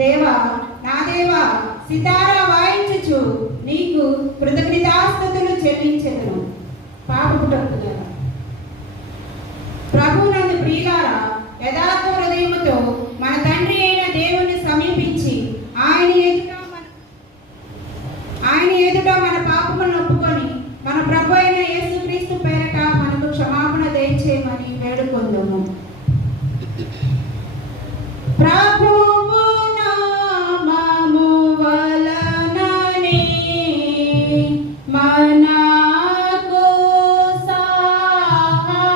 దేవా నా దేవా సితారా వాయించుచు నీకు కృతజ్ఞతాస్తుతులు చెల్లించెదను. పాపపుటకులారా ప్రభువునందు ప్రియులారా, యథార్థ హృదయముతో మన తండ్రి అయిన దేవుని సమీపించి ఆయన ఎదుట మన పాపములను ఒప్పుకొని మన ప్రభు అయిన యేసుక్రీస్తు పేరట మనకు క్షమాపణ దయచేయమని వేడుకొందుము. ప్రభువు నామము వలననే మనకు సహాయము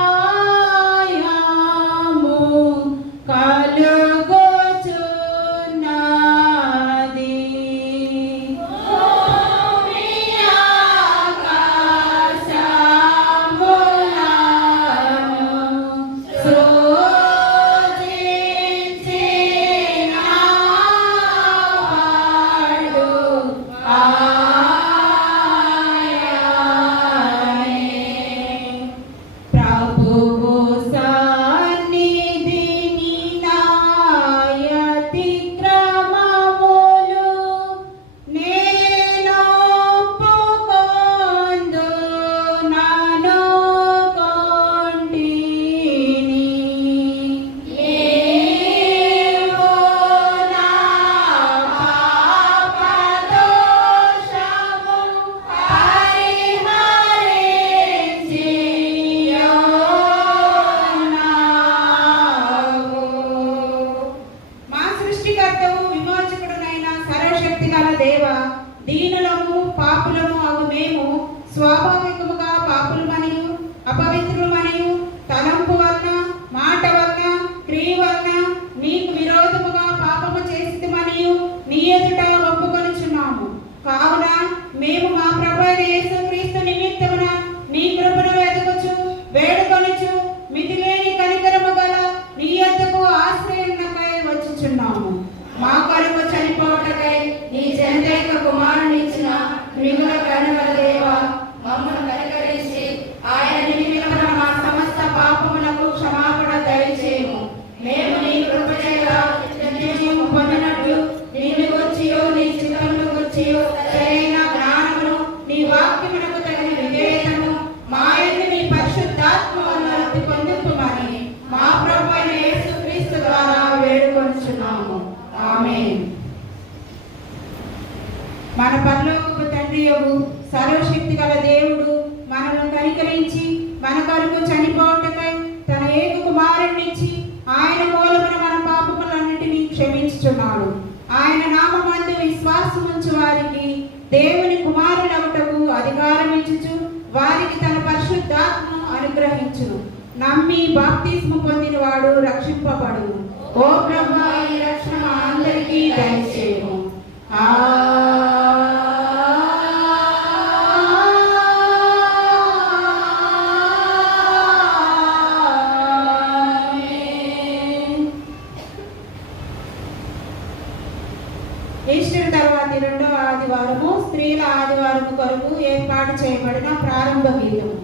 కలుగుచున్నది. దీనులము పాపులము అగు మేము స్వాభావికముగా పాపులు మరియు అపవిత్రులు మరియు తలంపు వలన మాట వలన క్రియ వలన నీకు విరోధముగా పాపము చేసి మరియు నీ ఎదుట ఒప్పుకొనుచున్నాము. కావున మేము మా ప్రభు అయిన యేసుక్రీస్తు నిమిత్తమున నీ కృపను వెతుకుచు వేడుకొనుచు మితిలేని కనికరము గల నీ యొద్దకు ఆశ్రయమునకై వచ్చుచున్నాము. మా కొరకు చనిపోవటకై నీ జనదైక కుమారుని ఇచ్చిన మిగుల కరుణగల దేవా, మమ్మల్ని కనికరించి ఆయన నిమిత్తమున మా సమస్త పాపములకు క్షమాపణ దయచేయము. మేము నీ కృప చేత నిత్యజీవము పొందినట్లు నిన్ను గూర్చియు నీ చిత్తమును గూర్చియు సరైన జ్ఞానమును నీ వాక్యమునకు తగిన విధేయతను మా యందు నీ పరిశుద్ధాత్మ వలన వృద్ధి పొందుమని మా ప్రభు అయిన యేసుక్రీస్తు ద్వారా వేడుకొనుచున్నాము. ఆమేన్. మన పరలోకపు తండ్రియగు సర్వశక్తి గల దేవుడు మనల్ని కనికరించి మన కొరకు చనిపోవటకై తన ఏక కుమారుణ్ణిచ్చి ఆయన మూలమున మన పాపములన్నిటినీ క్షమించుచున్నాడు. ఆయన నామమందు విశ్వాసముంచు వారికి దేవుని కుమారులగుటకు అధికారం ఇచ్చుచు వారికి తన పరిశుద్ధాత్మను అనుగ్రహించును. నమ్మి బాప్తిస్ము పొందిన వాడు రక్షింపబడును. ఓ ప్రభువా, ఈ రక్షణ అందరికీ దయచేయము. ఈస్టర్ తర్వాతి రెండవ ఆదివారము స్త్రీల ఆదివారము కొరకు ఏర్పాటు చేయబడిన ప్రారంభ గీతము.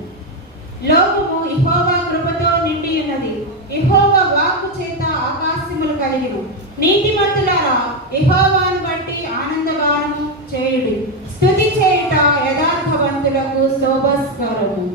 లోకము యెహోవా కృపతో నిండి ఉన్నది, యెహోవా వాక్కు చేత ఆకాశములు కలిగిను. నీతిమంతులారా, యెహోవాను బట్టి ఆనందగానము చేయుడి, స్తుతి చేయుట యథార్థవంతులకు శోభస్కరము.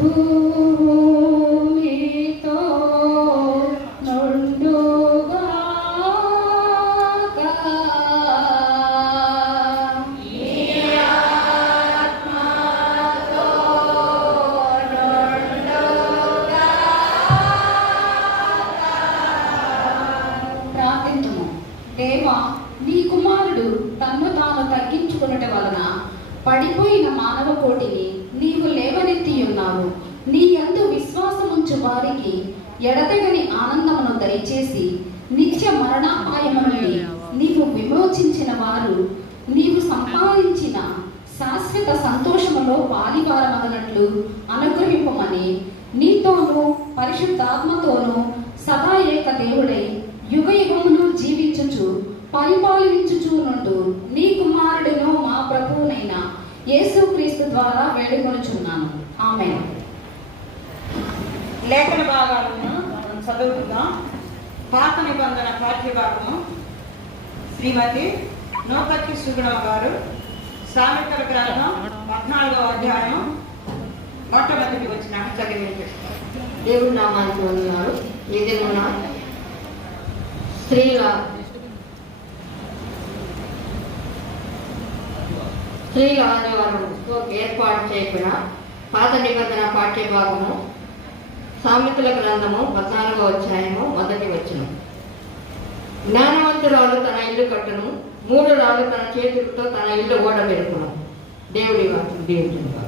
భూమితో నుండుగాక. ప్రార్థించుము. దేవా, నీ కుమారుడు తన్ను తాను తగ్గించుకున్నట వలన పడిపోయిన మానవ కోటిని నీవు లేవనెత్తి ఉన్నావు. నీ యందు విశ్వాసముంచు వారికి ఎడతెగని ఆనందమును దయచేసి నిత్య మరణాపాయము నుండి నీవు విమోచించిన వారు నీవు సంపాదించిన శాశ్వత సంతోషములో పాలివారమగనట్లు అనుగ్రహింపమని నీతోనూ పరిశుద్ధాత్మతోనూ సదా ఏక దేవుడై యుగ యుగమును జీవించుచు పరిపాలించుచు నుండు నీ కుమారుడును మా ప్రభువునైన యేసుక్రీస్తు ద్వారా వేడుకొనుచున్నాను. ఆమేన్. లేఖన భాగాలను మనం చదువుకుందాం. పాత నిబంధన పాఠ్యభాగము శ్రీమతి నోపత్తి సుగుణ గారు సామెతల గ్రంథం 14వ అధ్యాయం మొట్టమొదటి వచ్చిన చదివి దేవుడి నామానికి వందనాలు. ఈ దినమున స్త్రీల ఆదివారంతో ఏర్పాటు చేయబడిన పాత నిబంధన పాఠ్యభాగము సామెతల గ్రంథము 14వ అధ్యాయము 1వ వచనం. జ్ఞానవంతురాలు తన ఇల్లు కట్టును, 3 రాళ్ళు తన చేతులతో తన ఇల్లు ఓడబెరుకును. దేవుడి వాక్యం దీవించును గాక.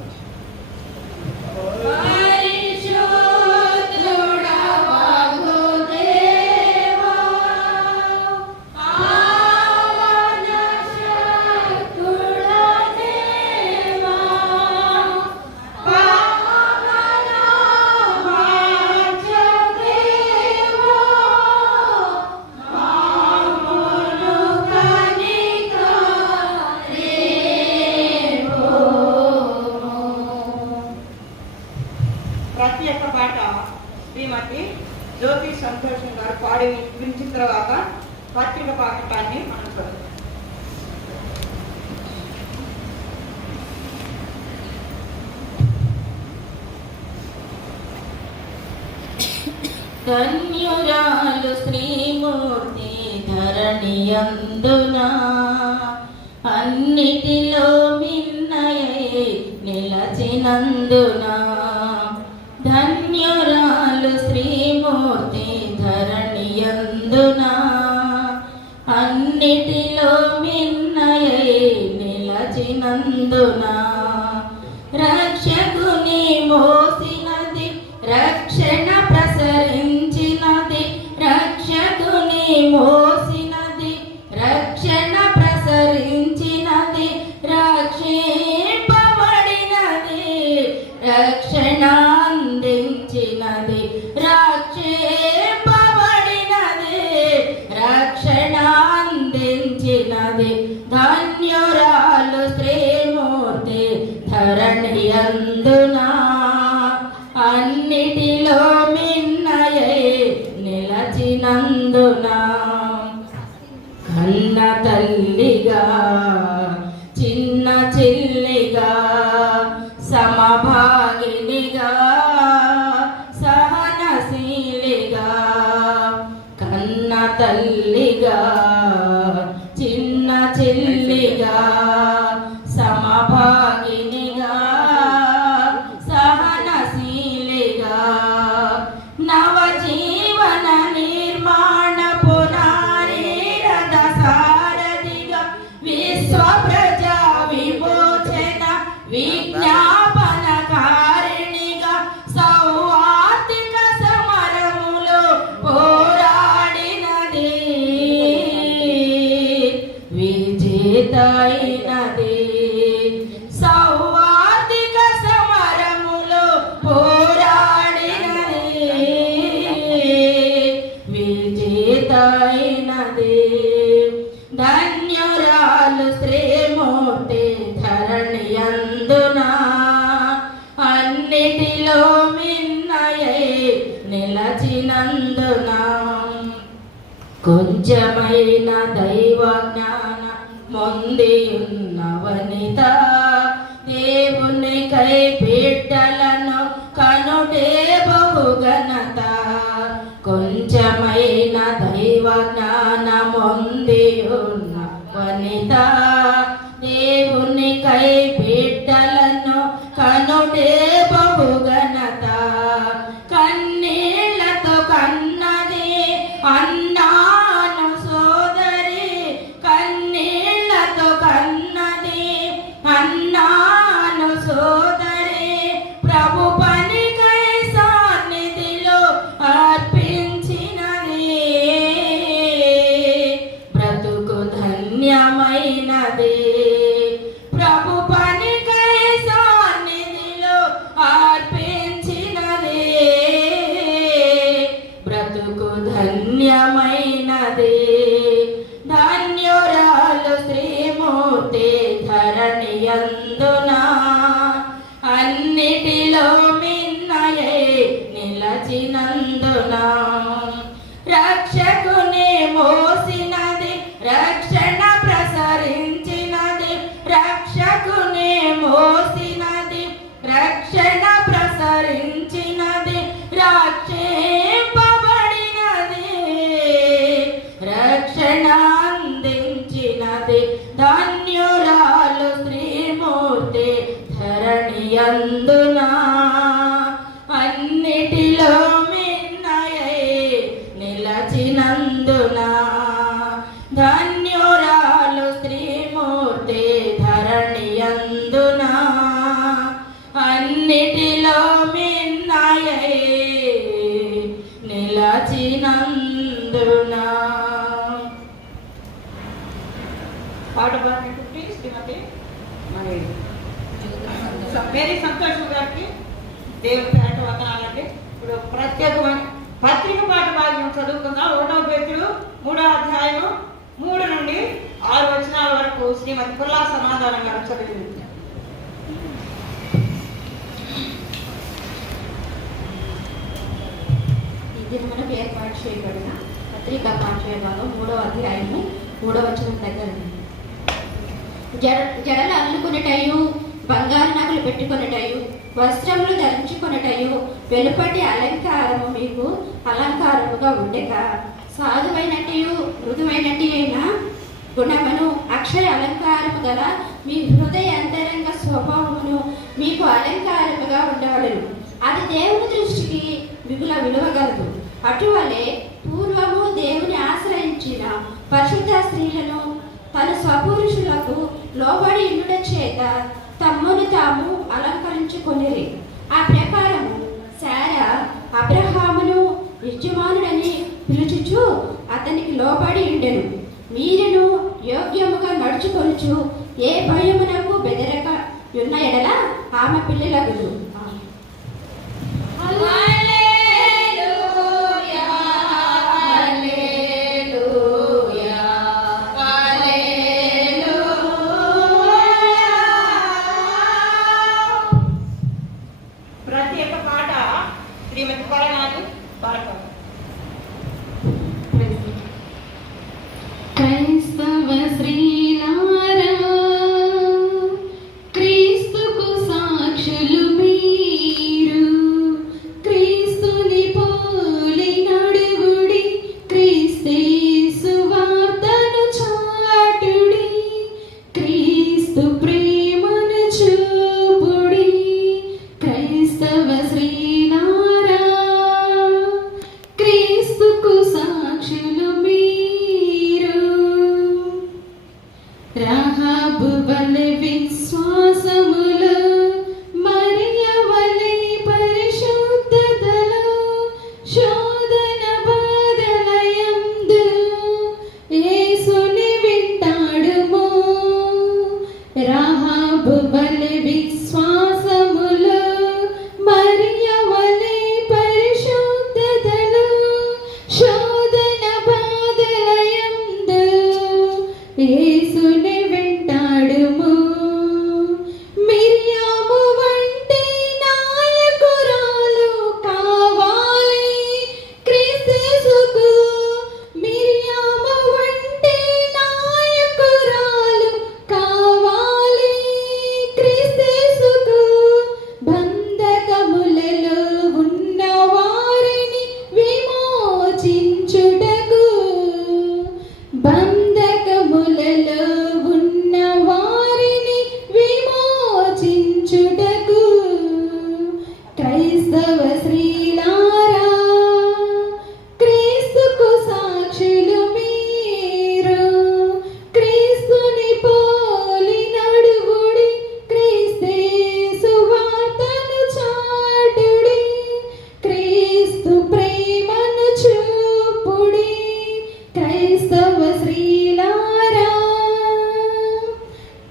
ప్రత్యేక పాట శ్రీమతి జ్యోతి సంతోషం గారు పాడి వినిచిన తర్వాత పత్రిక పాఠాన్ని మనం చదువుతాం. ధన్యురాలు శ్రీమూర్తి ధరణియందున అన్నిటిలో మిన్నయై నిలచినందున. ధన్యురాలు శ్రీమూర్తి ధరణియందున అన్నిటిలో మిన్నయై నిలచినందున. రక్షకుని మోసినది రక్షణ ప్రసరించినది, రక్షకుని మోసినది రక్షణ ప్రసరించినది, రక్షింపబడినది రక్షణ అందించినది, రక్షింపబడినది రక్షణ అందించినది. ధన్యురాలు శ్రీమూర్తి ధరణియందున అన్నిటిలో మిన్నయై నిలచినందున. కన్న తల్లిగా చిన్న చిల్లిగా సమభాగినిగా సహనశీలిగా, కన్న తల్లిగా చిన్న చిల్లిగా సమభాగినిగా సహనశీలిగా, నవజీవన నిర్మాణ పునారీరథ సారథిగా, విశ్వ ప్రజా విమోచన విజ్ఞాపన కారిణిగా, సౌవార్తిక సమరములో పోరాడినది విజేతైనది. సౌవార్తిక సమరములో పోరాడినది విజేతైనది. ధన్యురాలు శ్రీమూర్తి ధరణియందున అన్నిటిలో మిన్నయై నిలచినందున. కొంచెమైన దైవ జ్ఞాన మొంది ఉన్న వనిత దేవుని కై బిడ్డలను ప్రభు పనికై సన్నిధిలో అర్పించినదే బ్రతుకు ధన్యమైనదే. ధన్యురాలు శ్రీమూర్తి ధరణియందున అన్నిటిలో మిన్నయే నిలచినందున రక్షకుని మోసినది రక్షణ ప్రసరించినది రక్షకుని మోసినది రక్షణ ప్రసరించినది రక్షింపబడినది రక్షణ అందించినది. ధన్యురాలు శ్రీమూర్తి ధరణియందున అన్నిటిలో మిన్నయై నిలచినందున ధన్యురాలు శ్రీమూర్తి ధరణియందున అన్నిటిలో మిన్నయై నిలచినందున. పాట పాడినటువంటి శ్రీమతి మరి మేరీ సంతోషం గారికి దేవుని పేట వందనాలండి. ఇప్పుడు ప్రత్యేకమైన పత్రిక పాట భాగం చదువుకుందాం. 1వ పేతురు 3వ అధ్యాయం 3 నుండి 6 వచనాల వరకు శ్రీమతి పుల్లా సమాధానం గారు చదివింది. ఈ దినమునకు ఏర్పాటు చేయబడిన పత్రికా పాఠ్య భాగం 3వ అధ్యాయము 3వ వచనం దగ్గర జడలు అల్లుకునేటయు బంగారు నగలు పెట్టుకొనటయు వస్త్రములు ధరించుకొనటయు వెలుపటి అలంకారము మీకు అలంకారముగా ఉండక సాధువైనట్టు మృదువైనట్టు అయిన గుణమును అక్షయ అలంకారము గల మీ హృదయ అంతరంగ స్వభావమును మీకు అలంకారముగా ఉండవలెను. అది దేవుని దృష్టికి మిగుల విలువగలదు. అటువలే పూర్వము దేవుని ఆశ్రయించిన పరిశుద్ధ స్త్రీలను తన స్వపురుషులకు లోబడి ఉండుట చేత తమ్మును తాము అలంకరించుకొనిరి. ఆ ప్రకారము శారా అబ్రహామును యజమానుడని పిలుచుచు అతనికి లోబడి ఉండెను. మీరును యోగ్యముగా నడుచుకొనుచు ఏ భయమునకు బెదరక ఉన్న ఎడల ఆమె పిల్లలగుదు. ప్రత్యేక పాట శ్రీమతి పరనాథ్ పాడతారు. క్రైస్తవ శ్రీలారా క్రీస్తుకు సాక్షులు మీరు క్రీస్తుని పోలి నడుగుడి క్రీస్తు వార్తను చాటుడి క్రీస్తు ప్రేమను చూపుడి. క్రైస్తవ శ్రీలారా క్రీస్తుకు సాక్షులు మీరు రాహాబు వలె విశ్వాసములో మరియ వలె పరిశుద్ధతలో శోధన బాధలయందు యేసుని వింటాడుమో.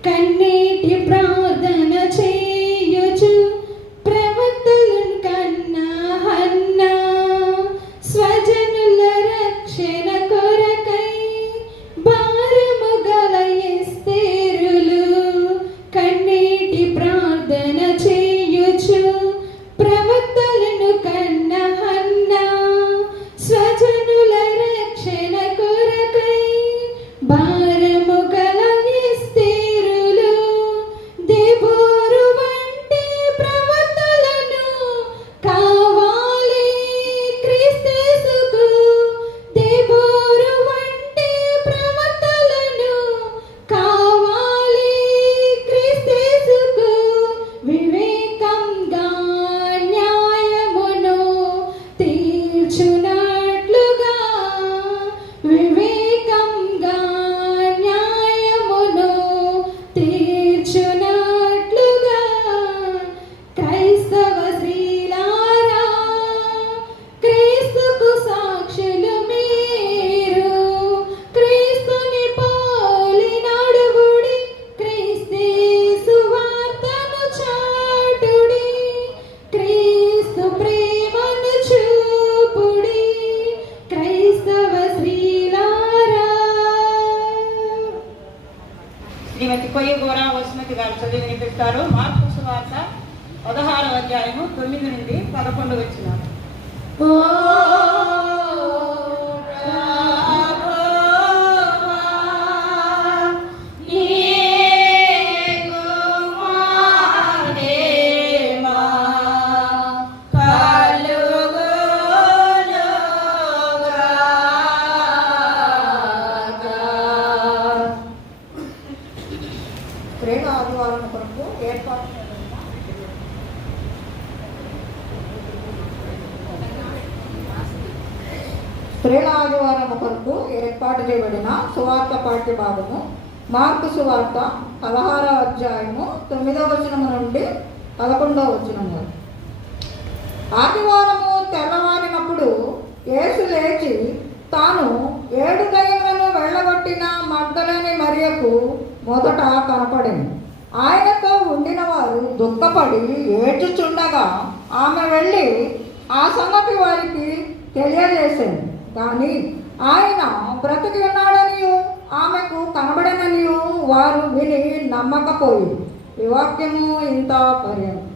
కన్నీటి ప్రార్థన చేయుచు ప్రవక్తలను కన్నా హన్నా స్వజనుల రక్షణ కొరకై భారము గల ఎస్తేరులు కన్నీటి ప్రార్థన చేయుచు ప్రవక్తలను కన్నా హన్నా స్వజనుల రక్షణ కొరకై భారము గల ఎస్తేరులు దేబోరు వంటి ప్రవక్తలను కావాలి క్రీస్తుకు దేబోరు వంటి ప్రవక్తలను కావాలి క్రీస్తుకు వివేకంగా న్యాయమును తీర్చునట్లుగా వివేకంగా న్యాయమును తీర్చునట్లుగా క్రైస్తవ స్త్రీలారా క్రీస్తుకు సాక్షులు మీరు క్రీస్తుని పోలి నడువుడి క్రీస్తు సువార్తను చాటుడి క్రీస్తు ప్రేమను చూపుడి క్రైస్తవ స్త్రీలారా. శ్రీమతి కొయ్య గోరా వసుమతి గారు చదివి వినిపిస్తారు. మార్కు సువార్త 16వ అధ్యాయము 9 నుండి 11 వచ్చినారు. ప్రేమ ఆదివారం కొరకు ఏర్పాటు స్త్రీల ఆదివారం కొరకు ఏర్పాటు చేయబడిన సువార్త పాఠ్య భాగము మార్కు సువార్త 16వ అధ్యాయము 9వ వచనము నుండి 11వ వచనము వరకు. ఆదివారము తెల్లవారినప్పుడు యేసు లేచి తాను 7 దయ్యములను వెళ్ళగొట్టిన మగ్దలేని మరియకు మొదట కనపడింది. ఆయనతో ఉండిన వారు దుఃఖపడి ఏడ్చుచుండగా ఆమె వెళ్ళి ఆ సంగతి వారికి తెలియజేసింది. కానీ ఆయన బ్రతికి ఉన్నాడనియు ఆమెకు కనబడననియు వారు విని నమ్మకపోయి. ఈ వాక్యము ఇంత పర్యంతం.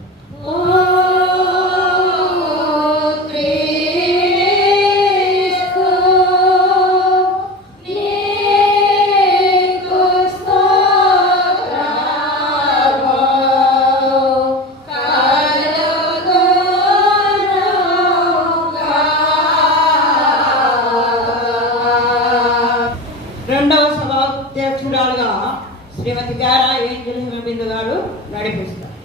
రెండవ సభాధ్యక్షురాలుగా శ్రీమతి గారా ఏంజల్ హిమబిందు గారు నడిపిస్తారు.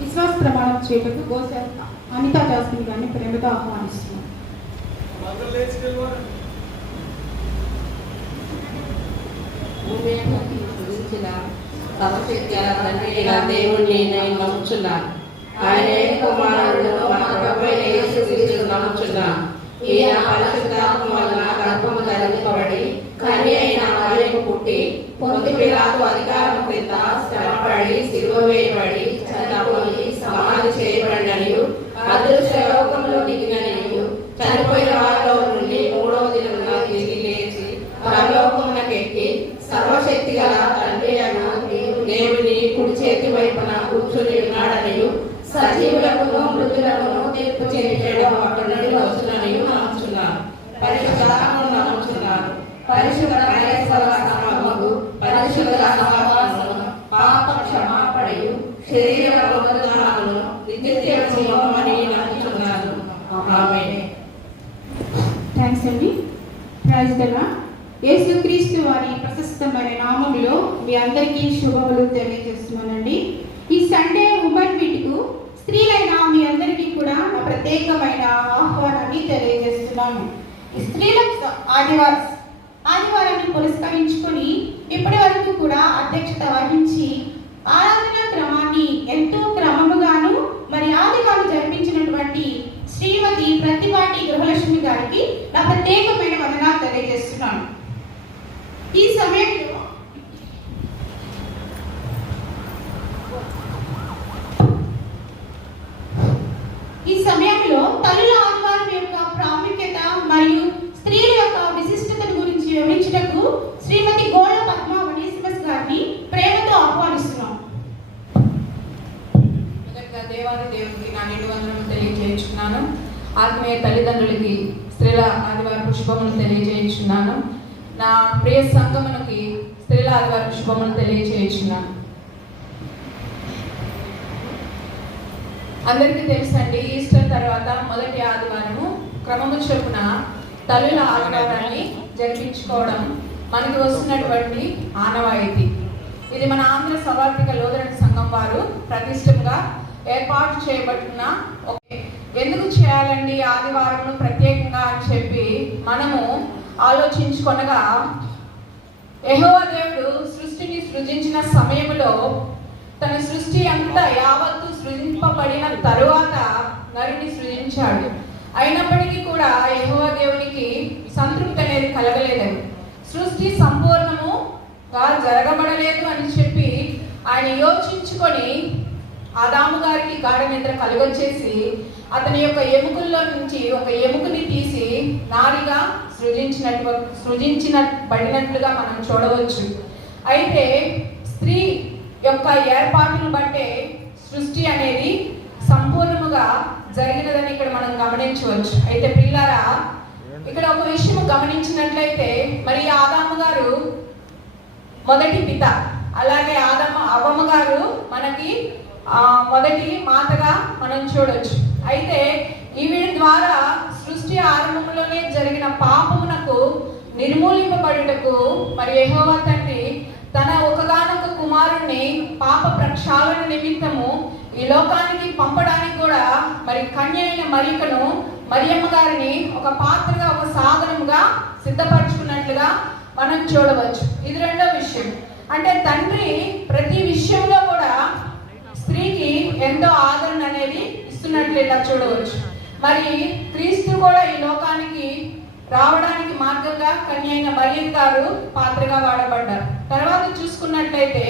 విశ్వాస ప్రమాణం చేయటకు గోసే అనితా జాస్మిన్ గారిని ప్రేమతో ఆహ్వానిస్తున్నాం. దేవుణ్ణి నేను నమ్ముచున్నాను. ఆయన కుమారుడు మన ప్రభువైన యేసుక్రీస్తును నమ్ముచున్నాను. ఈయన పరిశుద్ధాత్మ వలన గర్భము ధరింపబడి కన్య అయిన మరియకు పుట్టి పొంతి పిలాతు అధికారం క్రింద శ్రమపడి సిలువ వేయబడి చనిపోయి సమాధి చేయబడిననియు అదృశ్య లోకంలో దిగిననియు చనిపోయిన వారిలో నుండి 3వ దినమున తిరిగి లేచి పరలోకమునకెక్కి సర్వశక్తి గల తండ్రి అయిన దేవుని కుడి చేతి వైపున కూర్చుని ఉన్నాడనియు సజీవులకును మృతులకును తీర్పు చేయడం అక్కడి నుండి వస్తున్ననియు నమ్ముచున్నాను. పరిశుద్ధాత్మను నమ్ముచున్నాను. పరిశుద్ధ క్రైస్తవ సమాజము పరిశుద్ధ సహవాసము పాప క్షమాపణయు శరీర పునరుద్ధానమును నిత్య జీవమని నమ్ముచున్నాను. ఆమేన్. థ్యాంక్స్ అండి. Praise the lord. యేసుక్రీస్తు వారి ప్రశస్తమైన నామములో మీ అందరికీ శుభములు తెలియజేస్తున్నానండి. ఈ సండే ఉమెన్ మీట్కు స్త్రీలైన మీ అందరికీ కూడా నా ప్రత్యేకమైన ఆహ్వానాన్ని తెలియజేస్తున్నాను. ఈ స్త్రీల ఆదివారాన్ని పురస్కరించుకొని ఇప్పటి వరకు కూడా అధ్యక్షత వహించి ఆరాధన క్రమాన్ని ఎంతో క్రమముగాను మర్యాదగాను జరిపించినటువంటి శ్రీమతి ప్రతిపాటి గృహలక్ష్మి గారికి నా ప్రత్యేకమైన వందనాలు తెలియజేస్తున్నాను. ఈ సమయంలో ఆదివారం శుభములు తెలియజేయించున్నాను. నా ప్రియ సంఘమునకి స్త్రీల ఆదివారం శుభములు తెలియజేయించున్నాను. అందరికీ తెలుసండి, ఈస్టర్ తర్వాత మొదటి ఆదివారము క్రమము చొప్పున తల్లుల ఆదివారాన్ని జరిపించుకోవడం మనకి వస్తున్నటువంటి ఆనవాయితీ. ఇది మన ఆంధ్ర సవార్థిక లోదరణ సంఘం వారు ప్రతిష్టంగా ఏర్పాటు చేయబడుతున్న ఎందుకు చేయాలండి ఆదివారం ప్రత్యేకంగా అని చెప్పి మనము ఆలోచించుకొనగా, యెహోవా దేవుడు సృష్టిని సృజించిన సమయంలో తన సృష్టి అంతా యావత్తు సృజింపబడిన తరువాత నరుని సృజించాడు. అయినప్పటికీ కూడా యెహోవా దేవునికి సంతృప్తి అనేది కలగలేదని, సృష్టి సంపూర్ణముగా జరగబడలేదు అని చెప్పి ఆయన యోచించుకొని ఆదాము గారికి గాఢ నిద్ర కలుగొచ్చేసి అతని యొక్క ఎముకల్లో నుంచి ఒక ఎముకని తీసి నారిగా సృజించబడినట్లుగా మనం చూడవచ్చు. అయితే స్త్రీ యొక్క ఏర్పాటును బట్టే సృష్టి అనేది సంపూర్ణముగా జరిగినదని ఇక్కడ మనం గమనించవచ్చు. అయితే పిల్లారా, ఇక్కడ ఒక విషయం గమనించినట్లయితే, మరి ఆదాము గారు మొదటి పిత, అలాగే అవ్వమ్మ గారు మనకి మొదటి మాతగా మనం చూడొచ్చు. అయితే వీరి ద్వారా సృష్టి ఆరంభంలోనే జరిగిన పాపమునకు నిర్మూలింపబడుటకు మరి యెహోవా తండ్రి తన ఒకగానొక కుమారుణ్ణి పాప ప్రక్షాళన నిమిత్తము ఈ లోకానికి పంపడానికి కూడా మరి కన్య అయిన మరియకను, మరియమ్మ గారిని ఒక పాత్రగా, ఒక సాధనముగా సిద్ధపరచుకున్నట్లుగా మనం చూడవచ్చు. ఇది రెండో విషయం. అంటే తండ్రి ప్రతి విషయంలో కూడా స్త్రీకి ఎంతో ఆదరణ అనేది ఇస్తున్నట్లు ఇలా చూడవచ్చు. మరి క్రీస్తు కూడా ఈ లోకానికి రావడానికి మార్గంగా కన్య అయిన మరియమ్మ గారు పాత్రగా వాడబడ్డారు. తర్వాత చూసుకున్నట్లయితే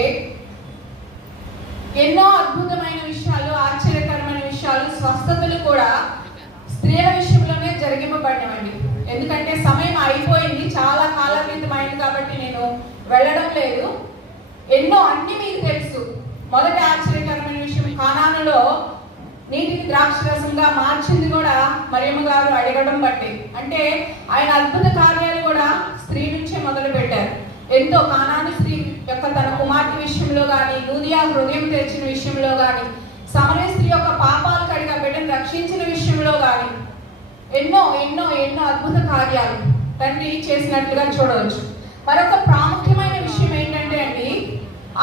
ఎన్నో అద్భుతమైన విషయాలు, ఆశ్చర్యకరమైన విషయాలు, స్వస్థతలు కూడా స్త్రీల విషయంలోనే జరిగింపబడినవండి. ఎందుకంటే సమయం అయిపోయింది, చాలా కాలక్రితమైంది కాబట్టి నేను వెళ్ళడం లేదు. ఎన్నో అన్ని మీకు తెలుసు. మొదటి ఆశ్చర్యకరమైన విషయం, కానానులో నీటిని ద్రాక్షరసంగా మార్చింది కూడా మరియమ్మ గారు అడగడం బట్టి. అంటే ఆయన అద్భుత కార్యాలు కూడా స్త్రీ నుంచే మొదలు పెట్టారు. ఎంతో కానాను స్త్రీ యొక్క తన కుమార్తె విషయంలో కానీ, లూదియా హృదయం తెరిచిన విషయంలో కానీ, సమరయ స్త్రీ యొక్క పాపాలు కడిగా బిడ్డను రక్షించిన విషయంలో కానీ ఎన్నో ఎన్నో ఎన్నో అద్భుత కార్యాలు తండ్రి చేసినట్లుగా చూడవచ్చు. మరొక ప్రాముఖ్యమైన విషయం ఏంటంటే అండి,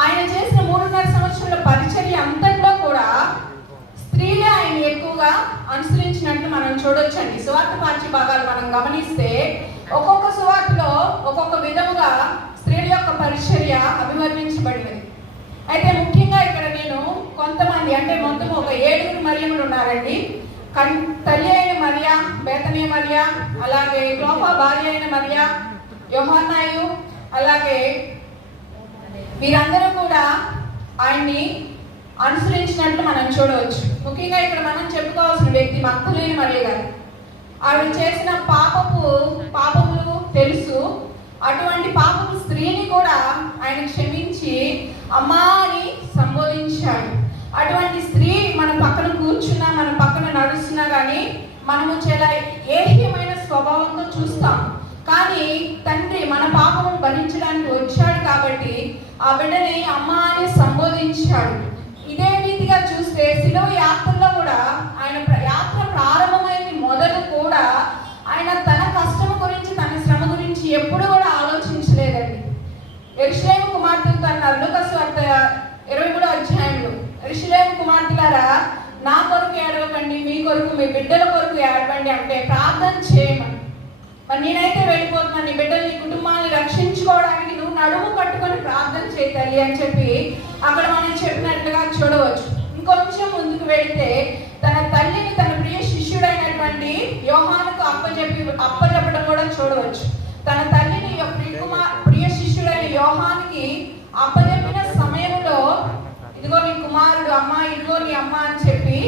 ఆయన చేసిన 3.5 సంవత్సరాల పరిచర్య అంతట్లో కూడా స్త్రీలే ఆయన ఎక్కువగా అనుసరించినట్టు మనం చూడొచ్చండి. సువార్త పాఠ్య భాగాలు మనం గమనిస్తే ఒక్కొక్క సువార్తలో ఒక్కొక్క విధముగా స్త్రీల యొక్క పరిచర్య అభివర్ణించబడినది. అయితే ముఖ్యంగా ఇక్కడ నేను కొంతమంది, అంటే మొత్తం ఒక 7 మరియములు ఉన్నారండి. తల్లి అయిన మరియా, బేతనీయ మరియా, అలాగే క్లోపా భార్య అయిన మరియా, యోహన్నాయు, అలాగే వీరందరూ కూడా ఆయన్ని అనుసరించినట్లు మనం చూడవచ్చు. ముఖ్యంగా ఇక్కడ మనం చెప్పుకోవాల్సిన వ్యక్తి మగ్దలేని మరియ గారు. ఆవిడ చేసిన పాపములు తెలుసు. అటువంటి పాపపు స్త్రీని కూడా ఆయన క్షమించి అమ్మా అని సంబోధించాడు. అటువంటి స్త్రీ మన పక్కన కూర్చున్నా, మన పక్కన నడుస్తున్నా కానీ మనము చాలా ఏహ్యమైన స్వభావంతో చూస్తాం. కానీ తండ్రి మన పాపమును భరించడానికి వచ్చాడు కాబట్టి ఆ బిడ్డని అమ్మా అని సంబోధించాడు. ఇదే రీతిగా చూస్తే శిలువ యాత్రలో కూడా ఆయన యాత్ర ప్రారంభమైంది మొదలు కూడా ఆయన తన కష్టం గురించి, తన శ్రమ గురించి ఎప్పుడు కూడా ఆలోచించలేదండి. యెరూషలేము కుమార్తెలతో అన్నారు లూకాసు వార్త 23వ అధ్యాయంలో, యెరూషలేము కుమార్తెలారా నా కొరకు ఏడవకండి, మీ కొరకు, మీ బిడ్డల కొరకు ఏడవండి అంటే ప్రార్థన చేయమని. మరి నేనైతే వెళ్ళిపోతున్నాను, నీ బిడ్డలు, నీ కుటుంబాన్ని రక్షించుకోవడానికి నువ్వు నడుము కట్టుకొని ప్రార్థన చేయి తల్లి అని చెప్పి అక్కడ మనం చెప్పినట్లుగా చూడవచ్చు. ఇంకొంచెం ముందుకు వెళితే తన తల్లిని తన ప్రియ శిష్యుడైనటువంటి యోహానుకు అప్పచెప్పడం కూడా చూడవచ్చు. తన తల్లిని ప్రియ శిష్యుడైన యోహానికి అప్పచెప్పిన సమయంలో ఇదిగో నీ కుమారుడు అమ్మ, ఇదిగో నీ అమ్మ అని చెప్పి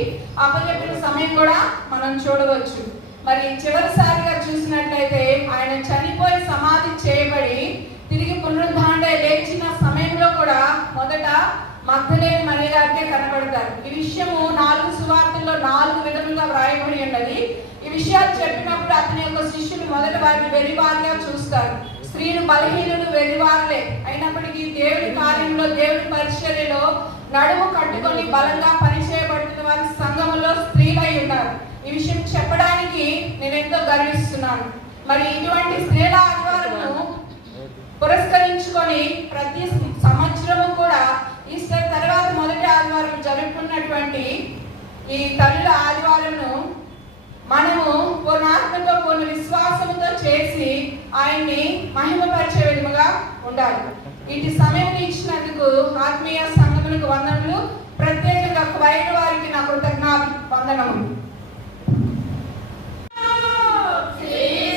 అప్పచెప్పిన సమయం కూడా మనం చూడవచ్చు. మరి చివరిసారిగా చూసినట్లయితే ఆయన చనిపోయి సమాధి చేయబడి తిరిగి పునరుద్ధారణ లేచిన సమయంలో కూడా మొదట మగ్దలేని మరియ గారికే కనబడతారు. ఈ విషయము 4 సువార్తల్లో 4 విధములుగా వ్రాయబడి ఉన్నది. ఈ విషయాలు చెప్పినప్పుడు అతని యొక్క శిష్యులు మొదట వారిని వెర్రివారుగా చూస్తారు. స్త్రీలు బలహీనులు వెర్రివారులే అయినప్పటికీ దేవుడి కార్యంలో, దేవుడి పరిచర్యలో నడుము కట్టుకొని బలంగా పనిచేయబడుతున్న వారి సంఘములో స్త్రీలై ఉన్నారు. ఈ విషయం చెప్పడానికి నేను ఎంతో గర్విస్తున్నాను. మరి ఇటువంటి స్త్రీల ఆదివారము పురస్కరించుకొని ప్రతి సంవత్సరము కూడా ఈస్టర్ తర్వాత మొదటి ఆదివారం జరుపుకున్నటువంటి ఈ తల్లుల ఆదివారంను మనము పూర్ణాత్మతో పూర్ణ విశ్వాసంతో చేసి ఆయన్ని మహిమపరిచే విధముగా ఉండాలి. ఇటు సమయం ఇచ్చినందుకు ఆత్మీయ సంఘములకు వందనములు. ప్రత్యేకంగా క్వైర్ వారికి నా కృతజ్ఞ వందనములు. Silva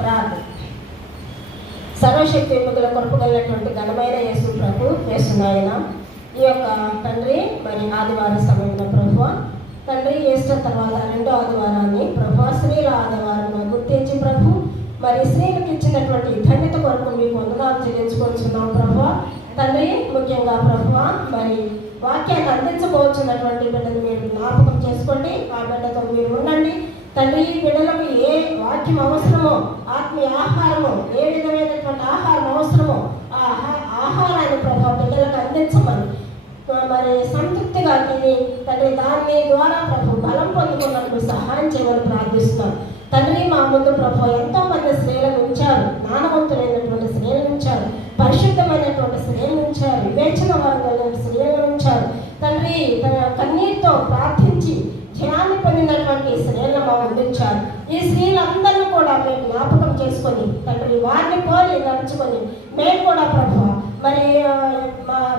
ప్రార్థన. సర్వశక్తి మిగుల కొరకు కలిగినటువంటి ఘనమైన యేసు ప్రభు వేస్తున్నాయన ఈ యొక్క తండ్రి మరి ఆదివారం సమయంలో ప్రభు తండ్రి ఈస్టర్ తర్వాత రెండో ఆదివారాన్ని ప్రభు స్త్రీల ఆదివారంగా గుర్తించి ప్రభు మరి స్త్రీలకు ఇచ్చినటువంటి ధన్యత కొరకు మీకు వందనాలు చెల్లించుకొచ్చున్నాం ప్రభు తండ్రి. ముఖ్యంగా ప్రభు మరి వాక్యాన్ని అందించబోతున్నటువంటి బిడ్డను మీరు జ్ఞాపకం చేసుకోండి. ఆ బిడ్డతో మీరు ఉండండి తండ్రి. బిడ్డలకు ఏ వాక్యం అవసరమో, ఆత్మీయ ఆహారము, ఏ విధమైనటువంటి ఆహారం అవసరమో ఆ ఆహారాన్ని ప్రభు బిడ్డలకు అందించమని మరి సంతృప్తిగా తిని తండ్రి దాని ద్వారా ప్రభు బలం పొందుకున్నప్పుడు సహాయం చేయమని ప్రార్థిస్తున్నాం తండ్రి. మా ముందు ప్రభు ఎంతో మంది స్త్రీలను ఉంచారు, జ్ఞానవంతులైనటువంటి స్త్రీలను ఉంచారు, పరిశుద్ధమైనటువంటి స్త్రీలను ఉంచారు, వివేచన వర్గమైన స్త్రీలను ఉంచారు తండ్రి. తన కన్నీటితో ప్రార్థించి ధ్యానం పొందినటువంటి స్త్రీలను మా అందించారు. ఈ స్త్రీలందరినీ కూడా మేము జ్ఞాపకం చేసుకొని తండ్రి వారిని పోలి నడుచుకొని మేము కూడా ప్రభు మరి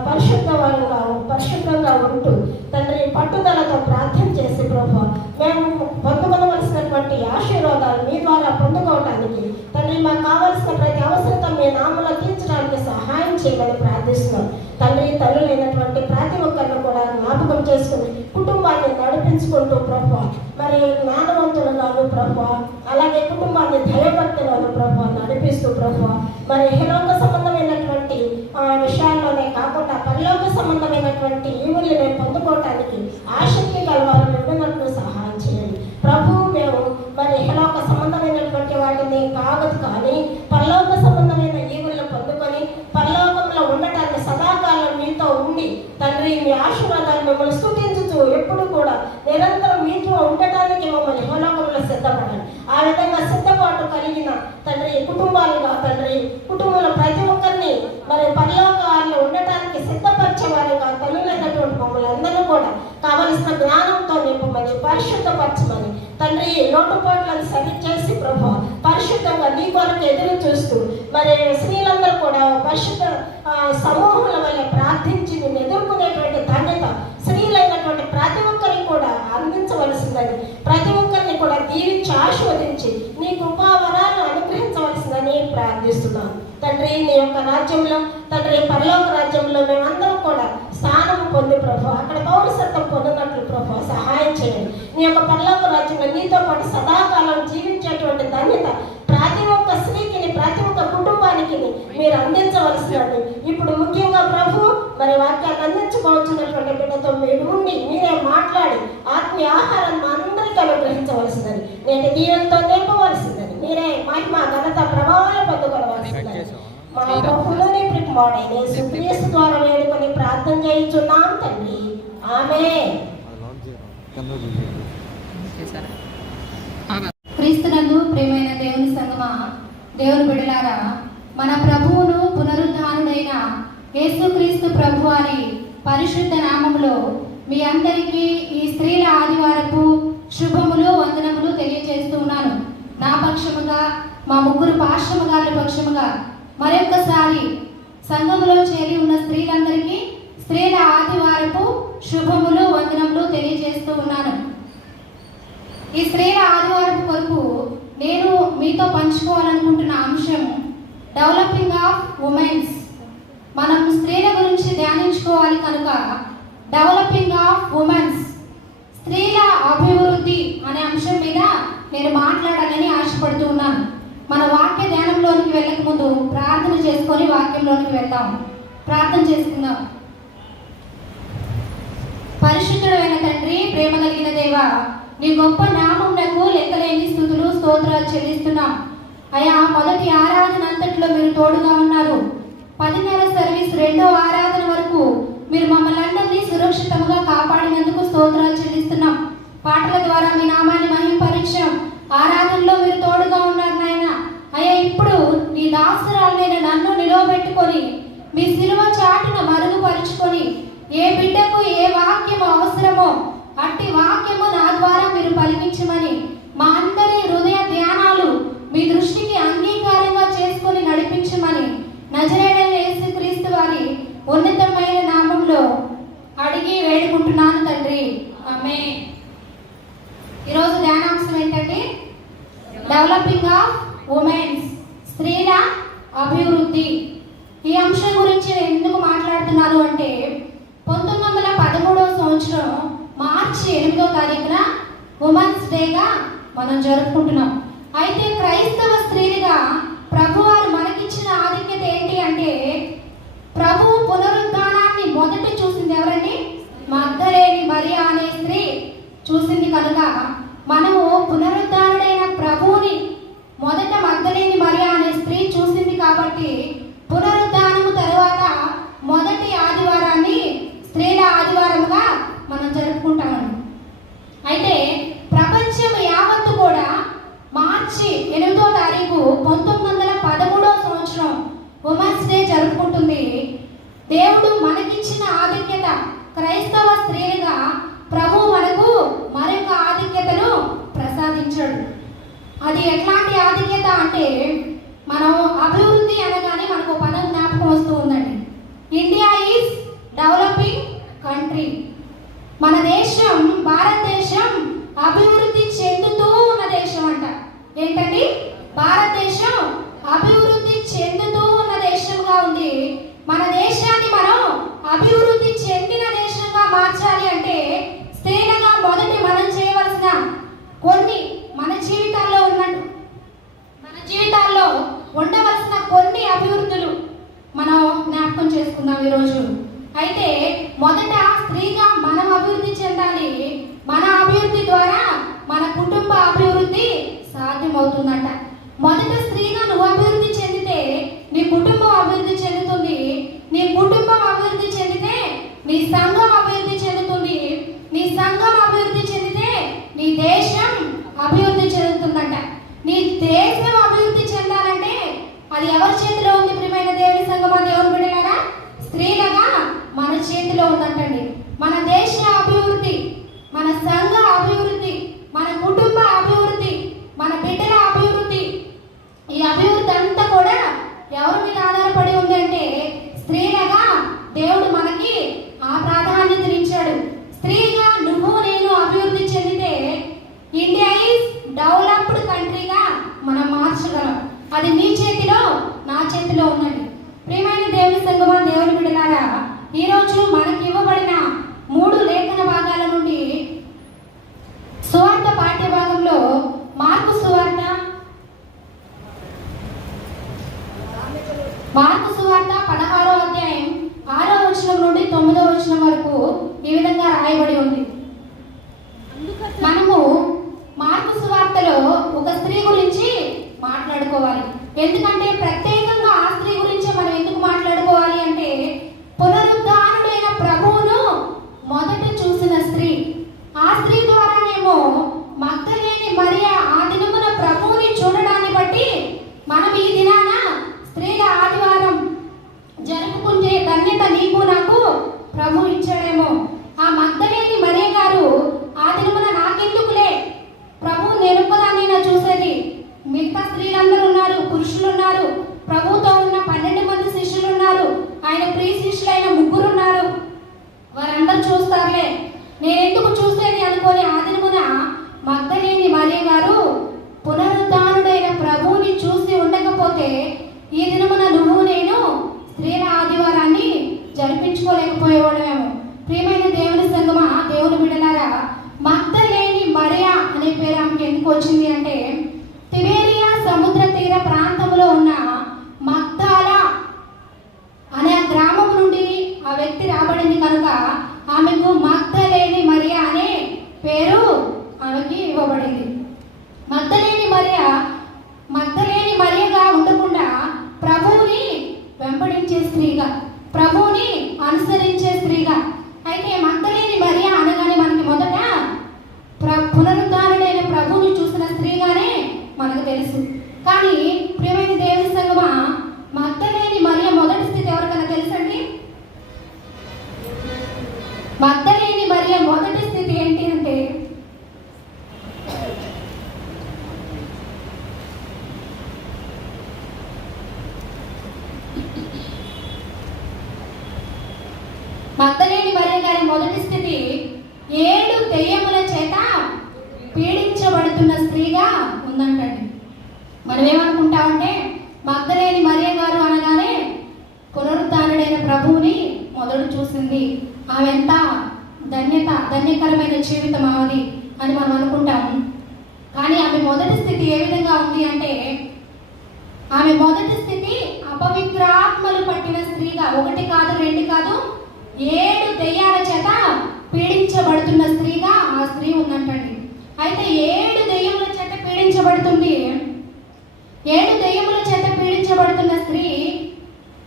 పరిశుద్ధంగా ఉంటూ తండ్రి పట్టుదలతో ప్రార్థన చేసి ప్రభు మేము పొందుకోవలసినటువంటి ఆశీర్వాదాలు మీ ద్వారా పొందుకోవడానికి తండ్రి మాకు కావలసిన ప్రతి అవసరత మీ నామలో తీర్చడానికి సహాయం చేయమని ప్రార్థిస్తున్నాం తండ్రి. తల్లులైనటువంటి ప్రతి ఒక్కరిని కూడా జ్ఞాపకం చేసుకుని కుటుంబాన్ని నడిపించుకుంటూ ప్రభు మరి జ్ఞానవంతులను ప్రభు అలాగే కుటుంబాన్ని దైవభక్తులను ప్రభు నడిపిస్తూ ప్రభు మరి ఇహలోక సంబంధమైనటువంటి విషయాల్లోనే కాకుండా పరలోక సంబంధమైనటువంటి ఈవుల్ని పొందుకోవటానికి ఆసక్తి గలవారు విన్నట్లు సహాయం చేయండి ప్రభు. మేము మరి ఇహలోక సంబంధమైనటువంటి వాటిని కావద్దు కానీ పరలోక సంబంధమైన ఈవులను పొందుకొని పరలోకంలో ఉండటానికి సదాకాలం మీతో ఉండి తండ్రి మీ ఆశీర్వాదాలు మిమ్మల్ని స్తుతించుతూ ఎప్పుడు కూడా నిరంతరం మీతో ఉండటానికి మమ్మల్ని ఇహలోకంలో సిద్ధపడాలి. ఆ విధంగా సిద్ధపాటు కలిగిన తండ్రి కుటుంబాలుగా తండ్రి కుటుంబంలో ప్రతి ఒక్కరిని మరి పరలోకాల్లో ఉండటానికి సిద్ధపరిచేవారుగా తల్లులైనటువంటి మమ్మల్ని అందరూ కూడా కావలసిన జ్ఞానంతో నింపమని పరిశుద్ధపరచమని తండ్రి లోటుపాట్లను సరి చేసి ప్రభు పరిశుద్ధంగా నీ కొరకు ఎదురు చూస్తూ మరి స్త్రీలందరూ కూడా పరిశుద్ధ సమూహాల వల్ల ప్రార్థించి నేను ఎదుర్కొనేటువంటి ధన్యత స్త్రీలైనటువంటి ప్రతి ఒక్కరికి కూడా అందించవలసిందని ప్రతి ఒక్కరిని కూడా దీవించి ఆశీర్వదించి నీ కృపావరాలను అనుగ్రహించవలసిందని ప్రార్థిస్తున్నాను తండ్రి. నీ యొక్క రాజ్యంలో తండ్రి పరలోక రాజ్యంలో మేమందరం కూడా స్థానం పొంది ప్రభు అక్కడ పౌరసత్వం పొందినట్లు ప్రభు సహాయం చేయండి. నీ యొక్క పరలోక రాజ్యంలో నీతో పాటు సదాకాలం జీవించేటువంటి ధన్యత ప్రతి ఒక్క స్త్రీకి ప్రతి ఒక్క కుటుంబానికి మీరు అందించవలసినది. ఇప్పుడు ముఖ్యంగా ప్రభు మరి వాక్యాన్ని అందించుకోవాల్సినటువంటి బిడ్డతో మీరు ఉండి మీరే మాట్లాడి ఆత్మీయ ఆహారాన్ని మా అందరికీ అనుగ్రహించవలసిందని నేటి దీవెనతో నింపవలసిందని మీరే మహిమ ఘనత ప్రభావాలు పొందుకోవలసిందని మా ప్రభువుని ప్రికుమారుడైన యేసుక్రీస్తు ద్వారా వేడుకొని ప్రార్థన చేయుచున్నాం తండ్రి. ఆమేన్. క్రీస్తునందు ప్రియమైన దేవుని సంగమా, దేవుని బిడ్డలారా, మన ప్రభువును పునరుద్ధానుడైన యేసుక్రీస్తు ప్రభు వారి పరిశుద్ధ నామములో మీ అందరికీ ఈ స్త్రీల ఆదివారపు శుభములు వందనములు తెలియజేస్తూ ఉన్నాను. నా పక్షముగా మా ముగ్గురు పాశ్రమ గారి పక్షముగా మరొకసారి సంఘములో చేరి ఉన్న స్త్రీలందరికీ స్త్రీల ఆదివారపు శుభములు వందనములు తెలియజేస్తూ ఉన్నాను. ఈ స్త్రీల ఆదివారపు కొరకు నేను మీతో పంచుకోవాలనుకుంటున్న అంశం డెవలపింగ్ ఆఫ్ ఉమెన్స్. మనం స్త్రీల గురించి ధ్యానించుకోవాలి కనుక డెవలపింగ్ ఆఫ్ ఉమెన్స్, స్త్రీల అభివృద్ధి అనే అంశం మీద నేను మాట్లాడాలని ఆశపడుతూ ఉన్నాను. మన వాక్య ధ్యానంలోనికి వెళ్ళక ముందు ప్రార్థన చేసుకొని వాక్యంలోనికి వెళ్దాం. ప్రార్థన చేసుకుందాం. పరిశుద్ధుడైన తండ్రి, ప్రేమ కలిగిన దేవా, నీ గొప్ప నామమునకు లెక్కలేని స్తుతులు స్తోత్రాలు చెల్లిస్తున్నాం. అయా, మొదటి ఆరాధన అంతట్లో మీరు తోడుగా ఉన్నారు. 10:30 సర్వీస్ రెండో ఆరాధన వరకు మీరు మమ్మల్ని అందరినీ సురక్షితంగా కాపాడినందుకు స్తోత్రాలు చెల్లిస్తున్నాం. పాటల ద్వారా మీ నామాన్ని మహింపరిచాం. ఆరాధనలో మీరు తోడుగా ఉన్నారు నాయన. అయ్యా, ఇప్పుడు నీ దాసురాలైన నన్ను నిలవబెట్టుకొని మీ శిలువ చాటున మరుగుపరుచుకొని ఏ బిడ్డకు ఏ వాక్యము అవసరమో అట్టి వాక్యము నా ద్వారా మీరు పలికించమని మా అందరి హృదయ ధ్యానాలు మీ దృష్టికి అంగీకారంగా చేసుకొని నడిపించమని నజరేయుడైన యేసుక్రీస్తు వారి ఉన్నతమైన నామంలో అడిగి వేడుకుంటున్నాను తండ్రి. ఆమేన్. ఈరోజు ధ్యానాంశం ఏంటంటే డెవలపింగ్ ఆఫ్ ఉమెన్స్, స్త్రీల అభివృద్ధి. ఈ అంశం గురించి నేను ఎందుకు మాట్లాడుతున్నాను అంటే 1913వ సంవత్సరం మార్చి 8వ తారీఖున ఉమెన్స్ డేగా మనం జరుపుకుంటున్నాం. అయితే క్రైస్తవ స్త్రీలుగా ప్రభువారు మనకిచ్చిన ఆధిక్యత ఏంటి అంటే, ప్రభు పునరుద్ధానాన్ని మొదట చూసింది ఎవరండి? మగ్దలేని మరియా అనే స్త్రీ చూసింది. కనుక మనము పునరుద్ధానుడైన ప్రభువుని మొదట మగ్దలేని మరియా అనే స్త్రీ చూసింది కాబట్టి పునరుద్ధానము తరువాత మొదటి ఆదివారాన్ని స్త్రీల ఆదివారముగా మనం జరుపుకుంటామండి. అయితే ప్రపంచం యావత్తు కూడా మార్చి 8వ తారీఖు 1913వ సంవత్సరం ఉమెన్స్ డే జరుపుకుంటుంది. దేవుడు మనకిచ్చిన ఆధిక్యత, క్రైస్తవ స్త్రీలుగా ప్రభు మనకు మరొక ఆధిక్యతను ప్రసాదించాడు. అది ఎట్లాంటి ఆధిక్యత అంటే, మనం అభివృద్ధి అనగానే మనకు పదం జ్ఞాపకం వస్తూ ఉందండి. India is developing country. మన దేశం, భారతదేశం అభివృద్ధి చెందుతూ ఉన్న దేశం అంట. ఏంటండి? భారతదేశం అభివృద్ధి చెందుతూ ఉన్న దేశంగా ఉంది. మన దేశాన్ని మనం అభివృద్ధి చెందిన దేశంగా మార్చాలి అంటే స్త్రీలుగా మొదటి మనం చేయవలసిన కొన్ని మన జీవితాల్లో ఉండవలసిన కొన్ని అభివృద్ధులు మనం జ్ఞాపకం చేసుకుందాం ఈరోజు. అయితే మొదట స్త్రీగా మనం అభివృద్ధి చెందాలి. మన అభివృద్ధి ద్వారా మన కుటుంబ అభివృద్ధి సాధ్యమవుతుందంట. మొదట స్త్రీగా నువ్వు అభివృద్ధి చెందితే నీ కుటుంబం అభివృద్ధి చెందుతుంది. నీ కుటుంబం అభివృద్ధి చెందితే నీ సంఘం అభివృద్ధి చెందుతుంది. నీ సంఘం అభివృద్ధి చెందితే నీ దేశం అభివృద్ధి చెందుతుందంట. నీ దేశం అభివృద్ధి చెందాలంటే అది ఎవరి చేతిలో ఉంది? ప్రియమైన దేవుని సంఘమా, దేవుని బిడ్డలారా, స్త్రీలుగా మన చేతిలో ఉందంటండి. మన దేశ అభివృద్ధి, మన సంఘ అభివృద్ధి, మన కుటుంబ అభివృద్ధి, మన బిడ్డల అభివృద్ధి, ఈ అభివృద్ధి అంతా కూడా ఎవరి మీద ఆధారపడి ఉందంటే స్త్రీలుగా దేవుడు మనకి ఆ ప్రాధాన్యతనిచ్చాడు. స్త్రీగా నువ్వు నేను అభివృద్ధి చెందితే ఇండియా ఈజ్ డెవలప్డ్ కంట్రీగా మనం మార్చగలం. అది నీ చేతిలో, నా చేతిలో ఉందండి. ప్రియమైన దేవుని సంఘమా, దేవుని బిడ్డలారా, ఈరోజు మనకి ఇవ్వబడిన 3 లేఖన భాగాల నుండి సువార్త పాఠ్య భాగంలో మార్కు సువార్త 16వ అధ్యాయం 6వ వచనం నుండి 9వ వచనం వరకు ఈ విధంగా రాయబడి ఉంది. మనము మార్కు సువార్తలో ఒక స్త్రీ గురించి మాట్లాడుకోవాలి. ఎందుకంటే ప్రత్యేకంగా ఆ స్త్రీ గురించి మనం ఎందుకు మాట్లాడుకోవాలి అంటే, పునరుద్ధానుడైన ప్రభువును మొదట చూసిన స్త్రీ. ఆ స్త్రీ ద్వారానేమో మగ్దలేని మరియా ఆ దినమున ప్రభువుని చూడడాన్ని బట్టి మనం ఈ దినాన స్త్రీల ఆదివారం జరుపుకుంటే ధన్యత నీకు నాకు ప్రభు ఇచ్చాడేమో. ఆ మగ్దలేని మరియ గారు ఆ దినమున నాకెందుకులే, ప్రభు నేనొక్కదాన్ని చూసేది, మిగతా స్త్రీలందరూ ఉన్నారు, పురుషులు ఉన్నారు, ప్రభుతో ఉన్న 12 మంది శిష్యులు ఉన్నారు, ఆయన ప్రియ శిష్యులైన 3 ఉన్నారు, వారందరూ చూస్తారులే, నేనెందుకు చూసేది అనుకొని ఆ దినమున మగ్దలేని మరియ గారు పునరుద్ధానుడైన ప్రభువుని చూసి ఉండకపోతే ఈ దినమున నువ్వు నేను స్త్రీల ఆదివారాన్ని జరిపించుకోలేకపోయేవాళ్ళమేమో. ప్రియమైన దేవుని సంఘమా, దేవుని బిడ్డలారా, మగ్దలేని మరియా అనే పేరు ఆమెకి ఎందుకు వచ్చింది అంటే, తిబేరియా సముద్ర తీర ప్రాంతంలో ఉన్న మగ్దాలా అనే గ్రామం నుండి ఆ వ్యక్తి రాబడింది కనుక ఆమెకు మగ్దలేని మరియా అనే పేరు ఆమెకి ఇవ్వబడింది. మగ్దలేని మరియగా ఉండకుండా ప్రభువుని వెంబడించే స్త్రీగా, ప్రభువుని అనుసరించే స్త్రీగా. అయితే మగ్దలేని మరియా అనగానే మనకి మొదట పునరుద్ధానుడైన ప్రభువుని చూసిన స్త్రీగానే మనకు తెలుసు. కానీ ప్రియమైన దేవుని సంఘమా, మగ్దలేని మరియా మొదటి స్థితి ఎవరికైనా తెలుసండి? మగ్దలేని మరియా మొదటి స్థితి ఏంటి అంటే, మగ్దలేని మరియ గారి మొదటి స్థితి 7 దెయ్యముల చేత పీడించబడుతున్న స్త్రీగా ఉందంటండి. మనం ఏమనుకుంటామంటే మగ్దలేని మరియ గారు అనగానే పునరుద్ధానుడైన ప్రభువుని మొదలు చూసింది, ఆమె ఎంత ధన్యకరమైన జీవితం ఆమెది అని మనం అనుకుంటాము. కానీ ఆమె మొదటి స్థితి ఏ విధంగా ఉంది అంటే, ఆమె మొదటి స్థితి అపవిత్రాత్మలు పట్టిన స్త్రీగా, 1 కాదు 2 కాదు 7 దెయ్యాల చేత పీడించబడుతున్న స్త్రీగా ఆ స్త్రీ ఉందంటండి. అయితే 7 దెయ్యముల చేత పీడించబడుతుంది. 7 దెయ్యముల చేత పీడించబడుతున్న స్త్రీ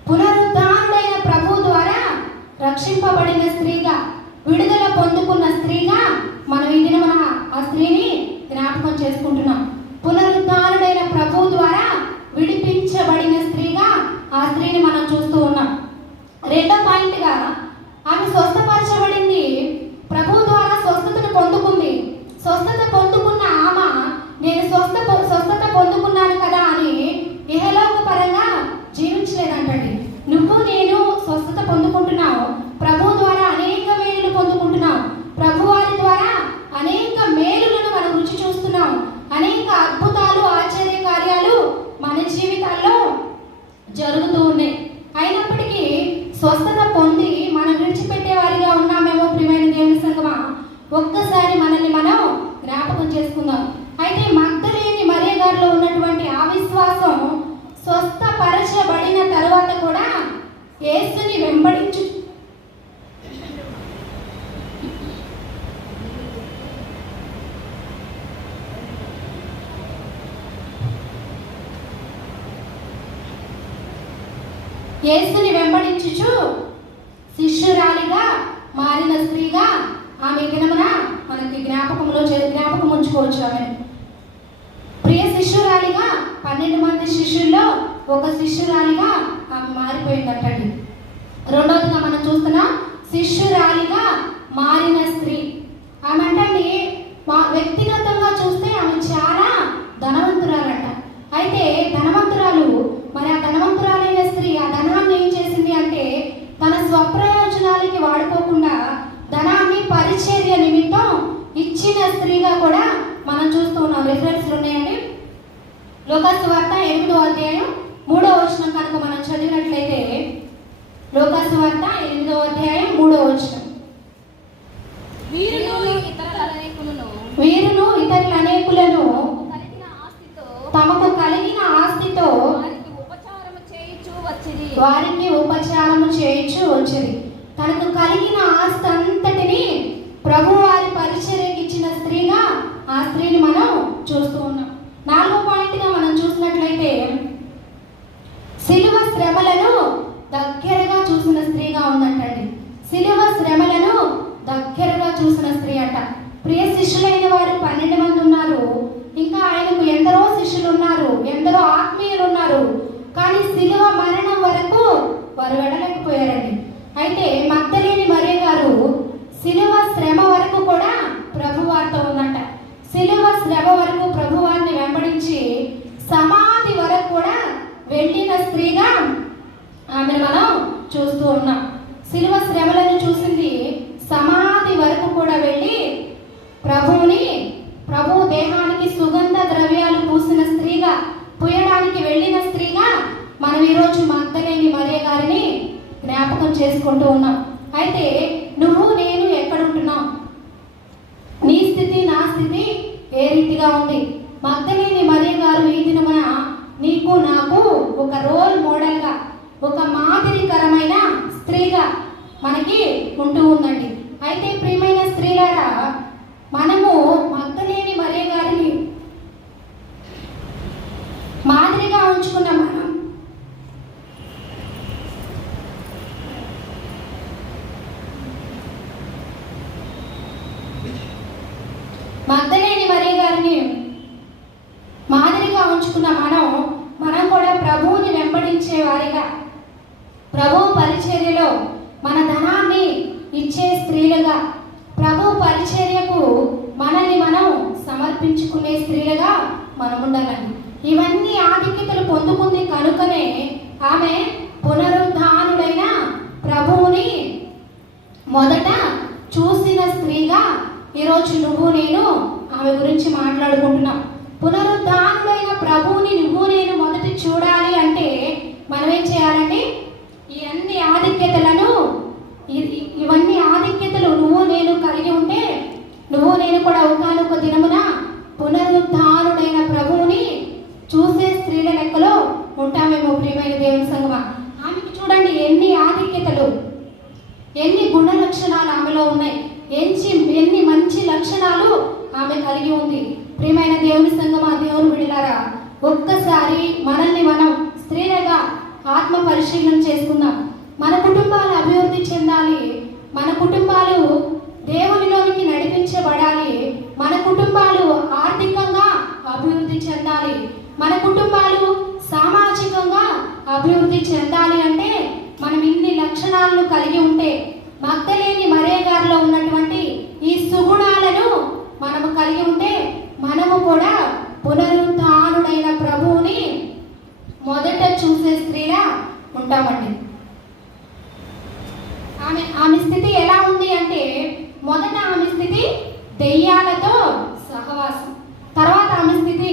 పునరుద్ధానుడైన ప్రభు ద్వారా రక్షింపబడిన స్త్రీగా, విడుదల పొందుకున్న స్త్రీగా మనం ఈ దినమున ఆ స్త్రీని జ్ఞాపకం చేసుకుంటున్నాం. పునరుద్ధానుడైన ప్రభు ద్వారా విడిపించబడిన స్త్రీగా ఆ స్త్రీని మనం చూస్తూ ఉన్నాం. రెండో పాయింట్గా ఆమె స్వస్థపరచబడింది, ప్రభు ద్వారా స్వస్థతను పొందుకుంది. స్వస్థత పొందుకున్న ఆమె నేను స్వస్థత పొందుకున్నాను కదా అని ఇహలోక పరంగా జీవించలేదంటండి. నువ్వు నేను స్వస్థత పొందుకుంటున్నావు, ప్రభు ద్వారా అనేక మేలులు పొందుకుంటున్నావు, ప్రభు వారి ద్వారా అనేక మేలులను మనం రుచి చూస్తున్నాం, అనేక అద్భుతాలు ఆశ్చర్య కార్యాలు మన జీవితాల్లో జరుగుతూ ఉన్నాయి. అయినప్పటికీ స్వస్థత పొంది మనం విడిచిపెట్టే వారిగా ఉన్నామేమో ప్రియమైన దేవుని సంగమా. ఒక్కసారి మనల్ని మనం జ్ఞాపకం చేసుకుందాం. అయితే మగ్దలేని మరియ గారిలో ఉన్నటువంటి ఆ విశ్వాసం స్వస్థపరచబడిన తర్వాత కూడా యేసుని వెంబడించు యేసుని వెంబడించుచు శిష్యురాలిగా మారిన స్త్రీగా ఆమె దినమున మనకి జ్ఞాపకం ఉంచుకోవచ్చు. ఆమె ప్రియ శిష్యురాలిగా 12 మంది శిష్యుల్లో ఒక శిష్యురాలిగా ఆమె మారిపోయిందంటండి. రెండవదిగా మనం చూస్తున్నాం శిష్యురాలిగా మారిన స్త్రీ. ఆమె అంటండి వ్యక్తిగతంగా చూస్తే ఆమె చాలా ధనవంతురాలంట. అయితే ధనవంతురాలు, మరి ఆ ధనవంతురాలైన స్త్రీ ఆ ధనాన్ని ఏం చేసింది అంటే తన స్వప్రయోజనాలకి వాడుకోకుండా ధనాన్ని పరిచర్య నిమిత్తం ఇచ్చిన స్త్రీగా కూడా మనం చూస్తూ ఉన్నాం. రిఫరెన్స్లు ఉన్నాయండి. లోకాసు వార్త 8వ అధ్యాయం 3వ వచనం కనుక మనం చదివినట్లయితే, లోకాసు వార్త 8వ అధ్యాయం 3వ వచనం, వీరును ఇతరుల అనేకులను తమకు కలిగిన ఆస్తితో వారికి ఉపచారము చేయించు వచ్చింది. తనకు కలిగిన ఆస్తి అంతటిని ప్రభు వారి పరిచర్యకి ఇచ్చిన స్త్రీగా ఆ స్త్రీని మనం చూస్తూ ఉన్నాం. 4వ పాయింట్గా మనం చూసినట్లయితే సిలువ శ్రమలను దగ్గరగా చూసిన స్త్రీగా ఉందంటండి. సిలువ శ్రమలను దగ్గరగా చూసిన స్త్రీ అంట. ప్రియ శిష్యులైన వారు 12 మంది ఉన్నారు. ఇంకా ఆయనకు ఎందరో శిష్యులు ఉన్నారు, ఎందరో ఆత్మీయులు ఉన్నారు. కానీ సిలువ మరణం వరకు వారు వెళ్ళలేకపోయారండి. అయితే మగ్దలేని మరియ గారు సిలువ శ్రమ వరకు కూడా ప్రభువారితో ఉందంట. సిలువ శ్రమ వరకు ప్రభువారిని వెంబడించి సమాధి వరకు కూడా వెళ్ళిన స్త్రీగా ఆమెను మనం చూస్తూ ఉన్నాం. సిలువ శ్రమలను చూసింది, సమాధి వరకు కూడా వెళ్ళి ప్రభు దేహానికి సుగంధ ద్రవ్యాలు పూసిన స్త్రీగా, పూయడానికి వెళ్ళిన స్త్రీగా మనం ఈరోజు మగ్దలేని మరియ గారిని జ్ఞాపకం చేసుకుంటూ ఉన్నాం. అయితే నువ్వు నేను ఎక్కడుంటున్నాం? నీ స్థితి నా స్థితి ఏ రీతిగా ఉంది? మగ్దలేని మరియ గారు ఈ దినమున నీకు నాకు ఒక రోల్ మోడల్గా, ఒక మాదిరికరమైన స్త్రీగా మనకి ఉంటూ ఉందండి. అయితే ప్రియమైన స్త్రీలారా, మనము మగ్దలేని మరియ గారిని మాదిరిగా ఉంచుకున్న మనం మగ్దలేని మరియ గారిని మాదిరిగా ఉంచుకున్న మనం కూడా ప్రభువుని వెంబడించే వారిగా, ప్రభు పరిచర్యలో మన ధనాన్ని ఇచ్చే స్త్రీలుగా, ప్రభు పరిచర్యకు మనల్ని మనం సమర్పించుకునే స్త్రీలుగా మనం ఉండాలండి. ఇవన్నీ ఆధిక్యతలు పొందుకుంది కనుకనే ఆమె పునరుద్ధానుడైన ప్రభువుని మొదట చూసిన స్త్రీగా ఈరోజు నువ్వు నేను ఆమె గురించి మాట్లాడుకుంటున్నాం. పునరుద్ధానుడైన ప్రభువుని నువ్వు నేను మొదట చూడాలి అంటే మనం ఏం చేయాలండి? ఇవన్నీ ఆధిక్యతలు నువ్వు నేను కలిగి ఉంటే, నువ్వు నేను కూడా ఒకానొక దినమున పునరుద్ధానుడైన ప్రభువుని చూసే స్త్రీల లెక్కలో ఉంటామేమో. ప్రియమైన దేవుని సంగమా, ఆమెకి చూడండి ఎన్ని ఆధిక్యతలు, ఎన్ని గుణ లక్షణాలు ఆమెలో ఉన్నాయి, ఎన్ని మంచి లక్షణాలు ఆమె కలిగి ఉంది. ప్రియమైన దేవుని సంగమా, దేవుని బిడ్డలారా, ఒక్కసారి మనల్ని మనం స్త్రీలుగా ఆత్మ పరిశీలన చేసుకుందాం. మన కుటుంబాలు అభివృద్ధి చెందాలి, మన కుటుంబాలు దేవునిలోనికి నడిపించబడాలి, మన కుటుంబాలు ఆర్థికంగా అభివృద్ధి చెందాలి, మన కుటుంబాలు సామాజికంగా అభివృద్ధి చెందాలి అంటే మనం ఇన్ని లక్షణాలను కలిగి ఉంటే, మగ్దలేని మరియ గారిలో ఉన్నటువంటి ఈ సుగుణాలను మనము కలిగి ఉంటే, మనము కూడా పునరుద్ధానుడైన ప్రభువుని మొదట చూసే స్త్రీలా ఉంటామండి. ఆమె స్థితి ఎలా ఉంది అంటే, మొదట ఆమె స్థితి దెయ్యాలతో సహవాసం, తర్వాత ఆమె స్థితి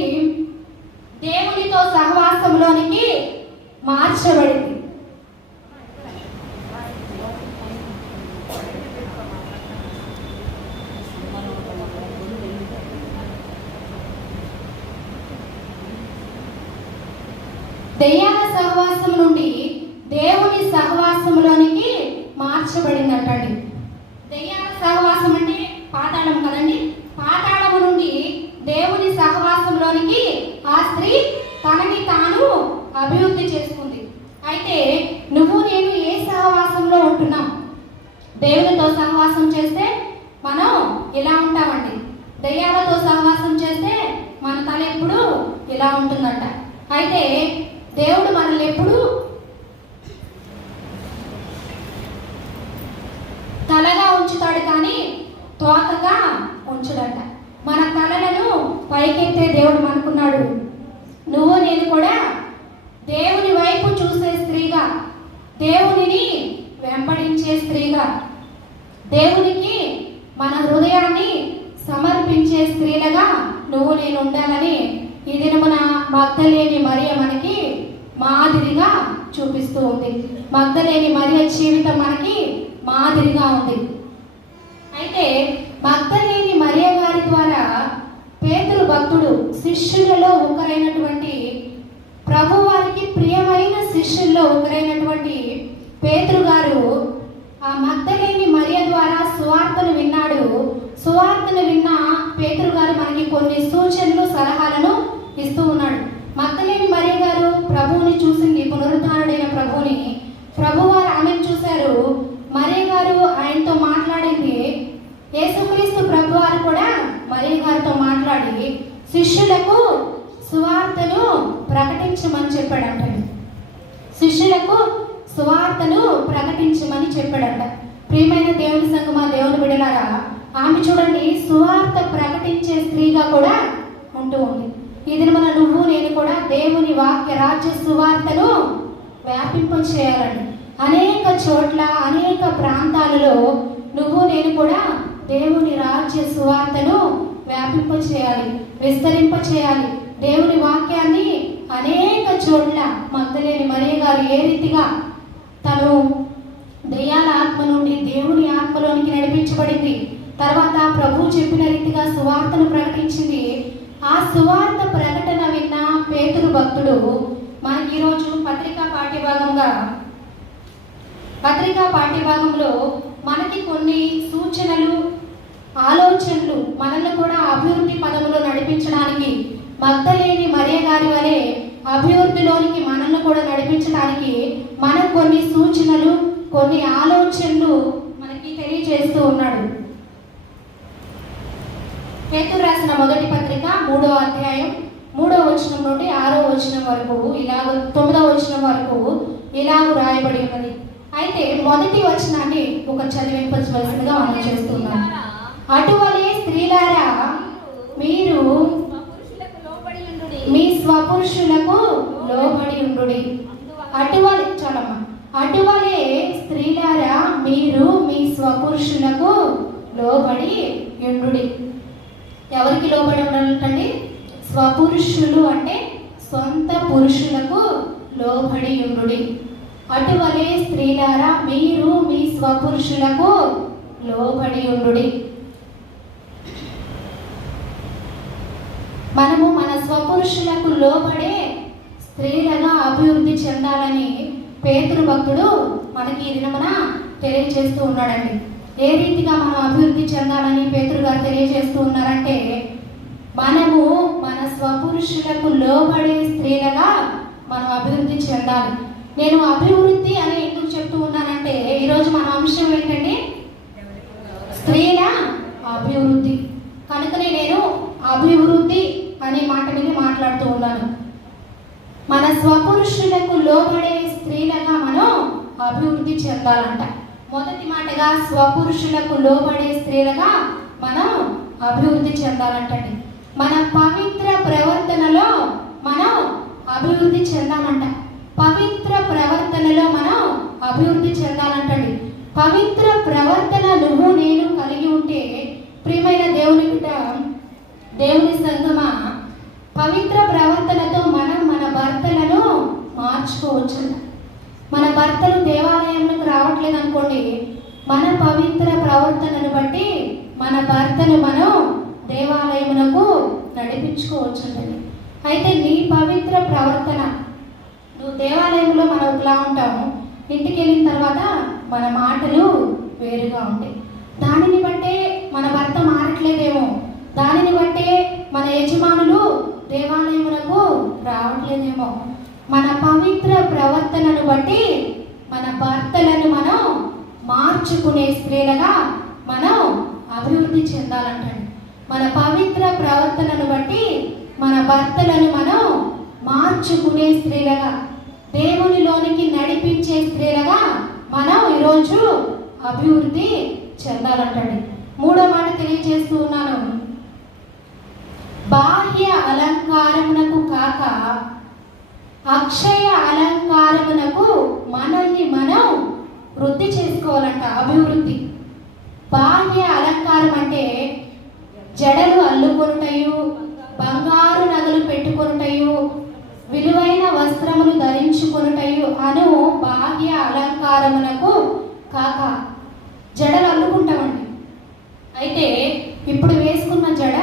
దేవునితో సహవాసంలోనికి మార్చబడింది. దెయ్యాల సహవాసం నుండి దేవుని సహవాసంలోనికి మార్చబడిందంటండి. దెయ్యాల సహవాసం అంటే పాతాళం కదండి. పాతాళము నుండి దేవుని సహవాసంలోనికి ఆ స్త్రీ తనని తాను అభివృద్ధి చేసుకుంది. అయితే నువ్వు నేను ఏ సహవాసంలో ఉంటున్నాం? దేవునితో సహవాసం చేస్తే మనం ఇలా ఉంటామండి. దెయ్యాలతో సహవాసం చేస్తే మన తల ఎప్పుడు ఇలా ఉంటుందంట. అయితే దేవుడు మనల్ని ఎప్పుడు తలగా ఉంచుతాడు కానీ తోకగా ఉంచుడంట. మన తలలను పైకెత్తే దేవుడు మనకున్నాడు. నువ్వు నేను కూడా దేవుని వైపు చూసే స్త్రీగా, దేవునిని వెంబడించే స్త్రీగా, దేవునికి మన హృదయాన్ని సమర్పించే స్త్రీలుగా నువ్వు నేను ఉండాలని ఈ దినమున మగ్దలేని మరియ మనకి మాదిరిగా చూపిస్తూ ఉంది. మగ్దలేని మరియ జీవితం మనకి మాదిరిగా ఉంది. అయితే మగ్దలేని మరియ గారి ద్వారా పేతురు భక్తుడు శిష్యులలో ఒకరైనటువంటి, ప్రభు వారికి ప్రియమైన శిష్యుల్లో ఒకరైనటువంటి పేతురు గారు ఆ మగ్దలేని మరియ ద్వారా సువార్తను విన్నాడు. సువార్తను విన్న పేతురు గారు మనకి కొన్ని సూచనలు, సలహాలను ఇస్తూ ఉన్నాడు. మగ్దలేని మరియ గారు ప్రభువుని చూసింది, పునరుద్ధానుడైన ప్రభువుని. ప్రభువారు ఆమెను చూశారు. మరియ గారు ఆయనతో మాట్లాడింది. యేసుక్రీస్తు ప్రభువారు కూడా మరియ గారితో మాట్లాడి శిష్యులకు సువార్తను ప్రకటించమని చెప్పాడంట. శిష్యులకు సువార్తను ప్రకటించమని చెప్పాడంట. ప్రియమైన దేవుని సంగమా, దేవుని బిడ్డలారా, ఆమె చూడండి సువార్త ప్రకటించే స్త్రీగా కూడా ఉంటూ ఉంది. ఇది మన నువ్వు నేను కూడా దేవుని వాక్య రాజ్య సువార్తను వ్యాపింప చేయాలండి. అనేక చోట్ల, అనేక ప్రాంతాలలో నువ్వు నేను కూడా దేవుని రాజ్య సువార్తను వ్యాపింప చేయాలి, విస్తరింప చేయాలి. దేవుని వాక్యాన్ని అనేక చోట్ల మగ్దలేని మరియ గారు ఏ రీతిగా తను దెయ్యాల ఆత్మ నుండి దేవుని ఆత్మలోనికి నడిపించబడింది, తర్వాత ప్రభు చెప్పిన రీతిగా సువార్తను ప్రకటించింది. ఆ సువార్త ప్రకటన విన్న పేతురు భక్తుడు మనకి ఈరోజు పత్రికా పాఠ్యభాగంలో మనకి కొన్ని సూచనలు, ఆలోచనలు మనల్ని కూడా అభివృద్ధి పదములో నడిపించడానికి, మగ్దలేని మరియ గారి వలె అభివృద్ధిలోనికి మనల్ని కూడా నడిపించడానికి మనకు కొన్ని సూచనలు, కొన్ని ఆలోచనలు మనకి తెలియజేస్తూ ఉన్నాడు. పేతురు రాసిన మొదటి పత్రిక 3వ అధ్యాయం 3వ వచనం నుండి 6వ వచనం వరకు, 9వ వచనం వరకు ఇలాగ రాయబడి ఉన్నది. అయితే మొదటి వచనాన్ని ఒక చదివింపవలసిందిగా మనం చేస్తున్నాం. అటువలే స్త్రీలారా మీరు మీ స్వపురుషులకు లోబడి ఉండుడి. అటువలే స్త్రీలారా మీరు మీ స్వపురుషులకు లోబడి ఉండుడి. ఎవరికి లోబడి ఉండాలంటండి? స్వపురుషులు అంటే సొంత పురుషులకు లోబడి ఉండుడి. అటువలే స్త్రీలారా మీరు మీ స్వపురుషులకు లోబడి ఉండుడి. మనము మన స్వపురుషులకు లోబడే స్త్రీలుగా అభివృద్ధి చెందాలని పేతురు భక్తుడు మనకి ఈ దినమున తెలియజేస్తూ ఉన్నాడండి. ఏ రీతిగా మనం అభివృద్ధి చెందాలని పేతురు గారు తెలియజేస్తూ ఉన్నారంటే, మనము మన స్వపురుషులకు లోబడే స్త్రీలుగా మనం అభివృద్ధి చెందాలి. నేను అభివృద్ధి అని ఎందుకు చెప్తూ ఉన్నానంటే, ఈరోజు మన అంశం ఏంటంటే స్త్రీల అభివృద్ధి. కనుకనే నేను అభివృద్ధి అనే మాట మీద మాట్లాడుతూ ఉన్నాను. మన స్వపురుషులకు లోబడే స్త్రీలుగా మనం అభివృద్ధి చెందాలంట. మొదటి మాటగా స్వపురుషులకు లోబడే స్త్రీలుగా మనం అభివృద్ధి చెందాలంటండి. మన పవిత్ర ప్రవర్తనలో మనం అభివృద్ధి చెందాలంట. పవిత్ర ప్రవర్తనలో మనం అభివృద్ధి చెందాలంటండి. పవిత్ర ప్రవర్తన నువ్వు నేను కలిగి ఉంటే, ప్రియమైన దేవుని బిడ్డ, దేవుని సంగమా, పవిత్ర ప్రవర్తనతో మనం మన భర్తలను మార్చుకోవచ్చు. మన భర్తలు దేవాలయంలోకి రావట్లేదు అనుకోండి, మన పవిత్ర ప్రవర్తనను బట్టి మన భర్తను మనం దేవాలయమునకు నడిపించుకోవచ్చు. అయితే నీ పవిత్ర ప్రవర్తన, నువ్వు దేవాలయంలో మనం ఒకలా ఉంటాము, ఇంటికి వెళ్ళిన తర్వాత మన మాటలు వేరుగా ఉంటాయి. దానిని బట్టే మన భర్త మారట్లేదేమో, దానిని బట్టే మన యజమానులు దేవాలయమునకు రావట్లేదేమో. మన పవిత్ర ప్రవర్తనను బట్టి మన భర్తలను మనం మార్చుకునే స్త్రీలుగా మనం అభివృద్ధి చెందాలంటండి. మన పవిత్ర ప్రవర్తనను బట్టి మన భర్తలను మనం మార్చుకునే స్త్రీలుగా, దేవునిలోనికి నడిపించే స్త్రీలుగా మనం ఈరోజు అభివృద్ధి చెందాలంటండి. మూడో మాట తెలియజేస్తూ ఉన్నాను. బాహ్య అలంకారమునకు కాక అక్షయ అలంకారమునకు మనల్ని మనం వృద్ధి చేసుకోవాలంట. అభివృద్ధి. బాహ్య అలంకారం అంటే జడలు అల్లుకొనుటయు, బంగారు నగలు పెట్టుకొనుటయు, విలువైన వస్త్రములు ధరించుకొనుటయు అను బాహ్య అలంకారమునకు కాక. జడలు అల్లుకుంటామండి. అయితే ఇప్పుడు వేసుకున్న జడ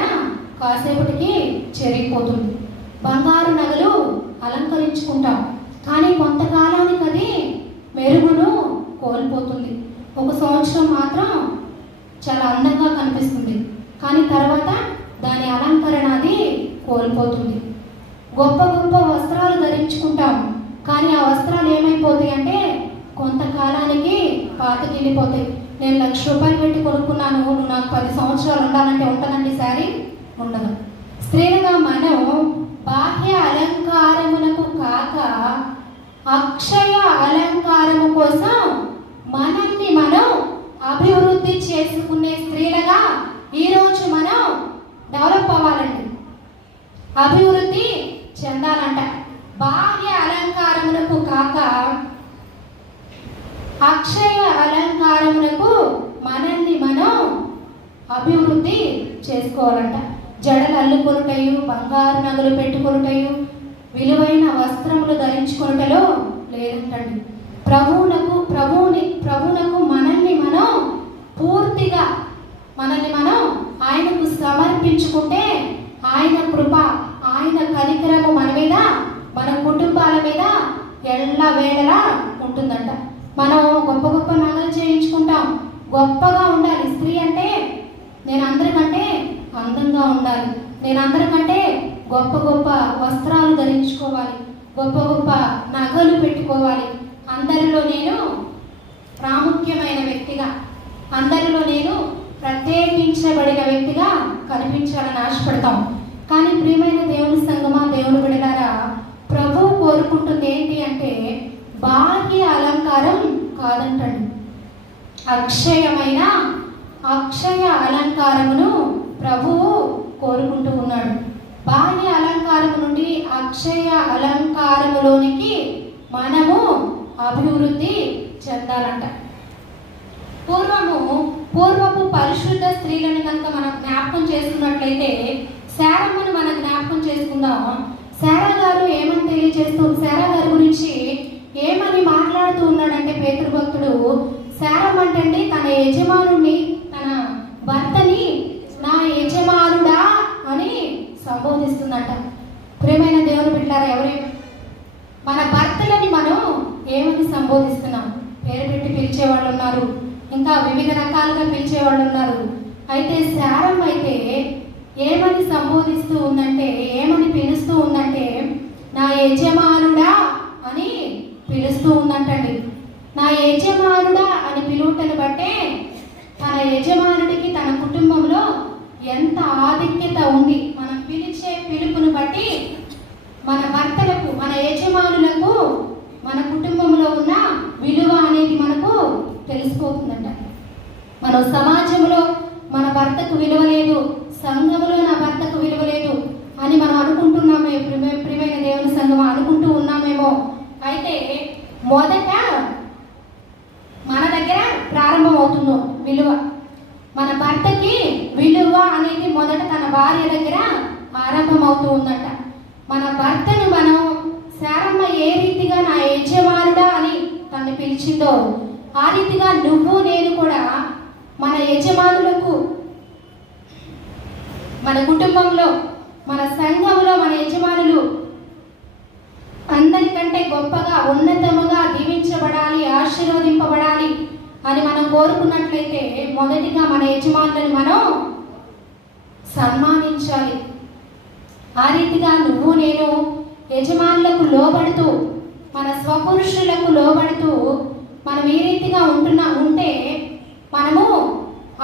కాసేపటికి చెరిగిపోతుంది. బంగారు నగలు అలంకరించుకుంటాం, కానీ కొంతకాలానికి అది మెరుగును కోల్పోతుంది. ఒక సంవత్సరం మాత్రం చాలా అందంగా కనిపిస్తుంది, కానీ తర్వాత దాని అలంకరణ అది కోల్పోతుంది. గొప్ప గొప్ప వస్త్రాలు ధరించుకుంటాం, కానీ ఆ వస్త్రాలు ఏమైపోతాయి అంటే కొంతకాలానికి పాతకెళ్ళిపోతాయి. నేను 1,00,000 రూపాయలు పెట్టి కొనుక్కున్నాను, నువ్వు నాకు 10 సంవత్సరాలు ఉండాలంటే ఉంటుందండి శారీ? ఉండదు. స్త్రీలుగా మనం బాహ్య అలంకారమునకు కాక అక్షయ అలంకారము కోసం మనల్ని మనం అభివృద్ధి చేసుకునే స్త్రీలుగా ఈరోజు మనం డెవలప్ అవ్వాలండి. అభివృద్ధి చెందాలంట. బాహ్య అలంకారమునకు కాక అక్షయ అలంకారమునకు మనల్ని మనం అభివృద్ధి చేసుకోవాలంట. జడలు అల్లుకొనుటయు, బంగారు నగలు పెట్టుకొనుటయు, విలువైన వస్త్రములు ధరించుకొనుటలో లేదంటండి. ప్రభువునకు మనల్ని మనం పూర్తిగా ఆయనకు సమర్పించుకుంటే ఆయన కృప, ఆయన కనికరము మన మీద, మన కుటుంబాల మీద ఎల్లవేళలా ఉంటుందంట. మనం గొప్ప గొప్ప నగలు చేయించుకుంటాం, గొప్పగా ఉండాలి. స్త్రీ అంటే నేను అందరికంటే అందంగా ఉండాలి, నేను అందరికంటే గొప్ప గొప్ప వస్త్రాలు ధరించుకోవాలి, గొప్ప గొప్ప నగలు పెట్టుకోవాలి, అందరిలో నేను ప్రాముఖ్యమైన వ్యక్తిగా, అందరిలో నేను ప్రత్యేకించబడిన వ్యక్తిగా కనిపించాలని ఆశపడతాం. కానీ ప్రియమైన దేవుని సంగమా, దేవుని బిడ్డలారా, ప్రభువు కోరుకుంటుంది ఏంటి అంటే బాహ్య అలంకారం కాదంటండి. అక్షయ అలంకారమును ప్రభువు కోరుకుంటూ ఉన్నాడు. బాహ్య అలంకారము నుండి అక్షయ అలంకారములోనికి మనము అభివృద్ధి చెందాలంట. పూర్వపు పరిశుద్ధ స్త్రీలను కనుక మనం జ్ఞాపకం చేసుకున్నట్లయితే శారమ్మను మనం జ్ఞాపకం చేసుకుందాం. శారా గారు ఏమని తెలియజేస్తూ, శారా గారి గురించి ఏమని మాట్లాడుతూ ఉన్నాడంటే పేతురు భక్తుడు, శారమ్మ అంటే తన యజమానుడిని, తన భర్తని నా యజమానుడా అని సంబోధిస్తుందంట. ప్రియమైన దేవుని బిడ్డలారా, మన భర్తలని మనం ఏమని సంబోధిస్తున్నాం? పేరు పెట్టి పిలిచేవాళ్ళు ఉన్నారు, ఇంకా వివిధ రకాలుగా పిలిచేవాళ్ళు ఉన్నారు. అయితే శారమ్మ అయితే ఏమని సంబోధిస్తూ ఉందంటే, ఏమని పిలుస్తూ ఉందంటే, నా యజమానుడా అని పిలుస్తూ ఉందంటండి. నా యజమానుడా అని పిలువటను బట్టే తన యజమానుడికి తన కుటుంబంలో ఎంత ఆధిక్యత ఉంది. మనం పిలిచే పిలుపును బట్టి మన భర్తలకు, మన యజమానులకు మన కుటుంబంలో ఉన్న విలువ అనేది మనకు తెలిసిపోతుందంట. మనం సమాజంలో మన భర్తకు విలువ లేదు, సంఘంలో నా భర్తకు విలువ లేదు అని మనం అనుకుంటున్నామే. ప్రియమైన దేవుని సంఘం అనుకుంటూ ఉన్నామేమో. అయితే మొదట మన దగ్గర ప్రారంభం అవుతుంది విలువ. మన భర్తకి విలువ అనేది మొదట తన భార్య దగ్గర ఆరంభం అవుతూ ఉందట. మన భర్తను మనం శారమ్మ ఏ రీతిగా నా యజమానుడా అని తను పిలిచిందో, ఆ రీతిగా నువ్వు నేను కూడా మన యజమానులకు, మన కుటుంబంలో, మన సంఘంలో మన యజమానులు అందరికంటే గొప్పగా, ఉన్నతముగా దీవించబడాలి, ఆశీర్వదింపబడాలి అని మనం కోరుకున్నట్లయితే మొదటిగా మన యజమానులను మనం సన్మానించాలి. ఆ రీతిగా నువ్వు నేను యజమానులకు లోబడుతూ, మన స్వపురుషులకు లోబడుతూ మనం ఈ రీతిగా ఉంటే మనము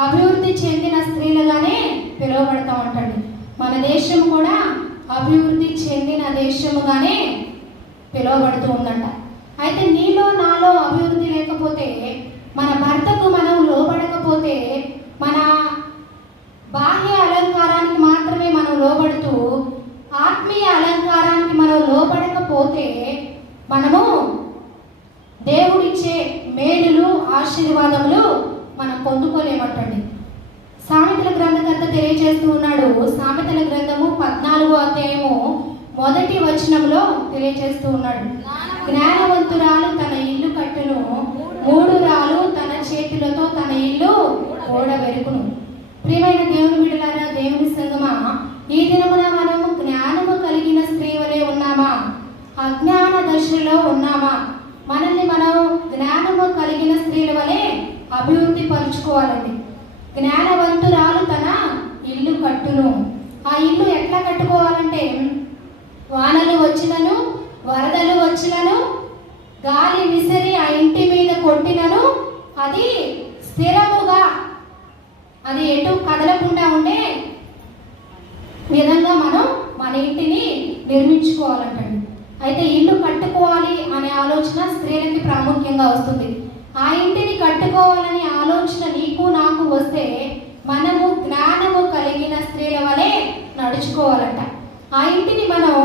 అభివృద్ధి చెందిన స్త్రీలుగానే పిలువబడతాం అంటండి. మన దేశం కూడా అభివృద్ధి చెందిన దేశముగానే పిలువబడుతూ ఉందంట. అయితే నీలో నాలో అభివృద్ధి లేకపోతే, మన భర్తకు మనం లోబడకపోతే, మన బాహ్య అలంకారానికి మాత్రమే మనం లోబడుతూ ఆత్మీయ అలంకారానికి మనం లోబడకపోతే మనము దేవుడిచ్చే మేలులు, ఆశీర్వాదములు మనం పొందుకోలేమంటండి. సామెతల గ్రంథకర్త తెలియజేస్తూ ఉన్నాడు. సామెతల గ్రంథము 14వ అధ్యాయము 1వ వచనంలో తెలియజేస్తూ ఉన్నాడు. జ్ఞానవంతురాలు తన ఇల్లు కట్టును, మూఢురాలు తన చేతులతో తన ఇల్లు ఓడబెరుకును. ప్రియమైన దేవుని బిడ్డలారా, దేవుని సంగమా, ఈ దినమున మనము జ్ఞానము కలిగిన స్త్రీ వలె ఉన్నామా, అజ్ఞాన దశలో ఉన్నామా? మనల్ని మనం జ్ఞానము కలిగిన స్త్రీల వలె అభివృద్ధి పరుచుకోవాలండి. జ్ఞానవంతురాలు తన ఇల్లు కట్టును. ఆ ఇల్లు ఎట్లా కట్టుకోవాలంటే, వానలు వచ్చినను, వరదలు వచ్చినను, గాలి విసిరి ఆ ఇంటి మీద కొట్టినను అది స్థిరముగా, అది ఎటు కదలకుండా ఉండే విధంగా మనం మన ఇంటిని నిర్మించుకోవాలంటండి. అయితే ఇల్లు కట్టుకోవాలి అనే ఆలోచన స్త్రీలకి ప్రాముఖ్యంగా వస్తుంది. ఆ ఇంటిని కట్టుకోవాలని ఆలోచన నీకు నాకు వస్తే మనము జ్ఞానము కలిగిన స్త్రీల వలె నడుచుకోవాలంట. ఆ ఇంటిని మనం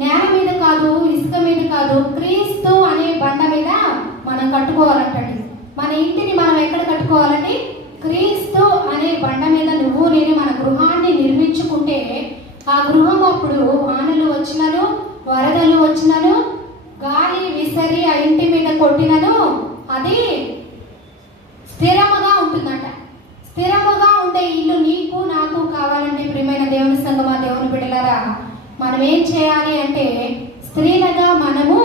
నేల మీద కాదు, ఇసుక మీద కాదు, క్రీస్తు అనే బండ మీద మనం కట్టుకోవాలంటండి. మన ఇంటిని మనం ఎక్కడ కట్టుకోవాలండి? క్రీస్తు అనే బండ మీద నువ్వు నేను మన గృహాన్ని నిర్మించుకుంటే, ఆ గృహం అప్పుడు వానలు వచ్చినను, వరదలు వచ్చినను, గాలి విసరి ఆ ఇంటి మీద కొట్టినను అది స్థిరముగా ఉంటుందంట. స్థిరముగా ఉండే ఇల్లు నీకు నాకు కావాలంటే ప్రియమైన దేవుని సంగమా, దేవుని బిడ్డలారా, మనం ఏం చేయాలి అంటే, స్త్రీలుగా మనము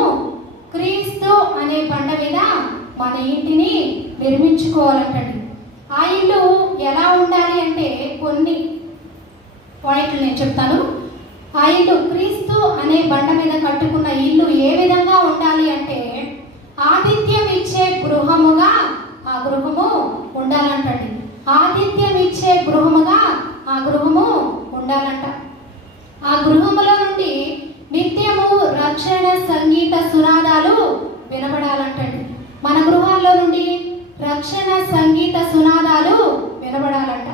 క్రీస్తు అనే బండ మీద మన ఇంటిని నిర్మించుకోవాలంటండి. ఆ ఇల్లు ఎలా ఉండాలి అంటే కొన్ని పాయింట్లు నేను చెప్తాను. ఆ ఇల్లు క్రీస్తు అనే బండ మీద కట్టుకున్న ఇల్లు ఏ విధంగా ఉండాలి అంటే, ఆతిథ్యం ఇచ్చే గృహముగా ఆ గృహము ఉండాలంటండి. ఆతిథ్యం ఇచ్చే గృహముగా ఆ గృహము ఉండాలంట. ఆ గృహములో నుండి నిత్యము రక్షణ సంగీత సునాదాలు వినబడాలంటండి. మన గృహాల్లో నుండి రక్షణ సంగీత సునాదాలు వినబడాలంట.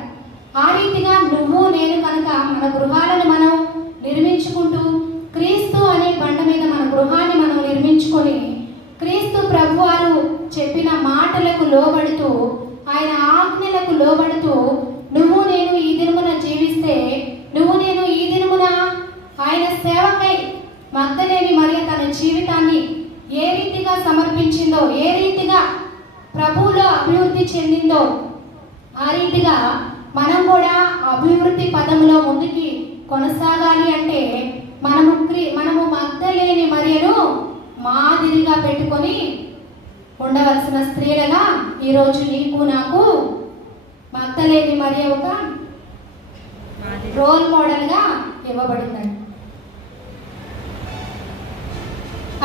ఆ రీతిగా నువ్వు నేను కనుక మన గృహాలను మనం నిర్మించుకుంటూ, క్రీస్తు అనే బండ మీద మన గృహాన్ని మనం నిర్మించుకొని, క్రీస్తు ప్రభువారు చెప్పిన మాటలకు లోబడుతూ, ఆయన ఆజ్ఞలకు లోబడుతూ నువ్వు నేను ఈ దినమున జీవిస్తే, నువ్వు వచ్చిందో, ఏ రీతిగా ప్రభువులో అభివృద్ధి చెందిందో ఆ రీతిగా మనం కూడా అభివృద్ధి పదంలో ముందుకి కొనసాగాలి అంటే మనము మగ్ధలేని మరియను మాదిరిగా పెట్టుకొని ఉండవలసిన స్త్రీలుగా ఈరోజు నీకు నాకు మగ్ధలేని మరియ ఒక రోల్ మోడల్గా ఇవ్వబడిందండి.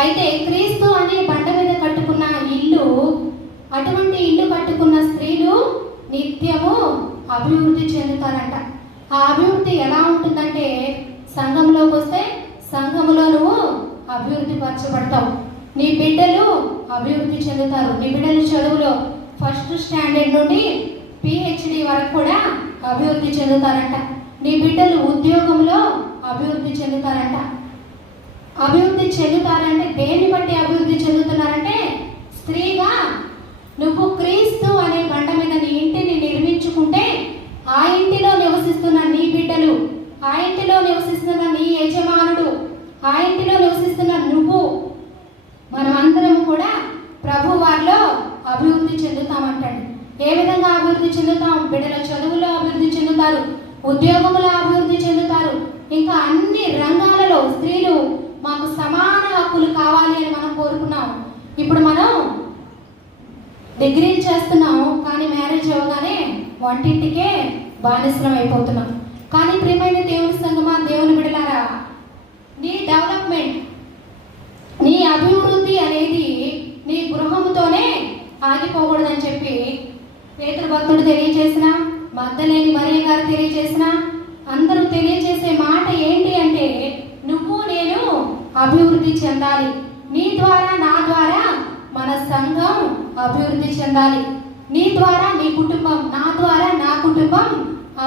అయితే క్రీస్తు అనే బండ మీద కట్టుకున్న ఇల్లు, అటువంటి ఇల్లు కట్టుకున్న స్త్రీలు నిత్యము అభివృద్ధి చెందుతారంట. ఆ అభివృద్ధి ఎలా ఉంటుందంటే, సంఘంలోకి వస్తే సంఘములో నువ్వు అభివృద్ధి పరచబడతావు, నీ బిడ్డలు అభివృద్ధి చెందుతారు. నీ బిడ్డలు చదువులో ఫస్ట్ స్టాండర్డ్ నుండి PhD వరకు కూడా అభివృద్ధి చెందుతారంట. నీ బిడ్డలు ఉద్యోగంలో అభివృద్ధి చెందుతారంట. అభివృద్ధి చెందుతారంటే దేన్ని బట్టి అభివృద్ధి చెందుతున్నారంటే, స్త్రీగా నువ్వు క్రీస్తు అనే బండ మీద నీ ఇంటిని నిర్మించుకుంటే ఆ ఇంటిలో నివసిస్తున్న నీ బిడ్డలు, ఆ ఇంటిలో నివసిస్తున్న నీ యజమానుడు, ఆ ఇంటిలో నివసిస్తున్న నువ్వు, మనమందరం కూడా ప్రభు వారిలో అభివృద్ధి చెందుతామంటండి. ఏ విధంగా అభివృద్ధి చెందుతాం? బిడ్డల చదువులో అభివృద్ధి చెందుతారు, ఉద్యోగంలో అభివృద్ధి చెందుతారు, ఇంకా అన్ని రంగాలలో స్త్రీలు మాకు సమాన హక్కులు కావాలి అని మనం కోరుకున్నాం. ఇప్పుడు మనం డిగ్రీలు చేస్తున్నాం, కానీ మ్యారేజ్ అవ్వగానే వంటింటికే బానిసలం అయిపోతున్నాం. కానీ ప్రియమైన దేవుని సంగమా, దేవుని బిడ్డలారా, నీ డెవలప్మెంట్, నీ అభివృద్ధి అనేది నీ గృహముతోనే ఆగిపోకూడదని చెప్పి పేతురు భక్తుడు తెలియజేసిన, మగ్ధలేని మరియ గారు తెలియజేసిన, అందరూ తెలియజేసే మాట ఏంటి అంటే, నువ్వు నేను అభివృద్ధి చెందాలి. నీ ద్వారా నా ద్వారా మన సంఘం అభివృద్ధి చెందాలి. నీ ద్వారా నీ కుటుంబం, నా ద్వారా నా కుటుంబం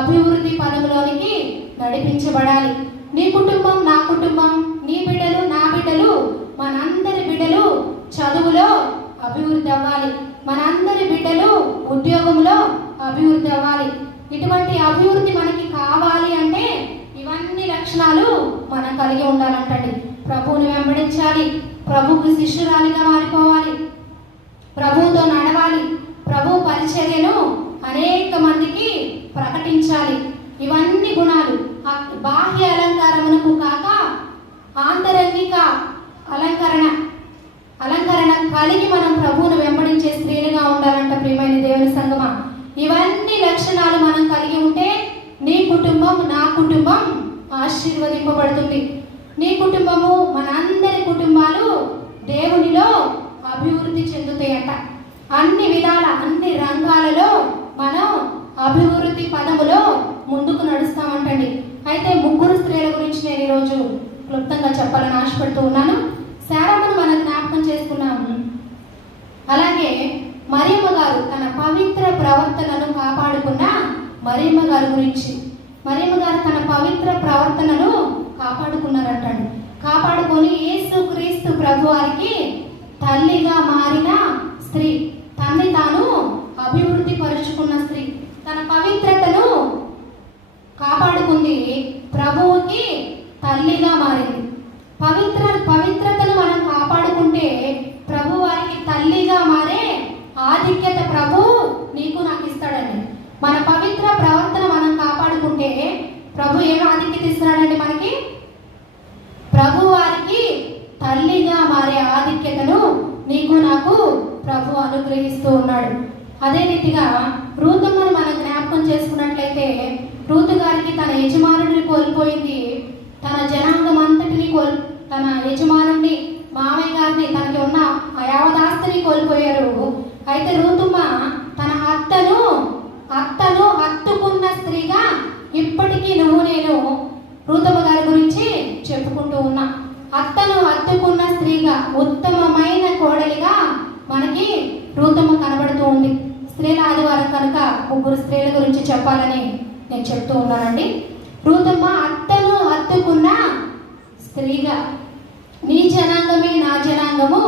అభివృద్ధి పదంలోనికి నడిపించబడాలి. నీ కుటుంబం, నా కుటుంబం, నీ బిడ్డలు, నా బిడ్డలు, మనందరి బిడ్డలు చదువులో అభివృద్ధి అవ్వాలి. మనందరి బిడ్డలు ఉద్యోగంలో అభివృద్ధి అవ్వాలి. ఇటువంటి అభివృద్ధి మనకి కావాలి అంటే ఇవన్నీ లక్షణాలు మనం కలిగి ఉండాలంటండి. ప్రభువుని వెంబడించాలి, ప్రభువుకి శిష్యురాలిగా మారిపోవాలి, ప్రభువుతో నడవాలి, ప్రభు పరిచర్యను అనేక మందికి ప్రకటించాలి. ఇవన్నీ గుణాలు బాహ్య అలంకారమునకు కాక ఆంతరంగిక అలంకరణ కలిగి మనం ప్రభువును వెంబడించే స్త్రీలుగా ఉండాలంట. ప్రియమైన దేవుని సంగమా, ఇవన్నీ లక్షణాలు మనం కలిగి ఉంటే నీ కుటుంబం, నా కుటుంబం ఆశీర్వదింపబడుతుంది. నీ కుటుంబము, మనందరి కుటుంబాలు దేవునిలో అభివృద్ధి చెందుతాయట. అన్ని విధాల, అన్ని రంగాలలో మనం అభివృద్ధి పదములో ముందుకు నడుస్తామంటండి. అయితే ముగ్గురు స్త్రీల గురించి నేను ఈరోజు క్లుప్తంగా చెప్పాలని ఆశపడుతూ ఉన్నాను. శారమ్మను మనం జ్ఞాపకం చేసుకున్నాము. అలాగే మరియమ్మ గారు తన పవిత్ర ప్రవర్తనను కాపాడుకున్న మరియమ్మ గారి గురించి, మరియమ్మ గారు తన పవిత్ర ప్రవర్తనను కాపాడుకున్నారంటండి. కాపాడుకొని యేసుక్రీస్తు ప్రభు వారికి తల్లిగా మారిన స్త్రీ, తన్ని తాను అభివృద్ధి పరుచుకున్న స్త్రీ, తన పవిత్రతను కాపాడుకుంది, ప్రభువుకి తల్లిగా మారింది. పవిత్రతను మనం కాపాడుకుంటే ప్రభు వారికి తల్లిగా మారే ఆధిక్యత ప్రభు నీకు నాకు ఇస్తాడండి. మన పవిత్ర ప్రవర్తన మనం కాపాడుకుంటే ప్రభు ఏం ఆధిక్యత ఇస్తున్నాడండి మనకి? ప్రభు వారికి తల్లిగా మారే ఆధిక్యతను నీకు నాకు ప్రభు అనుగ్రహిస్తూ ఉన్నాడు. అదే రీతిగా రూతమ్మను మనం జ్ఞాపకం చేసుకున్నట్లయితే, రూతు గారికి తన యజమానుడిని కోల్పోయింది, తన జనాంగం అంతటిని తన యజమానుడిని, మామయ్య గారిని, తనకి ఉన్న యావదాస్తిని కోల్పోయారు. అయితే రూతమ్మ తన అత్తను హత్తుకున్న స్త్రీగా ఇప్పటికీ నువ్వు నేను రూతమ్మ గారి గురించి చెప్పుకుంటూ ఉన్నా. అత్తను హత్తుకున్న స్త్రీగా, ఉత్తమమైన కోడలిగా మనకి రూతమ్మ కనబడుతూ ఉంది. స్త్రీల ఆదివారం కనుక ముగ్గురు స్త్రీల గురించి చెప్పాలని నేను చెప్తూ ఉన్నానండి. రూతమ్మ అత్తను హత్తుకున్న స్త్రీగా, నీ జనాంగమే నా జనాంగము,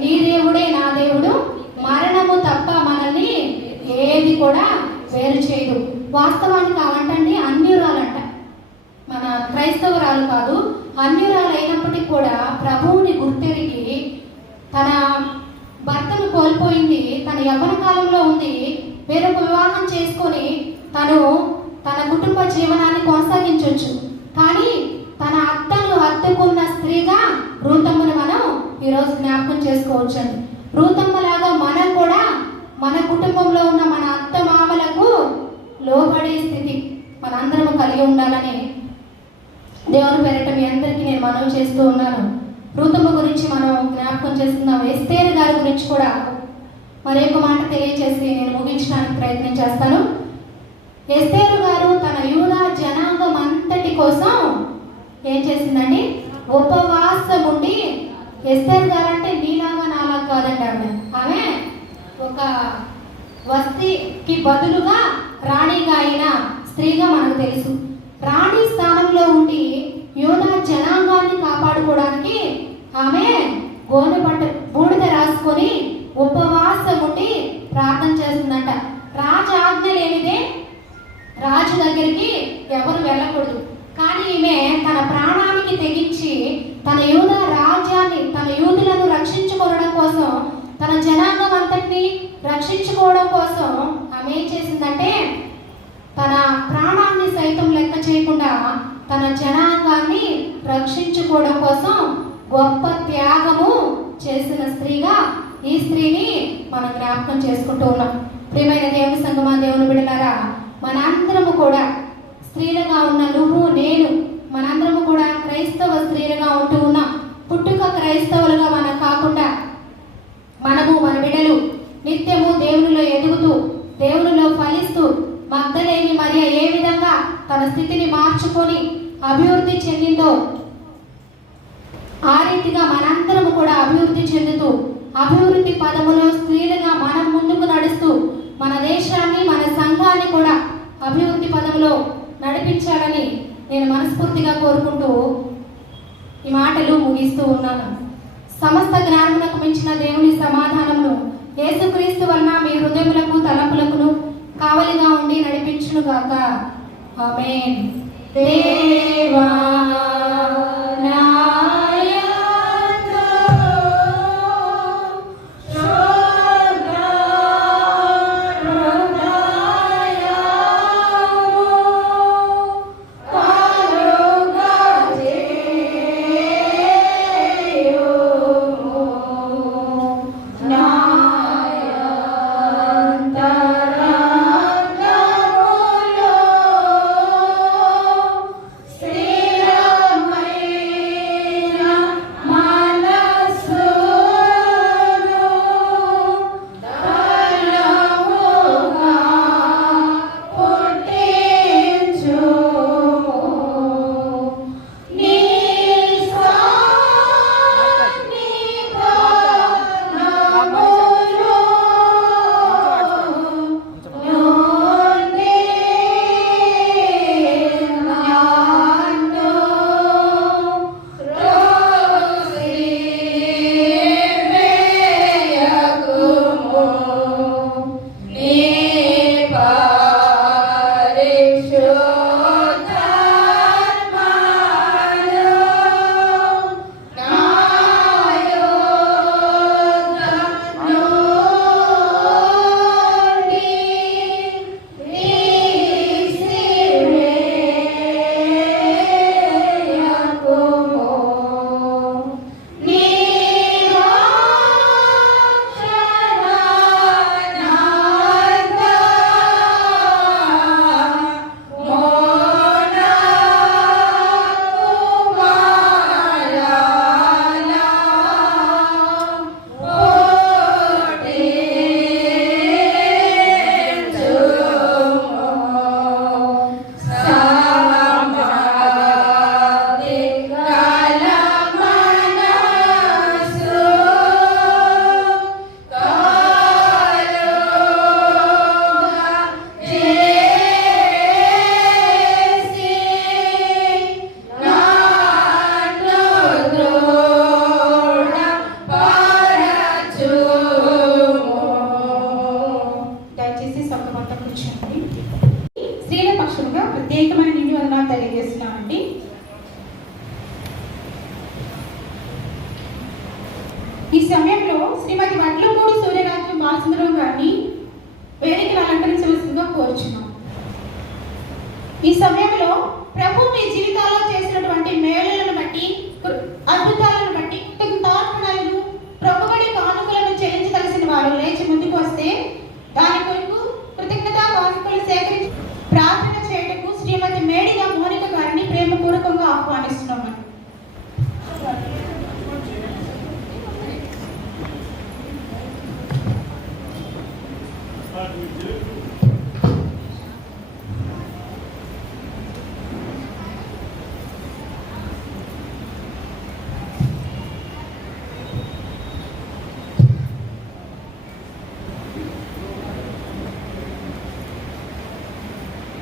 నీ దేవుడే నా దేవుడు, మరణము తప్ప మనల్ని ఏది కూడా వేరు చేయదు. వాస్తవానికి అవంటండి అన్యురాలంట, మన క్రైస్తవురాలు కాదు, అన్యురాలు అయినప్పటికీ కూడా ప్రభువుని గుర్తెరిగి తన కోల్పోయింది, తన యవ్వన కాలంలో ఉంది, వేరొక వివాహం చేసుకొని తను తన కుటుంబ జీవనాన్ని కొనసాగించవచ్చు. కానీ తన అత్తను హత్తుకున్న స్త్రీగా రూతమ్మను మనం ఈరోజు జ్ఞాపకం చేసుకోవచ్చండి. రూతమ్మలాగా మనం కూడా మన కుటుంబంలో ఉన్న మన అత్త మామలకు లోబడే స్థితి మనందరం కలిగి ఉండాలని దేవుని పేరిట మీ అందరికీ నేను మనవి చేస్తూ ఉన్నాను. రూతమ్మ గురించి మనం జ్ఞాపకం చేస్తున్నాం. ఎస్తేరు గారి గురించి కూడా మరొక మాట తెలియజేసి నేను ముగించడానికి ప్రయత్నం చేస్తాను. ఎస్తేరు గారు తన యూదా జనాంగం అంతటి కోసం ఏం చేసిందండి? ఉపవాసం ఉండి, ఎస్తేరు గారు అంటే నీలాగా నాలా కాదండి, ఆమె ఒక వస్తికి బదులుగా రాణిగా అయిన స్త్రీగా మనకు తెలుసు. రాణి స్థానంలో ఉండి యూదా జనాంగాన్ని కాపాడుకోవడానికి ఆమె గోనె పట్ట బూడిద రాసుకొని ఉపవాసం ఉండి ప్రార్థన చేస్తుందంట. రాజు ఆజ్ఞ లేనిదే రాజు దగ్గరికి ఎవరు వెళ్ళకూడదు. కానీ ఈమె తన ప్రాణానికి తెగించి తన యూదా రాజ్యాన్ని, తన యూదులను రక్షించుకోవడం కోసం, తన జనాంగం అంతటిని రక్షించుకోవడం కోసం ఆమె ఏం చేసిందంటే తన ప్రాణాన్ని సైతం లెక్క చేయకుండా తన జనాంగాన్ని రక్షించుకోవడం కోసం గొప్ప త్యాగము చేసిన స్త్రీగా ఈ స్త్రీని మనం జ్ఞాపకం చేసుకుంటూ ఉన్నాం. ప్రియమైన దేవుని సంగమా, దేవుని బిడ్డలారా, మనందరము కూడా స్త్రీలుగా ఉన్న నువ్వు, నేను, మనందరము కూడా క్రైస్తవ స్త్రీలుగా ఉంటూ ఉన్నాం. పుట్టుక క్రైస్తవులుగా మనం కాకుండా మనము, మన బిడ్డలు నిత్యము దేవునిలో ఎదుగుతూ, దేవునిలో ఫలిస్తూ, మగ్దలేని మరియ ఏ విధంగా తన స్థితిని మార్చుకొని అభివృద్ధి చెందిందో ఆ రీతిగా మనందరము కూడా అభివృద్ధి చెందుతూ, అభివృద్ధి పదములో స్త్రీలుగా మనం ముందుకు నడుస్తూ మన దేశాన్ని, మన సంఘాన్ని కూడా అభివృద్ధి పదములో నడిపించాలని నేను మనస్ఫూర్తిగా కోరుకుంటూ ఈ మాటలు ముగిస్తూ ఉన్నాను. సమస్త జ్ఞానములకు మించిన దేవుని సమాధానమును యేసుక్రీస్తు వలన మీ హృదయములకు తలంపులకును కావలిగా ఉండి నడిపించును గాక. ఆమేన్. దేవా శ్రీరామ ఈ సమయంలో శ్రీమతి వడ్లమూడి సూర్యరాజు బాలసుందరం గారిని వేదికను అలంకరించవలసిందిగా కోరుచున్నాం. ఈ సమయంలో ప్రభు మీ జీవితాల్లో చేసినటువంటి మేలులను బట్టి, అద్భుతాలను బట్టి కృతజ్ఞతార్పణలను, ప్రభుబడి కానుకలను చెల్లించవలసిన వారు లేచి ముందుకు వస్తే దాని కొరకు కృతజ్ఞతా కానుకలు సేకరించి ప్రార్థన చేయటకు శ్రీమతి మేడిగా మోనిక గారిని ప్రేమపూర్వకంగా ఆహ్వానిస్తున్నాము.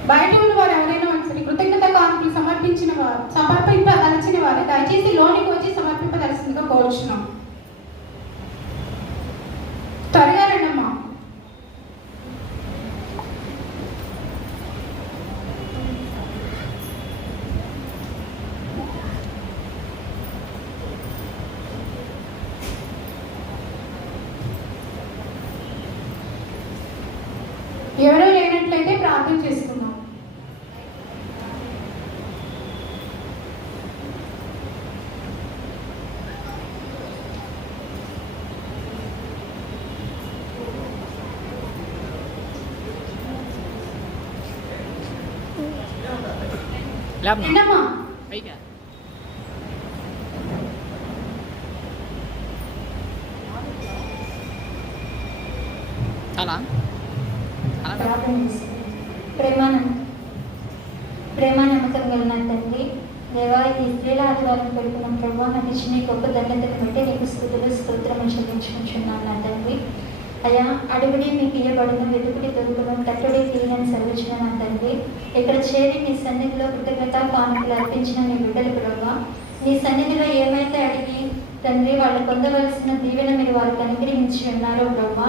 బయట ఉన్న వారు ఎవరైనా సరే కృతజ్ఞత కానుకలు సమర్పింపదలచిన వారు దయచేసి లోనికి వచ్చి సమర్పింపదలసిందిగా కోరుచున్నాం. త్వరగా రండమ్మా. ఎవరూ లేనట్లయితే ప్రార్థన చేసుకుందాం. ఏంటమ్మా? ప్రేమ నమ్మకం కలిగిన తండ్రి, దేవా ఈ స్త్రీల ఆదివారం పెడుతున్న ప్రభావ నాకు ఇచ్చిన గొప్ప ధన్యతను బట్టి నీకు స్తుతులు స్తోత్రం చెల్లించుకుంటున్నాను నా తండ్రి. అయ్యా, అడుగుడి మీకు ఇయ్యబడును, వెతుకుడి దొరుకును, తట్టుడి తీయని సెలవుచిన నా తండ్రి. ఇక్కడ చేరి నీ సన్నిధిలో కృతజ్ఞత కానుకలు అర్పించిన మీ బిడ్డలు ప్రభావ, నీ సన్నిధిలో ఏమైతే అడిగి తండ్రి వాళ్ళు పొందవలసిన దీవెన మీరు వారికి అనుగ్రహించి ఉన్నారో ప్రభావ,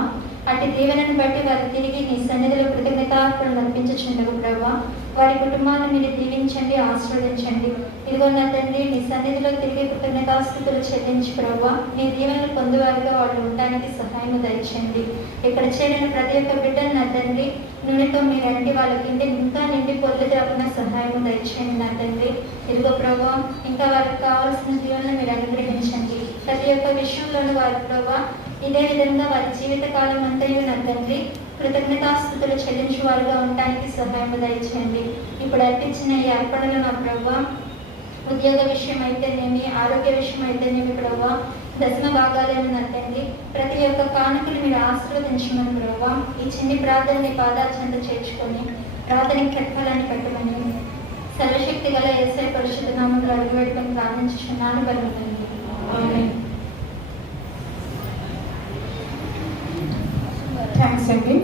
అటు దీవెనను బట్టి వారు తిరిగి నీ సన్నిధిలో కృతజ్ఞతార్పణలు అర్పించుచుండవు ప్రభావ. వారి కుటుంబాలను మీరు దీవించండి, ఆశీర్వదించండి. ఇదిగో నా తండ్రి, నీ సన్నిధిలో తిరిగి కృతజ్ఞతాస్తుతులు చెల్లించి ప్రభావ నీ దీవెనలు పొందువారుగా వాళ్ళు ఉండడానికి సహాయం దయచేయండి. ఇక్కడ చేరిన ప్రతి ఒక్క బిడ్డను నా తండ్రి నూనెతో మీరు అంటి వాళ్ళకి ఇంకా నిండి పొల్లు రాకుండా సహాయం దయచేయండి నా తండ్రి. ఇదిగో ప్రభావ ఇంకా వారికి కావాల్సిన దీవెనలు మీరు అనుగ్రహించండి. ప్రతి ఒక్క విషయంలోనూ వారి ప్రభావ ఇదే విధంగా వారి జీవితకాలం అంతయు నా తండ్రి కృతజ్ఞతాస్తుతులు చెల్లించు వారుగా ఉండడానికి సహాయం దయచేయండి. ఇప్పుడు అర్పించిన ఈ అర్పణలు నా ప్రభావ ఉద్యోగ విషయం అయితేనేమి, ఆరోగ్య విషయం అయితేనేమి ప్రభావ, దశమ భాగాలను నా తండ్రి ప్రతి ఒక్క కానుకలు మీరు ఆశీర్వదించమని ప్రభావ ఈ చిన్ని ప్రార్థనని పాదాచంద చేర్చుకొని ప్రార్థన ప్రతిఫలాన్ని పెట్టమని సర్వశక్తి గల యేసయ్య పరిశుద్ధ నామములో అడుగుపెట్టుకొని ప్రార్థించుచున్నాను బలవంతండి. ఆమేన్. థ్యాంక్స్ అండి.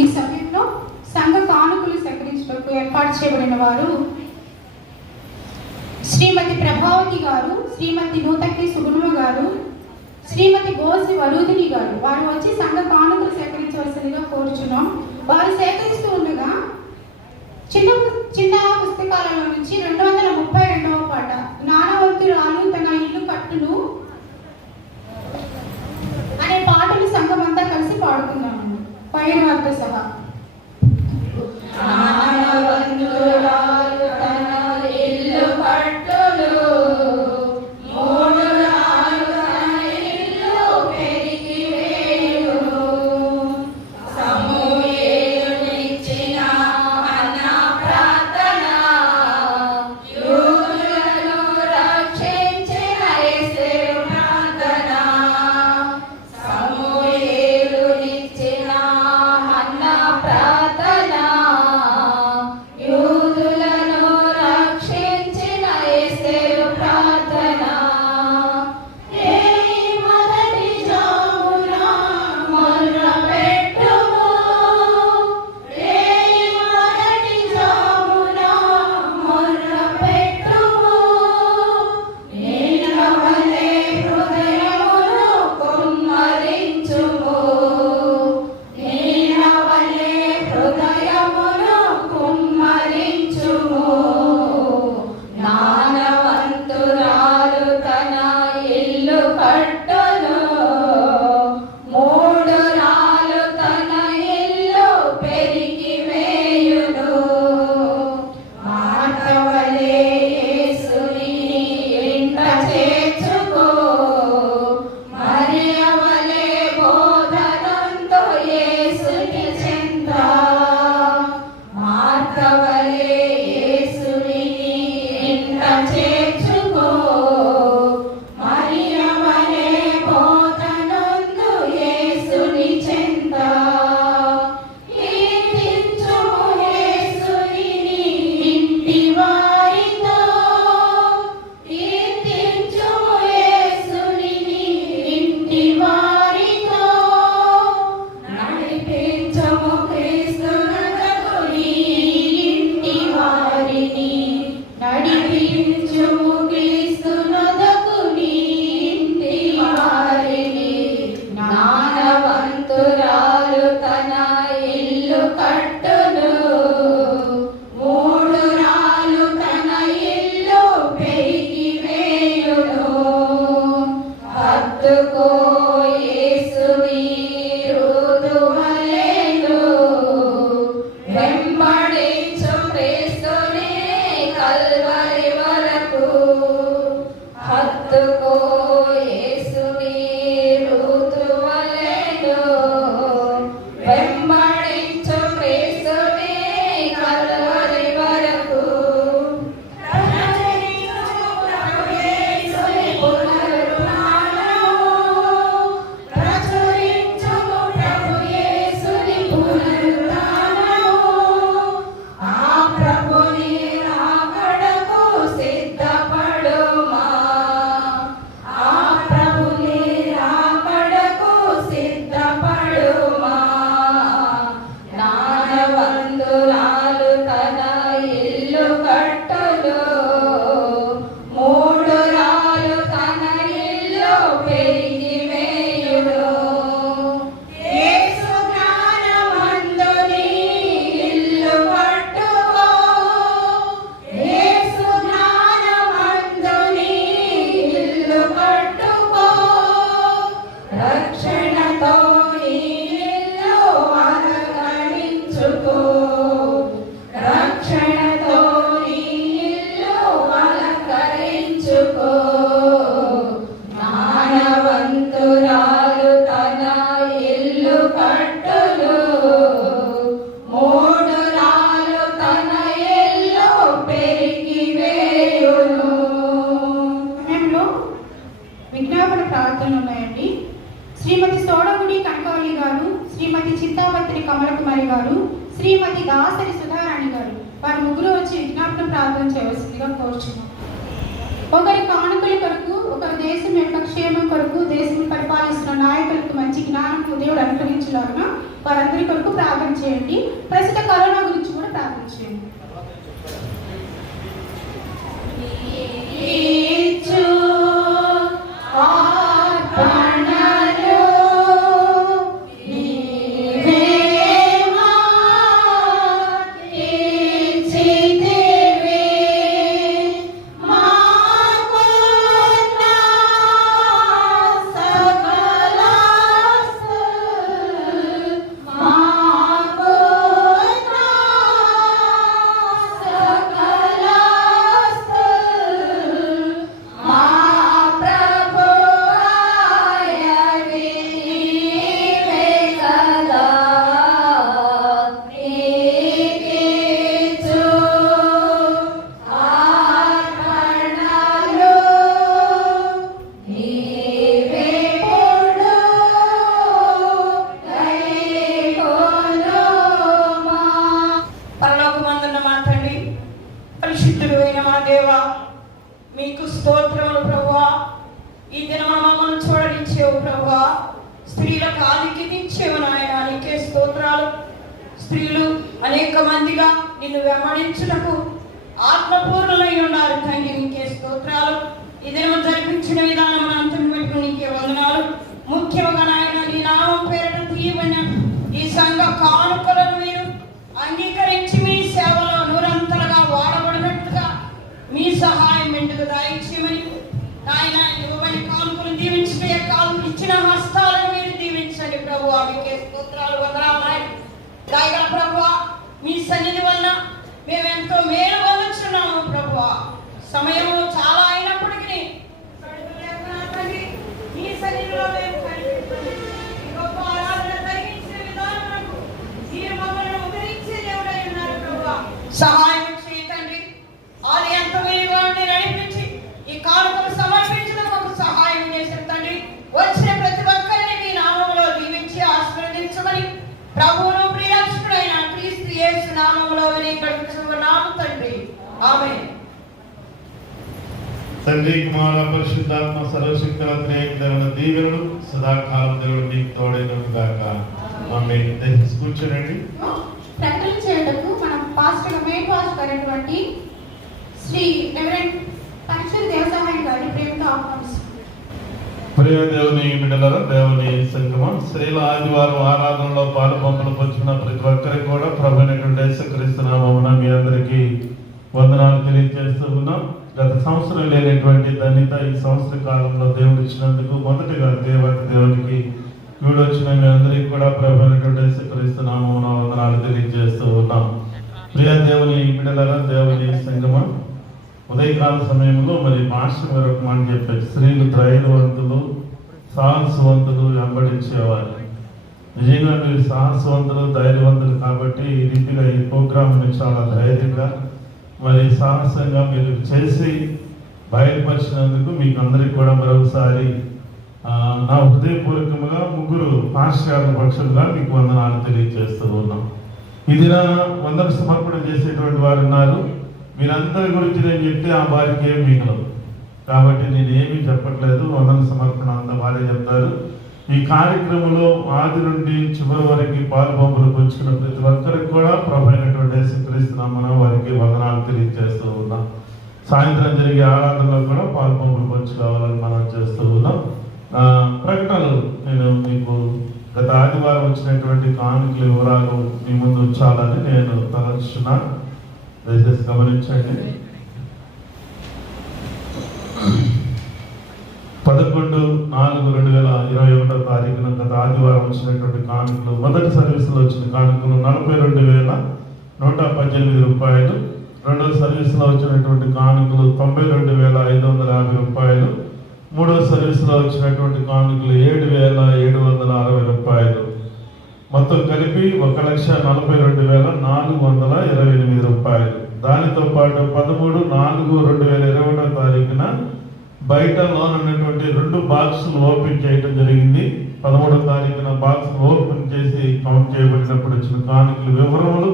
ఈ సమయంలో సంఘ కానుకలు సేకరించడానికి ఏర్పాటు చేయబడిన వారు శ్రీమతి ప్రభావతి గారు, శ్రీమతి నూతక్కి సుగుణమ గారు, శ్రీమతి గోసి వరుదిని గారు. వారు వచ్చి సంఘ కానుకలు సేకరించవలసిందిగా కోరుచున్నాం. వారు సేకరిస్తూ ఉండగా చిన్న చిన్న పుస్తకాలలో నుంచి 232వ పాట జ్ఞానవంతురాలు తన ఇల్లు కట్టును అనే పాటలు సంఘం అంతా కలిసి పాడుకున్నాము పైన వారితో సహా. జ్ఞానవంతురాలు తన ఇల్లు కట్టు హత్తుకో యేసుని ఋతువలెను, వెంబడించు క్రీస్తుని కల్వరి వరకు. హత్తుకో యేసుని ఋతువలెను, వెంబడించు క్రీస్తుని కల్వరి వరకు. విజ్ఞాపన ప్రార్థనలు ఉన్నాయండి. శ్రీమతి సోడగుడి కనకవల్లి గారు, శ్రీమతి చింతాపత్రి కమలకుమారి గారు, శ్రీమతి దాసరి సుధారాణి గారు, వారు ముగ్గురు వచ్చి విజ్ఞాపన ప్రార్థన చేయవలసిందిగా కోరుచున్నాం. ఒకరి కానుకల కొరకు, ఒకరి దేశం యొక్క క్షేమం కొరకు, దేశం పరిపాలిస్తున్న నాయకులకు మంచి జ్ఞానం దేవుడు అనుగ్రహించాలన్నా వారందరి కొరకు ప్రార్థన చేయండి. ప్రస్తుత కరోనా గురించి కూడా ప్రార్థన చేయండి. మీకు స్తోత్రములు ప్రభువా. ఈ దినమున మమ్మల్ని చూడనిచ్చేవు ప్రభువా. స్త్రీలకు ఆధిక్యతిచ్చేవు నాయన, నీకే స్తోత్రాలు. స్త్రీలు అనేక మందిగా నిన్ను వెంబడించుటకు ఆత్మపూర్ణులై ఉన్నారు తండ్రి, నీకే స్తోత్రాలు. ఈ దినము జరిపించిన విధానం అంతని బట్టి నీకే వందనాలు. ముఖ్యంగా నాయన నీ నామం పేరట తీయబడిన ఈ సంఘ కానుకలను మీరు అంగీకరించి మీ సేవలో నూరంతలుగా వాడబడినట్టుగా మీ సహాయం మెండుగా దాయించమని నాయన ఇవ్వబడిన కానుకలు దీవించే కానుకలు ఇచ్చిన హస్తాలను మీరు దీవించండి ప్రభు. మీకే స్తోత్రాలు వందనాలు నాయన. దయగల ప్రభు, మీ సన్నిధి వలన మేము ఎంతో మేలు పొందుచున్నాము ప్రభు. సమయము చాలా అయినప్పటికీ మీ సన్నిధిలో మేము కనిపించండి. గొప్ప ఆరాధన కలిగించే విధానమునకు మీరు మమ్మల్ని ఉద్ధరించే దేవుడై ఉన్నారు ప్రభు. సహాయం చేయండి. అది ఎంత మీరుగా నడిపించి ఈ కానుకలు సమర్పించడం మాకు సహాయం చేసిన తండ్రి. వచ్చిన ప్రతి ఒక్కరిని మీ నామములో దీవించి ఆశీర్వదించమని ప్రభువును ప్రియరక్షకుడైన క్రీస్తు యేసు నామములో వినయపడుచున్నాము తండ్రి. ఆమేన్. తండ్రి, కుమార, పరిశుద్ధాత్మ సర్వశక్తుల దేవుని దీవెనలు సదాకాలం దేవుడు మీకు తోడైనను గాక. ఆమేన్. దయచేసి కూర్చోండి. ప్రకటన చేయటకు మనం పాస్టర్ మెయిన్ పాస్టర్ అయినటువంటి శ్రీ రెవరెండ్ పంచర్ దేవసహాయం గారిని ప్రేమతో ఆహ్వానిస్తున్నాం. ప్రియ దేవుని బిడ్డలారా, దేవుని సంగమం స్త్రీల ఆదివారం ఆరాధనలో పాలు పంపులు పంచుకున్న ప్రతి ఒక్కరికి కూడా ప్రభువైనటువంటి యేసుక్రీస్తు నామమున మీ అందరికీ వందనాలు తెలియజేస్తూ ఉన్నాం. గత సంవత్సరం లేనటువంటి ధన్యత ఈ సంవత్సర కాలంలో దేవుడు ఇచ్చినందుకు మొదటిగా దేవునికి వీడొచ్చిన మీ అందరికీ కూడా ప్రభువైనటువంటి యేసుక్రీస్తు నామమున వందనాలు తెలియజేస్తూ ఉన్నాం. ప్రియ దేవుని బిడ్డలారా, దేవుని సంగమం, ఉదయకాల సమయంలో మరి మాస్టర్ గారు ఒక మాట చెప్పారు, స్త్రీలు ధైర్యవంతులు, సాహసవంతులు, వెంబడించేవారు. నిజంగా మీరు సాహసవంతులు, ధైర్యవంతులు కాబట్టి ఈ రీతిగా ఈ ప్రోగ్రామ్ని చాలా ధైర్యంగా మరి సాహసంగా మీరు చేసి బయలుపరిచినందుకు మీకు అందరికీ కూడా మరొకసారి నా హృదయపూర్వకంగా ముగ్గురు పాస్టర్ పక్షులుగా మీకు వందనాలు తెలియజేస్తూ ఉన్నాం. ఇది వందన సమర్పణ చేసేటువంటి వారు ఉన్నారు. మీరందరి గురించి నేను చెప్తే ఆ వారికి ఏం మిగలదు కాబట్టి నేను ఏమీ చెప్పట్లేదు. వందన సమర్పణ అంతా వారే చెప్తారు. ఈ కార్యక్రమంలో ఆది నుండి చివరి వరకు పాల్పంపులు పుచ్చుకున్న ప్రతి ఒక్కరికి కూడా ప్రభువైనటువంటి యేసుక్రీస్తు నామమున వారికి వందనాలు తెలియజేస్తూ ఉన్నాం. సాయంత్రం జరిగే ఆరాధనలో కూడా పాల్పంపులు పంచుకోవాలని మనం చేస్తూ ఉన్నాం. ప్రకటనలు నేను మీకు గత ఆదివారం వచ్చినటువంటి కానుకల వివరాలు మీ ముందు ఉంచాలని నేను తలచున్నాను. దయచేసి గమనించండి. 11/4/2021 గత ఆదివారం వచ్చినటువంటి కానుకలు, మొదటి సర్వీసులో వచ్చిన కానుకలు 42,118 రూపాయలు. రెండవ సర్వీసులో వచ్చినటువంటి కానుకలు 92,550 రూపాయలు. మూడవ సర్వీసులో వచ్చినటువంటి కానుకలు 7,760 రూపాయలు. మొత్తం కలిపి 1,42,428 రూపాయలు. దానితో పాటు 13/4/2021 బయట లోన్ ఉన్నటువంటి 2 బాక్సులు ఓపెన్ చేయడం జరిగింది. 13వ తారీఖున బాక్స్ ఓపెన్ చేసి కౌంట్ చేయబడినప్పుడు వచ్చిన కానుకల వివరములు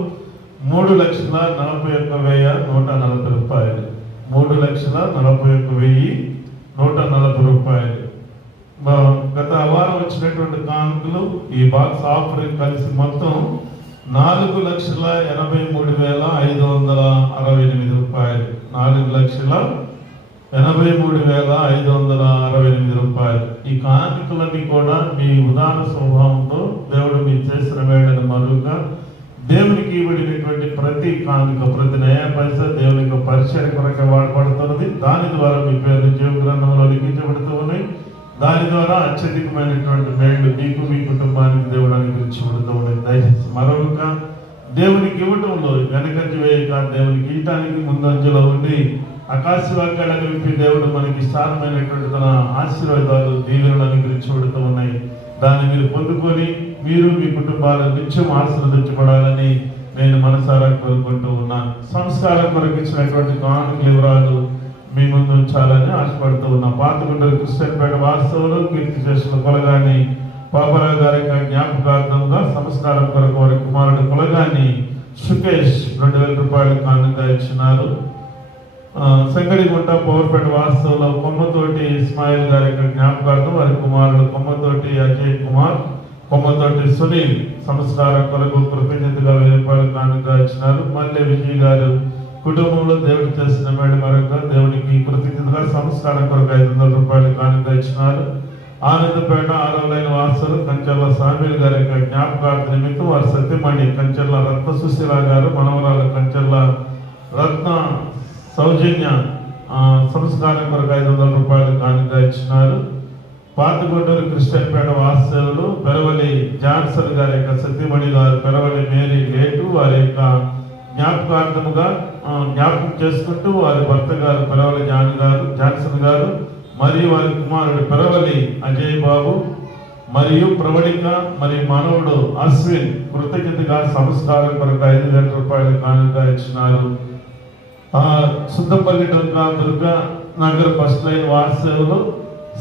3,41,140 రూపాయలు. 3,41,140 రూపాయలు. గత వారం వచ్చినటువంటి కానుకలు ఈ బాక్స్ ఆఫర్ కలిసి మొత్తం 4,83,568 రూపాయలు. 4,83,568 రూపాయలు. ఈ కానుకలన్నీ కూడా మీ ఉదార స్వభావంతో దేవుడు మీరు చేసిన వేళను మరువుగా దేవునికి ఇవ్వబడినటువంటి ప్రతి కానుక, ప్రతి నయా పైసా దేవుని యొక్క పరిచయం కొరకు వాడబడుతున్నది. దాని ద్వారా మీ పేరు జీవ గ్రంథంలో లిఖించబడుతూ ఉన్నాయి. దాని ద్వారా అత్యధికమైనటువంటి మేళ్ళు మీకు, మీ కుటుంబానికి దేవుడు అనుగ్రహించబడుతూ ఉన్నాయి. దయచేసి మరొక దేవునికి ఇవ్వటంలో వెనకంజ వేయక దేవునికి ఇవ్వటానికి ముందంజలో ఉండి ఆకాశవాక్యాలను విప్పి దేవుడు మనకి విస్తారమైనటువంటి తన ఆశీర్వాదాలు, దీవెనలు అనుగ్రహించబడుతూ ఉన్నాయి. దాన్ని మీరు పొందుకొని మీరు మీ కుటుంబాలు నిత్యం ఆశీర్వదించబడాలని నేను మనసారా కోరుకుంటూ ఉన్నాను. సంస్కారం కొరకు ఇచ్చినటువంటి కానుకల వివరాలు మీ ముందు ఉంచాలని ఆశపడుతూ ఉన్నాం. పాతగుండల క్రిస్టియన్పేట వాస్తవులు కీర్తి చేసిన కొలగాని పాపరావు గారి జ్ఞాపకార్థంగా సంస్కారం కొరకు వారి కుమారుడు కొలగాని సుకేష్ 2,000 రూపాయలు కానుక ఇచ్చినారు. సంగడిగుంట పవర్పేట వాస్తవులో కొమ్మతోటి ఇస్మాయిల్ గారి జ్ఞాపకార్థం వారి కుమారుడు కొమ్మతోటి అజయ్ కుమార్, కొమ్మతోటి సునీల్ సంస్కారం కొరకు కృతజ్ఞతగా 1,000 రూపాయలు కానుక ఇచ్చినారు. మల్లె విజయ్ గారు కుటుంబంలో దేవుడు చేసిన మేడు మరొక దేవునికి కృతజ్ఞతగా సంస్కారం కొరకు 500 రూపాయలు కానుక ఇచ్చినారు. ఆనందపేట 6వ లైన్ వాసులు కంచెర్ల సామీల్ గారి జ్ఞాపకార్థ నిమిత్తం వారి సత్యమణి కంచెర్ల రత్న సుశీల గారు, మనవరాల కంచెర్ల రత్న సౌజన్య సంస్కారం కొరకు 500 రూపాయలు కానుక ఇచ్చినారు. పాతగొండూరు క్రిస్టియన్పేట వాస్తవులు పెరవలి జాన్సన్ గారి యొక్క సత్యమణి గారు, పెరవలి మేరీ లేటు వారి యొక్క జ్ఞాపకార్థముగా జ్ఞాపకం చేసుకుంటూ వారి భర్త గారు పెరవలి జాన్సన్ గారు మరియు వారి కుమారుడు పెరవలి అజయ్ బాబు మరియు ప్రవళిక మరియు మనవుడు అశ్విన్ కృతజ్ఞతగా సంస్కారం కొరకు 5,000 రూపాయలు కానుక ఇచ్చినారు. సుద్దపల్లి దుర్గా నగర్ ఫస్ట్ లైన్ వాస్తవులు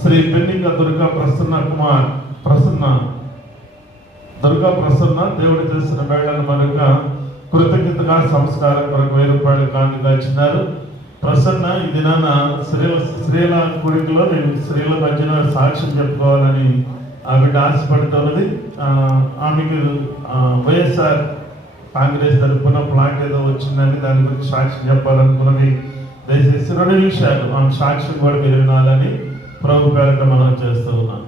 శ్రీ పెన్నిక దుర్గా ప్రసన్న దేవుడు చేసిన మేళను మరొక కృతజ్ఞతగా సంస్కారం కొరకు 1,000 రూపాయలు కానుక ఇచ్చినారు. ప్రసన్న ఇది నాన్న స్త్రీల కుడికిలో నేను స్త్రీల మధ్యన సాక్ష్యం చెప్పుకోవాలని ఆవిడ ఆశపడుతున్నది. ఆమెకు వైఎస్ఆర్ కాంగ్రెస్ తరఫున ప్లాట్ ఏదో వచ్చిందని దాని గురించి సాక్ష్యం చెప్పాలనుకున్నది. దయచేసి 2 నిమిషాలు ఆమె సాక్ష్యం కూడా మీరు వినాలని ప్రభు పేరట మనం చేస్తూ ఉన్నాం.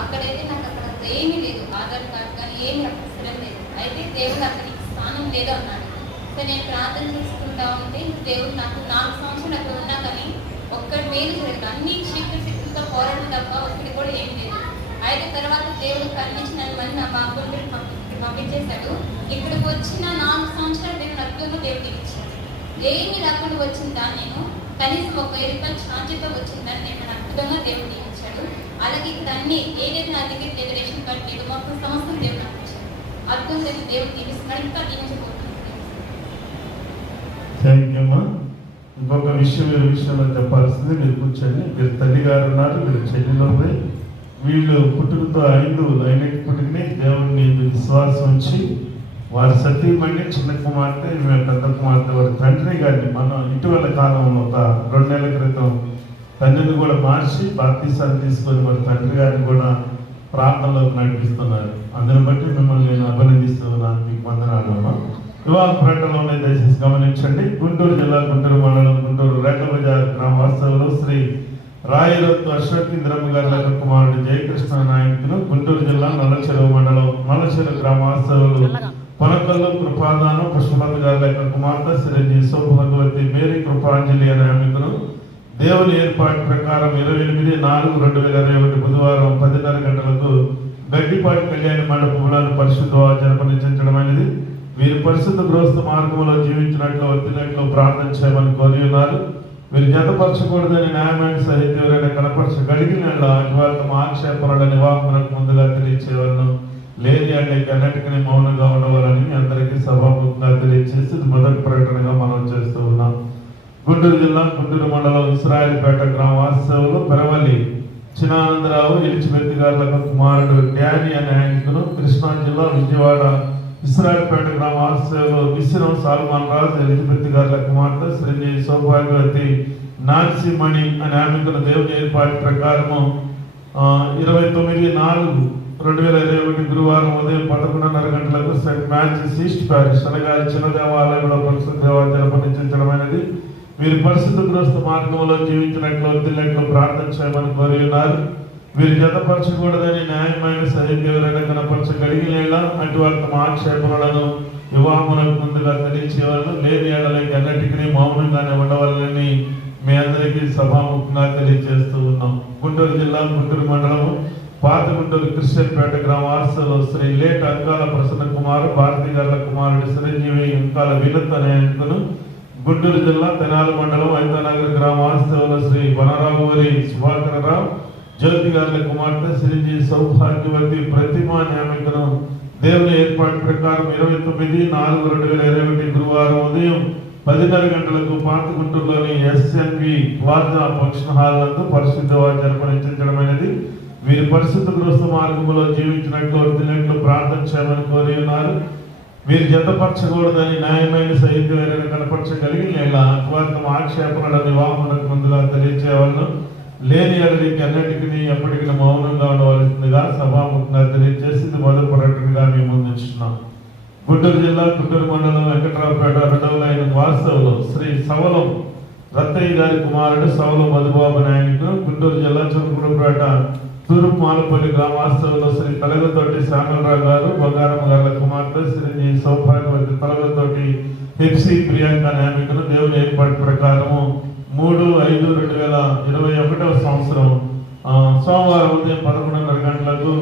అక్కడైతే నాకు అక్కడ ఏమీ లేదు, ఆధార్ కార్డు కానీ ఏమి అవసరం లేదు. అయితే దేవుడు అతనికి స్థానం లేదు అన్నాడు. సో నేను ప్రార్థన చేసుకుంటా ఉంటే దేవుడు నాకు 4 సంవత్సరాలు అక్కడ ఉన్నా కానీ ఒక్కటి మేలు జరగదు. అన్ని చీకటి శక్తులతో పోరాటం తప్ప ఒక్కటి కూడా ఏం లేదు. అయితే తర్వాత దేవుడు కన్నించి నన్ను మళ్ళీ నా మా అబ్బాయి పంపించేశాడు. ఇక్కడికి వచ్చిన 4 సంవత్సరాలు నేను రక్తంలో దేవుడు ఇచ్చాడు. ఏమి రక్తం వచ్చిందా నేను కనీసం ఒక 7 రూపాయలు ఛార్జీతో వచ్చిందని నేను అద్భుతంగా దేవుడు ఇచ్చాడు. అలాగే ఇక్కడ అన్ని ఏదైతే నా దగ్గర లేదు, రేషన్ కార్డు లేదు, మొత్తం సంవత్సరం దేవుడు నాకు ఇచ్చాడు. అద్భుతంగా దేవుడు దీవిస్తున్నాడు. ఇంకా దీవించబోతున్నాను. థ్యాంక్ యూ అమ్మా. ఇంకొక విషయంలో చెప్పాల్సింది, మీరు కూర్చొని, మీరు తల్లి గారు ఉన్నారు, మీరు చెల్లిలో పోయి వీళ్ళు పుట్టుకతో 5 పుట్టుకుని దేవుడిని విశ్వాసం ఉంచి వారి సతీమణి చిన్న కుమార్తె, పెద్ద కుమార్తె వారి తండ్రి గారిని మనం ఇటీవల కాలంలో ఒక 2 నెలల క్రితం తండ్రిని కూడా మార్చి బాప్తీసాన్ని తీసుకొని వారి తండ్రి గారిని కూడా ప్రార్థనలోకి నడిపిస్తున్నారు. అందుని బట్టి మిమ్మల్ని నేను అభినందిస్తున్నాను. మీకు వందనాలు అమ్మా. వివాహ ప్రకటనలోనే దయచేసి గమనించండి. గుంటూరు జిల్లా గుంటూరు మండలం గుంటూరు రేట్ల బజార్ గ్రామ వాస్తవంలో శ్రీ రాయరత్తు అశ్వతీంద్రమ్మ గారి కుమారుడు జయకృష్ణ నాయకులు, గుంటూరు జిల్లా నల్లచెరువు మండలం నల్లచెరువు గ్రామ వాస్తవులు పొనకల్లు కృపాదానం పుష్పలత గారి కుమార్తె శ్రీ సౌభగవతి మేరీ కృపాంజలి అనే ఆమెకును దేవుని ఏర్పాటు ప్రకారం 28/4/2021 బుధవారం 10:30 గంటలకు గడ్డిపాటి కళ్యాణ మండపంలో పరిశుద్ధ జరపనించడమైనది. వీరు పరిశుద్ధ గృహస్థ మార్గంలో జీవించినట్లు వర్తినట్లు ప్రార్థన చేయమని కోరి ఉన్నారు. వీరు జతపరచకూడదని న్యాయమైన సహిత ఎవరైనా కనపరచగలిగిన అటువాళ్ళ ఆక్షేపణల నివాహములకు ముందుగా తెలియచేవాలను, లేని అన్నిటికి అన్నిటికీ మౌనంగా ఉండవాలని మీ అందరికీ సభాముఖంగా తెలియజేసి మొదటి ప్రకటనగా మనం చేస్తూ ఉన్నాం. గుంటూరు జిల్లా గుంటూరు మండలం ఇస్రాయిల్పేట గ్రామ వాస్తవులు పెరవల్లి చిన్నానందరావు ఎలిజబెత్ గారి కుమారుడు డ్యానీ అనే ఆయనకును, కృష్ణా జిల్లా విజయవాడ ఇస్రాయిల్పేట గ్రామ వాస్తవులు విశ్రం సాల్మాన్ రాజు ఎలిజబెత్ గారి కుమార్తె శ్రీ సౌభాగ్యవతి నాన్సీ మణి అనే ఆమెకును దేవుని ఏర్పాటు ప్రకారము 29/4/2021 గురువారం ఉదయం 11:30 గంటలకు సెయింట్ మ్యాథ్యూస్ ఈస్ట్ ప్యారిష్ అనగా చిన్న దేవాలయంలో పరిశుద్ధ దేవాలయం నిర్వహించడమైనది. వీరు పరిశుద్ధ గృహస్థ మార్గంలో జీవించినట్లు వదిలినట్లు ప్రార్థన చేయమని కోరి ఉన్నారు. వీరు జతపరచకూడదని న్యాయమైన సహిత ఎవరైనా కనపరచగలిగిన అటువంటి ఆక్షేపణలను వివాహములకు ముందుగా తెలియచేవాళ్ళు, లేని ఏళ్ళకి అన్నిటికీ మౌనంగానే ఉండవాలని మీ అందరికీ సభాముఖంగా తెలియజేస్తూ ఉన్నాం. గుంటూరు జిల్లా గుంటూరు మండలం పాత గుంటూరు క్రిస్టియన్పేట గ్రామ వారసులు శ్రీ లేట్ అంకాల ప్రసన్న కుమార్ భారతీ గారి కుమారుడు చిరంజీవి అంకాల వినత్ అనే ఆయనకును, గుంటూరు జిల్లా తెనాలి మండలం ఐతానగర్ గ్రామ వాస్తవులు శ్రీ వనరావురి సుభాకరరావు జ్యోతి గారి కుమార్తె శ్రీ సౌభాగ్యవతి ప్రతిమ న్యామికను దేవుని ఏర్పాటు ప్రకారం 29/4/2021 గురువారం ఉదయం 10:30 గంటలకు పాత గుంటూరులోని ఎస్ఎన్వి ప్లాజా ఫంక్షన్ హాల్ నందు పరిశుద్ధ నిర్వహించడమైనది. వీరు పరిశుద్ధ గృహస్థ మార్గంలో జీవించినట్లు వర్తినట్లు ప్రార్థన చేయమని కోరి ఉన్నారు. వీరు జతపరచకూడదని న్యాయమైన సహిత వేరైనా కనపరచగలిగిన ఆక్షేపణల నివాహములకు ముందుగా తెలియచేయవలను, లేని అడికి అన్నిటికీ ఎప్పటికీ మౌనంగా ఉండవలసిందిగా సభాముఖంగా తెలియజేసి మొదటి ప్రకటనగా మేము ముందుంచున్నాం. గుంటూరు జిల్లా గుంటూరు మండలం వెంకట్రావుపేట 2వ లైన్ వాస్తవులు శ్రీ సవలం రత్తయ్య గారి కుమారుడు సవలం మధుబాబు నాయకుడు, గుంటూరు జిల్లా చురుకుడుపేట తూర్పు మాలపల్లి గ్రామ వాస్తవులు శ్రీ తలగతోటి శ్యామలరావు గారు బంగారమ్మ గారి కుమార్తె శ్రీ సౌభాగ్యవతి తలగతోటి హెప్సీ ప్రియాంక నాయకులు దేవుని ఏర్పాటు ప్రకారము 3/5/2021 సంవత్సరం సోమవారం ఉదయం 11:30 గంటలకు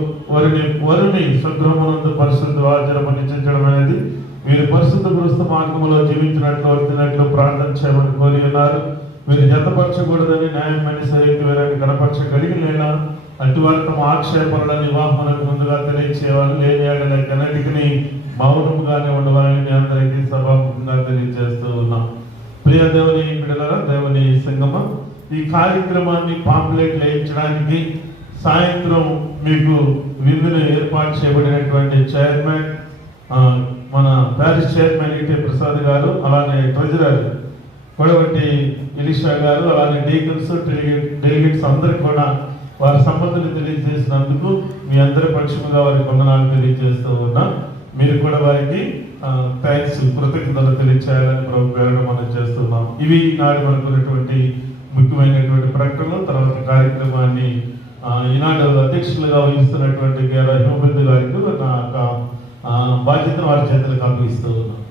వరుని స్వగృహమునందు పరిశుద్ధ నిర్వహించడం అనేది. వీరు పరిశుద్ధ గృహస్థ మార్గంలో జీవించినట్లు వర్తినట్లు ప్రార్థన చేయమని కోరి ఉన్నారు. వీరు జతపరచకూడదని న్యాయమైన సహిత వేరైనా కనపరచగలిగిన అటువంటి తమ ఆక్షేపణల వివాహములకు ముందుగా తెలియచేయాలని, లేని అన్నిటికీ మౌనంగానే ఉండవాలని మీ అందరికీ సభాముఖంగా తెలియజేస్తూ ఉన్నాం. ప్రియ దేవుని బిడ్డలారా, దేవుని సంగమ, ఈ కార్యక్రమాన్ని పాంప్లెట్ వేయించడానికి సాయంత్రం మీకు విందును ఏర్పాటు చేయబడినటువంటి చైర్మన్ మన ప్యారిస్ చైర్మన్ ఈటే ప్రసాద్ గారు, అలానే ట్రెజరర్ కొడవటి ఎలిషా గారు, అలానే డీకన్స్ డెలిగేట్స్ అందరికి కూడా వారి సంబంధాలు తెలియజేసినందుకు మీ అందరి పక్షముగా వారికి వందనాలు తెలియజేస్తూ ఉన్నా. మీరు కూడా వారికి థ్యాంక్స్ కృతజ్ఞతలు తెలియచేయాలని ప్రభు పేరును మనం చేస్తున్నాం. ఇవి ఈనాడు మనకున్నటువంటి ముఖ్యమైనటువంటి ప్రకటనలు. తర్వాత కార్యక్రమాన్ని ఈనాడు అధ్యక్షులుగా వహిస్తున్నటువంటి హిమబిందు గారికి బాధ్యతను వారి చేతులకు అప్పగిస్తూ ఉన్నాం.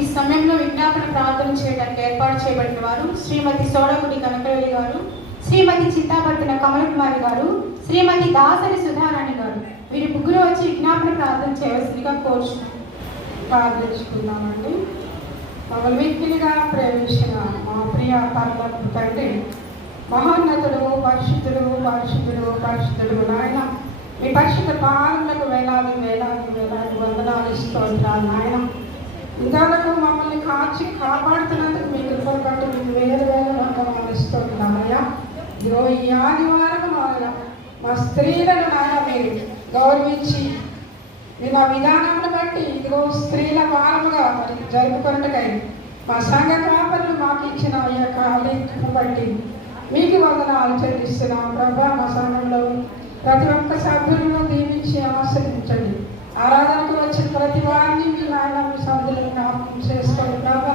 ఈ సమయంలో విజ్ఞాపన ప్రార్థన చేయడానికి ఏర్పాటు చేయబడిన వారు శ్రీమతి సోడగుడి కనకవేలి గారు, శ్రీమతి చిత్తాపర్తిన కమలకుమారి గారు, శ్రీమతి దాసరి సుధారాణి గారు. వీరి ముగ్గురు వచ్చి విజ్ఞాపన ప్రార్థన చేయవలసిందిగా ప్రార్థించుకున్నామండి. మమ్మల్ని మిక్కిలిగా ప్రేమించిన మా ప్రియ పరలోకపు తండ్రి, మహోన్నతుడు, పరిశుద్ధుడు పరిశుద్ధుడు పరిశుద్ధుడు నాయన, మీ పరిశుద్ధ పాలనకు వేలాది వేలాది వేలాది వందనాలు స్తోత్రాలు నాయన. ఇంతవరకు మమ్మల్ని కాపాడుతున్నందుకు మీ కృప కట్టు మీకు వేల వేల వందనాలు స్తోత్రాలయ్యా. ఇదిగో ఈ ఆదివారం మా స్త్రీలను నాయన మీరు గౌరవించి మీరు ఆ విధానాన్ని బట్టి ఇదిగో స్త్రీల వారముగా మరి జరుపుకున్నట్టుకై మా సంఘ కాపర్లు మాకు ఇచ్చిన ఈ యొక్క ఆలయను బట్టి మీకు వందనాలు చెల్లిస్తున్నాం ప్రభా. మా సంఘంలో ప్రతి ఒక్క సభ్యులను దీవించి ఆశీర్వదించండి. ఆరాధనకు వచ్చిన ప్రతి వారిని మీ నాయన మీ సభ్యులను జ్ఞాపకం చేసుకోండి ప్రభా.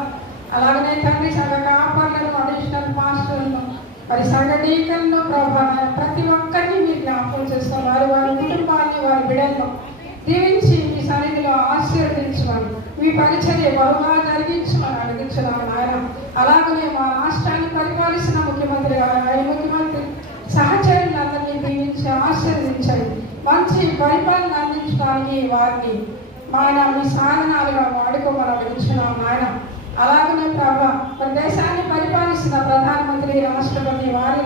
అలాగనే తండ్రి సంఘ కాపర్లను, అడిషనల్ మాస్టర్లను, మరి సంఘ డీకన్ను ప్రభా, ప్రతి ఒక్కరిని మీరు జ్ఞాపకం చేసుకోండి. వారి వారి కుటుంబాన్ని, వారి బిడ్డలను దీవించి మీ సన్నిధిలో ఆశీర్వదించమని, మీ పరిచర్య బహుగా జరిగించమని అడిగించున్నాను ఆయన. అలాగనే మా రాష్ట్రాన్ని పరిపాలిస్తున్న ముఖ్యమంత్రి గారు, ముఖ్యమంత్రి సహచరులందరినీ దీవించి ఆశీర్వదించండి. మంచి పరిపాలన అందించడానికి వారిని ఆయన మీ సాధనాలుగా వాడుకోమని అడిగించున్నాం ఆయన. అలాగనే ప్రభా, మన దేశాన్ని పరిపాలిస్తున్న ప్రధానమంత్రి, రాష్ట్రపతి, వారి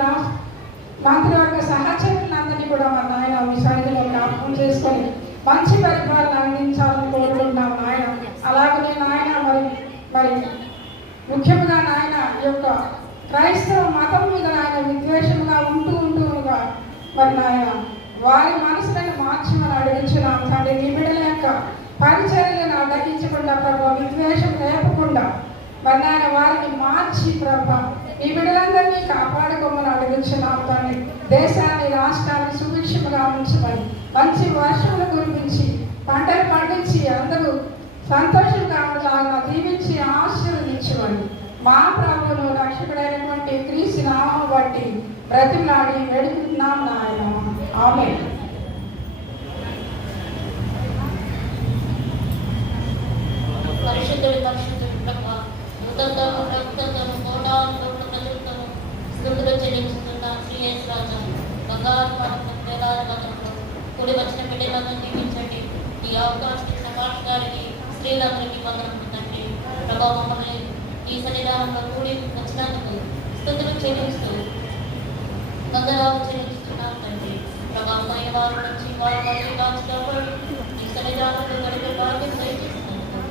మంత్రివర్గ సహచరులందరినీ కూడా మన ఆయన మీ సన్నిధిలో జ్ఞాపకం చేసుకొని మంచి పరిపాలన అందించాలని కోరుకుంటున్నాం నాయన. అలాగనే నాయన మరి ముఖ్యంగా నాయన ఈ యొక్క క్రైస్తవ మతం మీద నాయన విద్వేషంగా ఉంటూగా మరి నాయన వారి మనసులను మార్చమని అడిగించున్నాం తండ్రి. నీ బిడ్డల యొక్క పరిచర్యలను అడ్డగించకుండా ప్రభావ, విద్వేషం లేపకుండా మరి నాయన వారిని మార్చి ప్రభా ఈ బిడ్డలందరినీ కాపాడుకోమని అడిగించున్నాం తండ్రి. దేశాన్ని, రాష్ట్రాన్ని సుభిక్షముగా ఉంచమని, మంచి వర్షాలు కురిపించి పంటలు పండించి అందరూ సంతోషంగా ఉండలాగా దీవించి ఆశీర్వదించమని మా ప్రభువును రక్షకుడైనటువంటి క్రీస్తు నామమును బట్టి బ్రతిమలాడి వేడుకుంటున్నాం నాయన. ఆమేన్. పరిశుద్ధుడు పరిశుద్ధుడు ప్రభా, నూతనతను ప్రభుత్వతను కోటాను ప్రజలతను స్థుతులు చెల్లించుతున్న శ్రీయేసు రాజా, బంగారు పథకం వేలాది పథకంలో కూడి వచ్చిన బిడ్డలను దీవించండి. ఈ అవకాశం ఇచ్చిన పాఠ గారికి, స్త్రీలందరికీ వందనములు తండ్రి. ప్రభా, మమ్మల్ని ఈ సన్నిధానంలో కూడి వచ్చినందుకు స్థుతులు చెల్లిస్తూ వందనాలు చెల్లిస్తున్నాం తండ్రి. ప్రభావమైన వారి నుంచి వారి మళ్ళీ కాల్చుకోబడి ఈ సన్నిధానంలో గడిపే భాగ్యం దయచేస్తున్నందుకు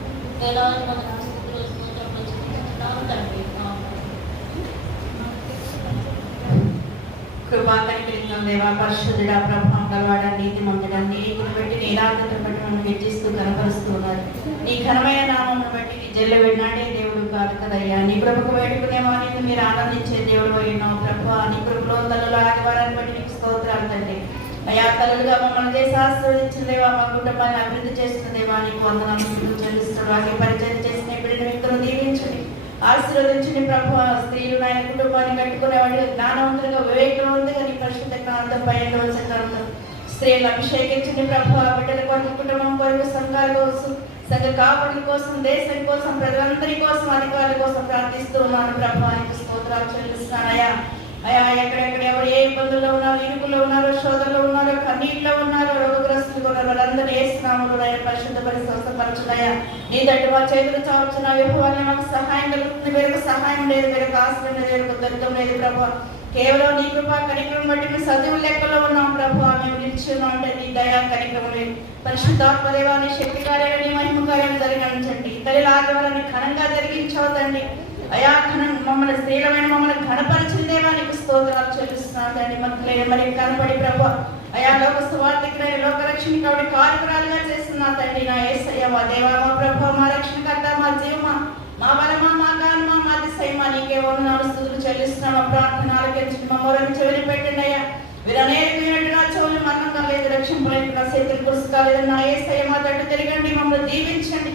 వేలాది వందనాలు స్థుతులు స్తోత్రములు చెల్లిస్తున్నాం తండ్రి. కృపా కనికరించిన దేవా, పరిశుద్ధుడా, ప్రభావం గలవాడ, నీతి మంతుడా, నీతిని బట్టి నీ యథార్థతను బట్టి మనం హెచ్చిస్తూ కనపరుస్తూ ఉన్నారు. నీ ఘనమైన నామమును బట్టి నీ జల్ల విన్నాడే దేవుడు కాదు కదయ్యా. నీ కృపకు వేడుకునేవా, నీకు మీరు ఆనందించే దేవుడు అయినావు ప్రభా. నీ కృపలో తల్లుల ఆదివారాన్ని బట్టి నీకు స్తోత్రాలు తండ్రి. అయా తల్లులుగా మమ్మల్ని చేసి ఆశీర్వదించిన దేవా, మా కుటుంబాన్ని అభివృద్ధి చేస్తున్న దేవా, నీకు వందనాలు చెల్లిస్తున్నాడు. వాకి పరిచయం చేసిన బిడ్డను వ్యక్తులు దీవించండి, ఆశీర్వదించండి ప్రభు. స్త్రీలు నాయన కుటుంబాన్ని కట్టుకునేవాడిగా, జ్ఞానవంతులుగా, వివేకవంతులుగా నీ పరిశుద్ధ కాలంతో పైన కాలంతో స్త్రీలు అభిషేకించండి ప్రభు. బిడ్డల కొరకు, కుటుంబం కొరకు, సంఘాల కోసం, సంఘ కాపుల కోసం, దేశం కోసం, ప్రజలందరి కోసం, అధికారుల కోసం ప్రార్థిస్తూ ఉన్నాను ప్రభు. నీకు స్తోత్రాలు చెల్లిస్తున్నాను అయా. అయా ఎక్కడెక్కడ ఎవరు ఏ ఇబ్బందుల్లో ఉన్నారు, ఇరుకుల్లో ఉన్నారు, శోధనలో ఉన్నారు, కన్నీళ్ళలో ఉన్నారు, రోగగ్రస్తులు ఉన్నారు, వాళ్ళందరూ వేస్తున్నాము పరిశుద్ధ పరిస్థితుపరచున్నాయా. నీ తట్టు మా చేతులు చావుచున్నా యెహోవానే మాకు సహాయం కలుగుతుంది. వేరొక సహాయం లేదు, వేరొక ఆశ్రయం లేదు, వేరొక దొరకం లేదు ప్రభు. కేవలం నీ కృపా కనికరం బట్టి మేము సజీవ లెక్కలో ఉన్నాం ప్రభు. మేము నిలిచి ఉన్నాం అంటే నీ దయా కనికరమే. పరిశుద్ధాత్మదేవా, నీ శక్తి కార్యాలు, నీ మహిమ కార్యాలు జరిగించండి. తల్లి ఆదివారాన్ని ఘనంగా జరిగించవద్దండి అయా. మమ్మల్ని స్త్రీలమైన మమ్మల్ని ఘనపరిచిన దేవా, నీకు స్తోత్రాలు చెల్లిస్తున్నాను తండ్రి. మరి కనపడి ప్రభు అయా, లోక సువార్థికులైన లోకరక్షణ కాబట్టి కారకురాలుగా చేస్తున్నా తండ్రి. నా యేసయ్య మా దేవా, మా ప్రభు, మా రక్షణకర్త, మా జీవమా, మా బలమా, మా గానమా, మా అతిశయమా, నీకే వందనాలు స్తుతులు చెల్లిస్తున్నాం. మా ప్రార్థన ఆలకించండి, మా మొరను చెవిని పెట్టండి అయ్యా. మీరు అనేకమైనట్టు నా చెవులు మరణం కాలేదు, రక్షింపలేదు, నా చేతులు కురుసు కాలేదు. నా యేసయ్య మా తట్టు తిరగండి, మమ్మల్ని దీవించండి.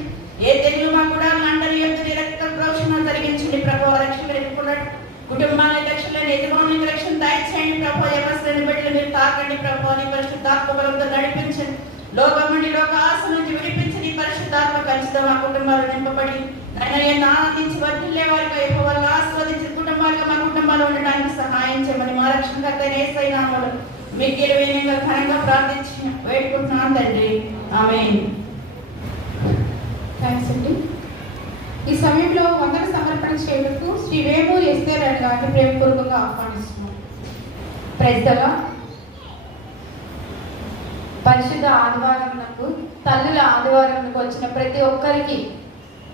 ఏ తెగులు మా కూడా మండలి యొక్క రక్త ప్రోక్షణ జరిగించండి ప్రభు. రక్షణ ఎదుర్కొన్నట్టు కుటుంబాన్ని రక్షణ, యజమానులకు రక్షణ దయచేయండి ప్రభు. ప్రభు యవనస్తులైన బిడ్డలు మీరు తాకండి ప్రభు, నీ పరిశుద్ధాత్మ బలంతో నడిపించండి. లోకం నుండి లోక ఆశ నుంచి విడిపించి నీ పరిశుద్ధాత్మ ఖచ్చితంగా మా కుటుంబాలు నింపబడి నన్ను ఆనందించి వర్ధిల్లే వారిగా యెహోవాను ఆశీర్వదించి కుటుంబాలుగా మా కుటుంబాలు ఉండడానికి సహాయం చేయమని మా రక్షణకర్త యేసయ్య నామములో మీకు వినయంగా ఘనంగా ప్రార్థించి వేడుకుంటున్నాను తండ్రి. ఆమేన్. థ్యాంక్స్ అండి. ఈ సమయంలో వందన సమర్పణ చేయటకు శ్రీ వేమూరి ఎస్తేర్ గారిని ప్రేమపూర్వకంగా ఆహ్వానిస్తున్నాం. Praise the lord. పరిశుద్ధ ఆదివారంకు, తల్లుల ఆదివారంకు వచ్చిన ప్రతి ఒక్కరికి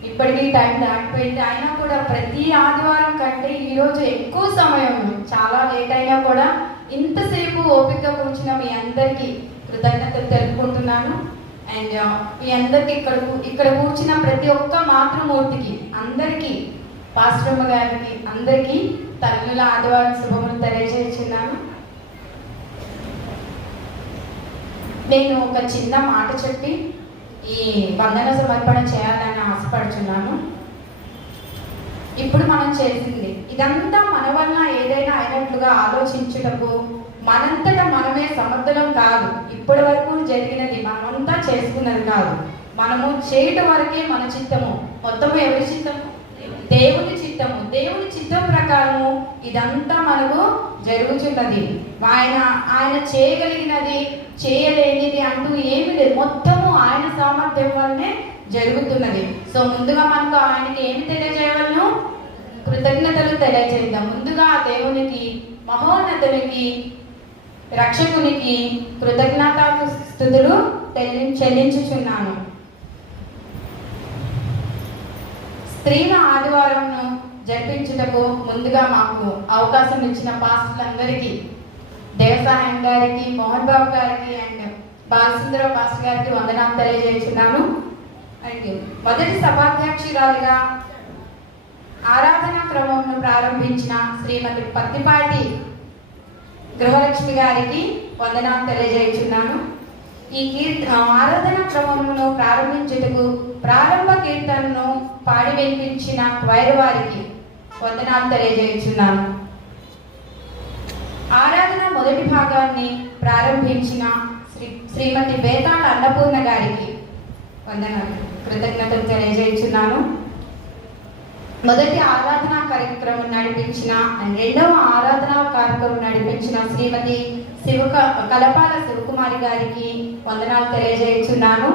ఇప్పటికీ టైం దాటిపోయింది. అయినా కూడా ప్రతి ఆదివారం కంటే ఈరోజు ఎక్కువ సమయం, చాలా లేట్ అయినా కూడా ఇంతసేపు ఓపిక కూర్చున్న మీ అందరికీ కృతజ్ఞతలు తెలుపుకుంటున్నాను. అండ్ మీ అందరికి ఇక్కడ కూర్చున్న ప్రతి ఒక్క మాతృమూర్తికి, అందరికీ, పాస్టమ్మ గారికి, అందరికీ తల్లుల ఆదివారం శుభములు తెలియజేస్తున్నాను. నేను ఒక చిన్న మాట చెప్పి ఈ వందన సమర్పణ చేయాలని ఆశపడుచున్నాను. ఇప్పుడు మనం చేసింది ఇదంతా మన వల్ల ఏదైనా అయినట్లుగా ఆలోచించుటకు మనంతటా మనమే సమర్థులం కాదు. ఇప్పటి వరకు జరిగినది మనమంతా చేసుకున్నది కాదు. మనము చేయటం వరకే మన చిత్తము. మొత్తము ఎవరి చిత్తము? దేవుని చిత్తము. దేవుని చిత్తం ప్రకారము ఇదంతా మనకు జరుగుతున్నది. ఆయన చేయగలిగినది, చేయలేనిది అంటూ ఏమి లేదు. మొత్తము ఆయన సామర్థ్యం వల్లనే జరుగుతున్నది. సో ముందుగా మనకు ఆయనకి ఏమి తెలియజేయవలను? కృతజ్ఞతలు తెలియజేద్దాం. ముందుగా దేవునికి, మహోన్నతునికి, రక్షకునికి కృతజ్ఞతా స్తుతులు చెల్లించుచున్నాను. స్త్రీల ఆదివారంను జరిపించుటకు ముందుగా మాకు అవకాశం ఇచ్చిన పాస్టర్లందరికీ, దేవసాయం గారికి, మోహన్ బాబు గారికి అండ్ బాలసుందరరావు పాస్టర్ గారికి వందనాలు తెలియజేస్తున్నాను. అండ్ మొదటి సభాధ్యక్షురాలిగా ఆరాధనా క్రమంను ప్రారంభించిన శ్రీమతి పత్తిపాటి గృహలక్ష్మి గారికి వందనాలు తెలియజేస్తున్నాను. ఈ ఆరాధన క్రమమును ప్రారంభించుటకు ప్రారంభ కీర్తనను పాడి వినిపించిన క్వైర్ వారికి వందనాలు తెలియజేస్తున్నాను. ఆరాధన మొదటి భాగాన్ని ప్రారంభించిన శ్రీమతి బేతాళ అన్నపూర్ణ గారికి వందనాలు, కృతజ్ఞతలు తెలియజేస్తున్నాను. మొదటి ఆరాధనా కార్యక్రమం నడిపించిన, రెండవ ఆరాధనా కార్యక్రమం నడిపించిన శ్రీమతి కలపాల శివకుమారి గారికి వందనాలు తెలియజేస్తున్నాను.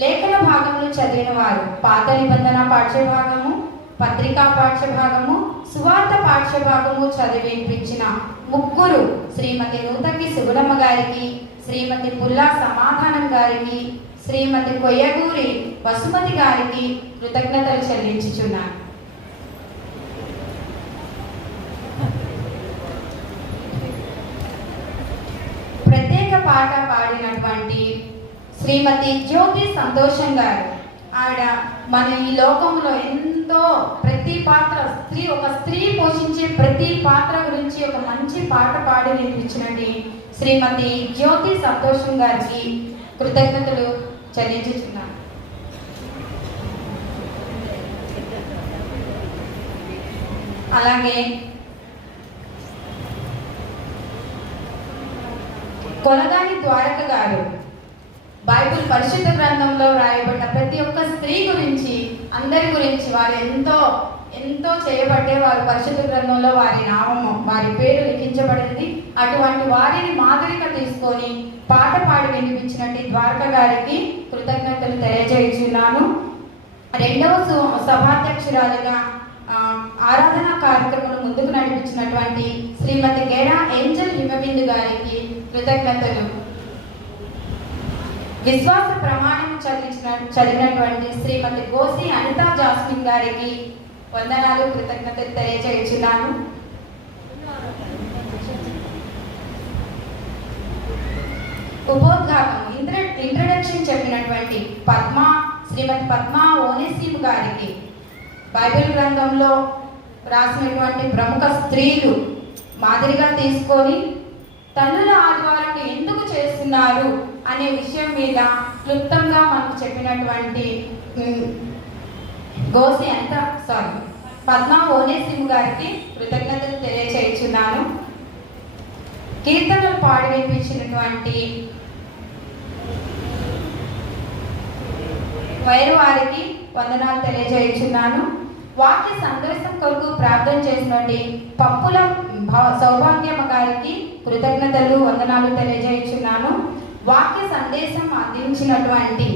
లేఖన భాగములు చదివిన వారు పాత నిబంధన పాఠ్యభాగము, పత్రికా పాఠ్యభాగము, సువార్త పాఠ్యభాగము చదివి వినిపించిన ముగ్గురు శ్రీమతి నూతకి సుగుణమ్మ గారికి, శ్రీమతి పుల్లా సమాధానం గారికి, శ్రీమతి కొయ్యగూరి వసుమతి గారికి కృతజ్ఞతలు చెల్లించుచున్నాను. ప్రత్యేక పాట పాడినటువంటి శ్రీమతి జ్యోతి సంతోషం గారు, ఆవిడ మన ఈ లోకంలో ఎంతో ప్రతి పాత్ర ఒక స్త్రీ పోషించే ప్రతి పాత్ర గురించి ఒక మంచి పాట పాడి వినిపించినటువంటి శ్రీమతి జ్యోతి సంతోషం గారికి కృతజ్ఞతలు చెల్లించుచున్నాను. అలాగే కొలగాని ద్వారక గారు బైబిల్ పరిశుద్ధ గ్రంథంలో రాయబడిన ప్రతి ఒక్క స్త్రీ గురించి, అందరి గురించి వారు ఎంతో చేయబట్టే వారు పరిశుద్ధ గ్రంథంలో వారి నామము, వారి పేరు లిఖించబడింది. అటువంటి వారిని మాదిరిగా తీసుకొని పాట పాడి వినిపించినట్టు ద్వారక గారికి కృతజ్ఞతలు తెలియజేస్తున్నాను. రెండవ సభాధ్యక్షురాలుగా ఆరాధనా కార్యక్రమం ముందుకు నడిపించినటువంటి శ్రీమతి గేడా ఏంజల్ హిమబిందు గారికి కృతజ్ఞతలు. విశ్వాస ప్రమాణం చదివినటువంటి శ్రీమతి గోసి అనితా జాస్మిన్ గారికి వందనాలు, కృతజ్ఞతలు తెలియజేస్తున్నాను. ఉపోద్ఘాతం ఇంట్రడక్షన్ చెప్పినటువంటి శ్రీమతి పద్మా ఓనేసిమ్ గారికి బైబిల్ గ్రంథంలో రాసినటువంటి ప్రముఖ స్త్రీలు మాదిరిగా తీసుకొని తల్లుల ఆదివారం ఎందుకు చేస్తున్నారు అనే విషయం మీద క్లుప్తంగా మనకు చెప్పినటువంటి పద్మా ఓనేసిమ్ గారికి కృతజ్ఞతలు తెలియచేస్తున్నాను. కీర్తనలు పాడి వినిపించినటువంటి వైరు వారికి వందనాలు తెలియజేయుచున్నాను. వాక్య సందేశం కొరకు ప్రార్థన చేసినటువంటి పప్పుల సౌభాగ్యమ్మ గారికి కృతజ్ఞతలు వందనాలు తెలియజేయుచున్నాను. వాక్య సందేశం అందించినటువంటి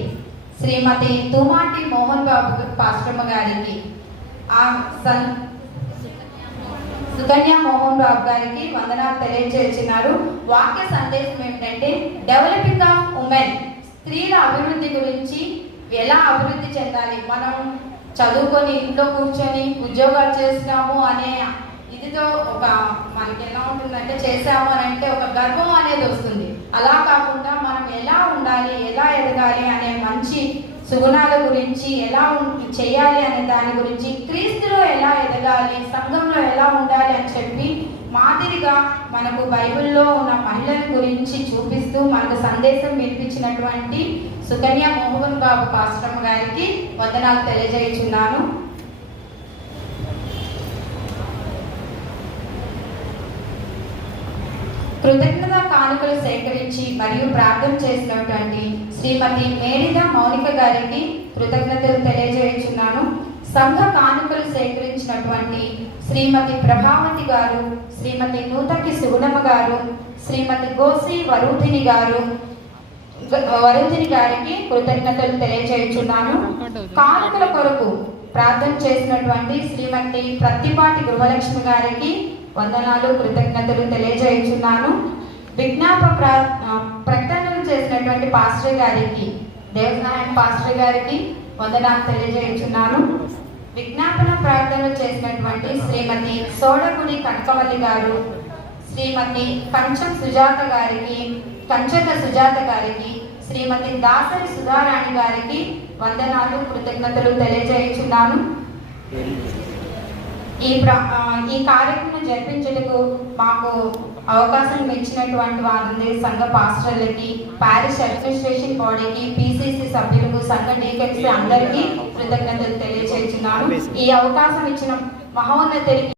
శ్రీమతి తుమాటి మోహన్ బాబు పాస్టమ్మ గారికి, సుకన్య మోహన్ బాబు గారికి వందనాలు తెలియజేస్తున్నారు. వాక్య సందేశం ఏమిటంటే డెవలపింగ్ ఆఫ్ ఉమెన్, స్త్రీల అభివృద్ధి గురించి, ఎలా అభివృద్ధి చెందాలి. మనం చదువుకొని ఇంట్లో కూర్చొని ఉద్యోగాలు చేసినాము అనే ఇదితో ఒక మనకి ఎలా ఉంటుందంటే, చేసాము అని అంటే ఒక గర్వం అనేది వస్తుంది. అలా కాకుండా మనం ఎలా ఉండాలి, ఎలా ఎదగాలి అనే మంచి సుగుణాల గురించి, ఎలా చేయాలి అనే దాని గురించి, క్రీస్తులో ఎలా ఎదగాలి, సంఘంలో ఎలా ఉండాలి అని చెప్పి మాదిరిగా మనకు బైబిల్లో ఉన్న మహిళల గురించి చూపిస్తూ మనకు సందేశం వినిపించినటువంటి సుకన్య మోహన్ బాబు పాస్టమ్మ గారికి వందనాలు తెలియజేయుచున్నాను. కృతజ్ఞత కానుకలు సేకరించి మరియు ప్రార్థన చేసినటువంటి శ్రీమతి మేడిద మౌనిక గారికి కృతజ్ఞతలు తెలియజేయుచున్నాను. సంఘ కానుకలు సేకరించినటువంటి శ్రీమతి ప్రభావతి గారు, శ్రీమతి నూతకి సుగుణమ్మ గారు, శ్రీమతి గోసి వరుధిని గారికి కృతజ్ఞతలు తెలియజేయుచున్నాను. కానుకల కొరకు ప్రార్థన చేసినటువంటి శ్రీమతి ప్రత్తిపాటి గృహలక్ష్మి గారికి వందనాలు కృతజ్ఞతలు తెలియజేయుచున్నాను. విజ్ఞాప ప్రకటనలు చేసినటువంటి పాస్టర్ గారికి, దేవనారాయణ పాస్టర్ గారికి వందనాలు తెలియజేయుచున్నాను. విజ్ఞాపన ప్రార్థనలు చేసినటువంటి శ్రీమతి సోడగుడి కనకవల్లి గారు, శ్రీమతి కంచట సుజాత గారికి, శ్రీమతి దాసరి సుధారాణి గారికి వందనాలు కృతజ్ఞతలు తెలియజేయుచున్నాను. ఈ కార్యక్రమం జరిపించేందుకు మాకు అవకాశం ఇచ్చినటువంటి వారందరి సంఘ పాస్టర్లకి, పారిష్ అడ్మినిస్ట్రేషన్ బాడీకి, పిసిసి సభ్యులకు, సంఘ డీకెట్స్ అందరికీ కృతజ్ఞతలు తెలియజేస్తున్నాను. ఈ అవకాశం ఇచ్చిన మహోన్నతుడికి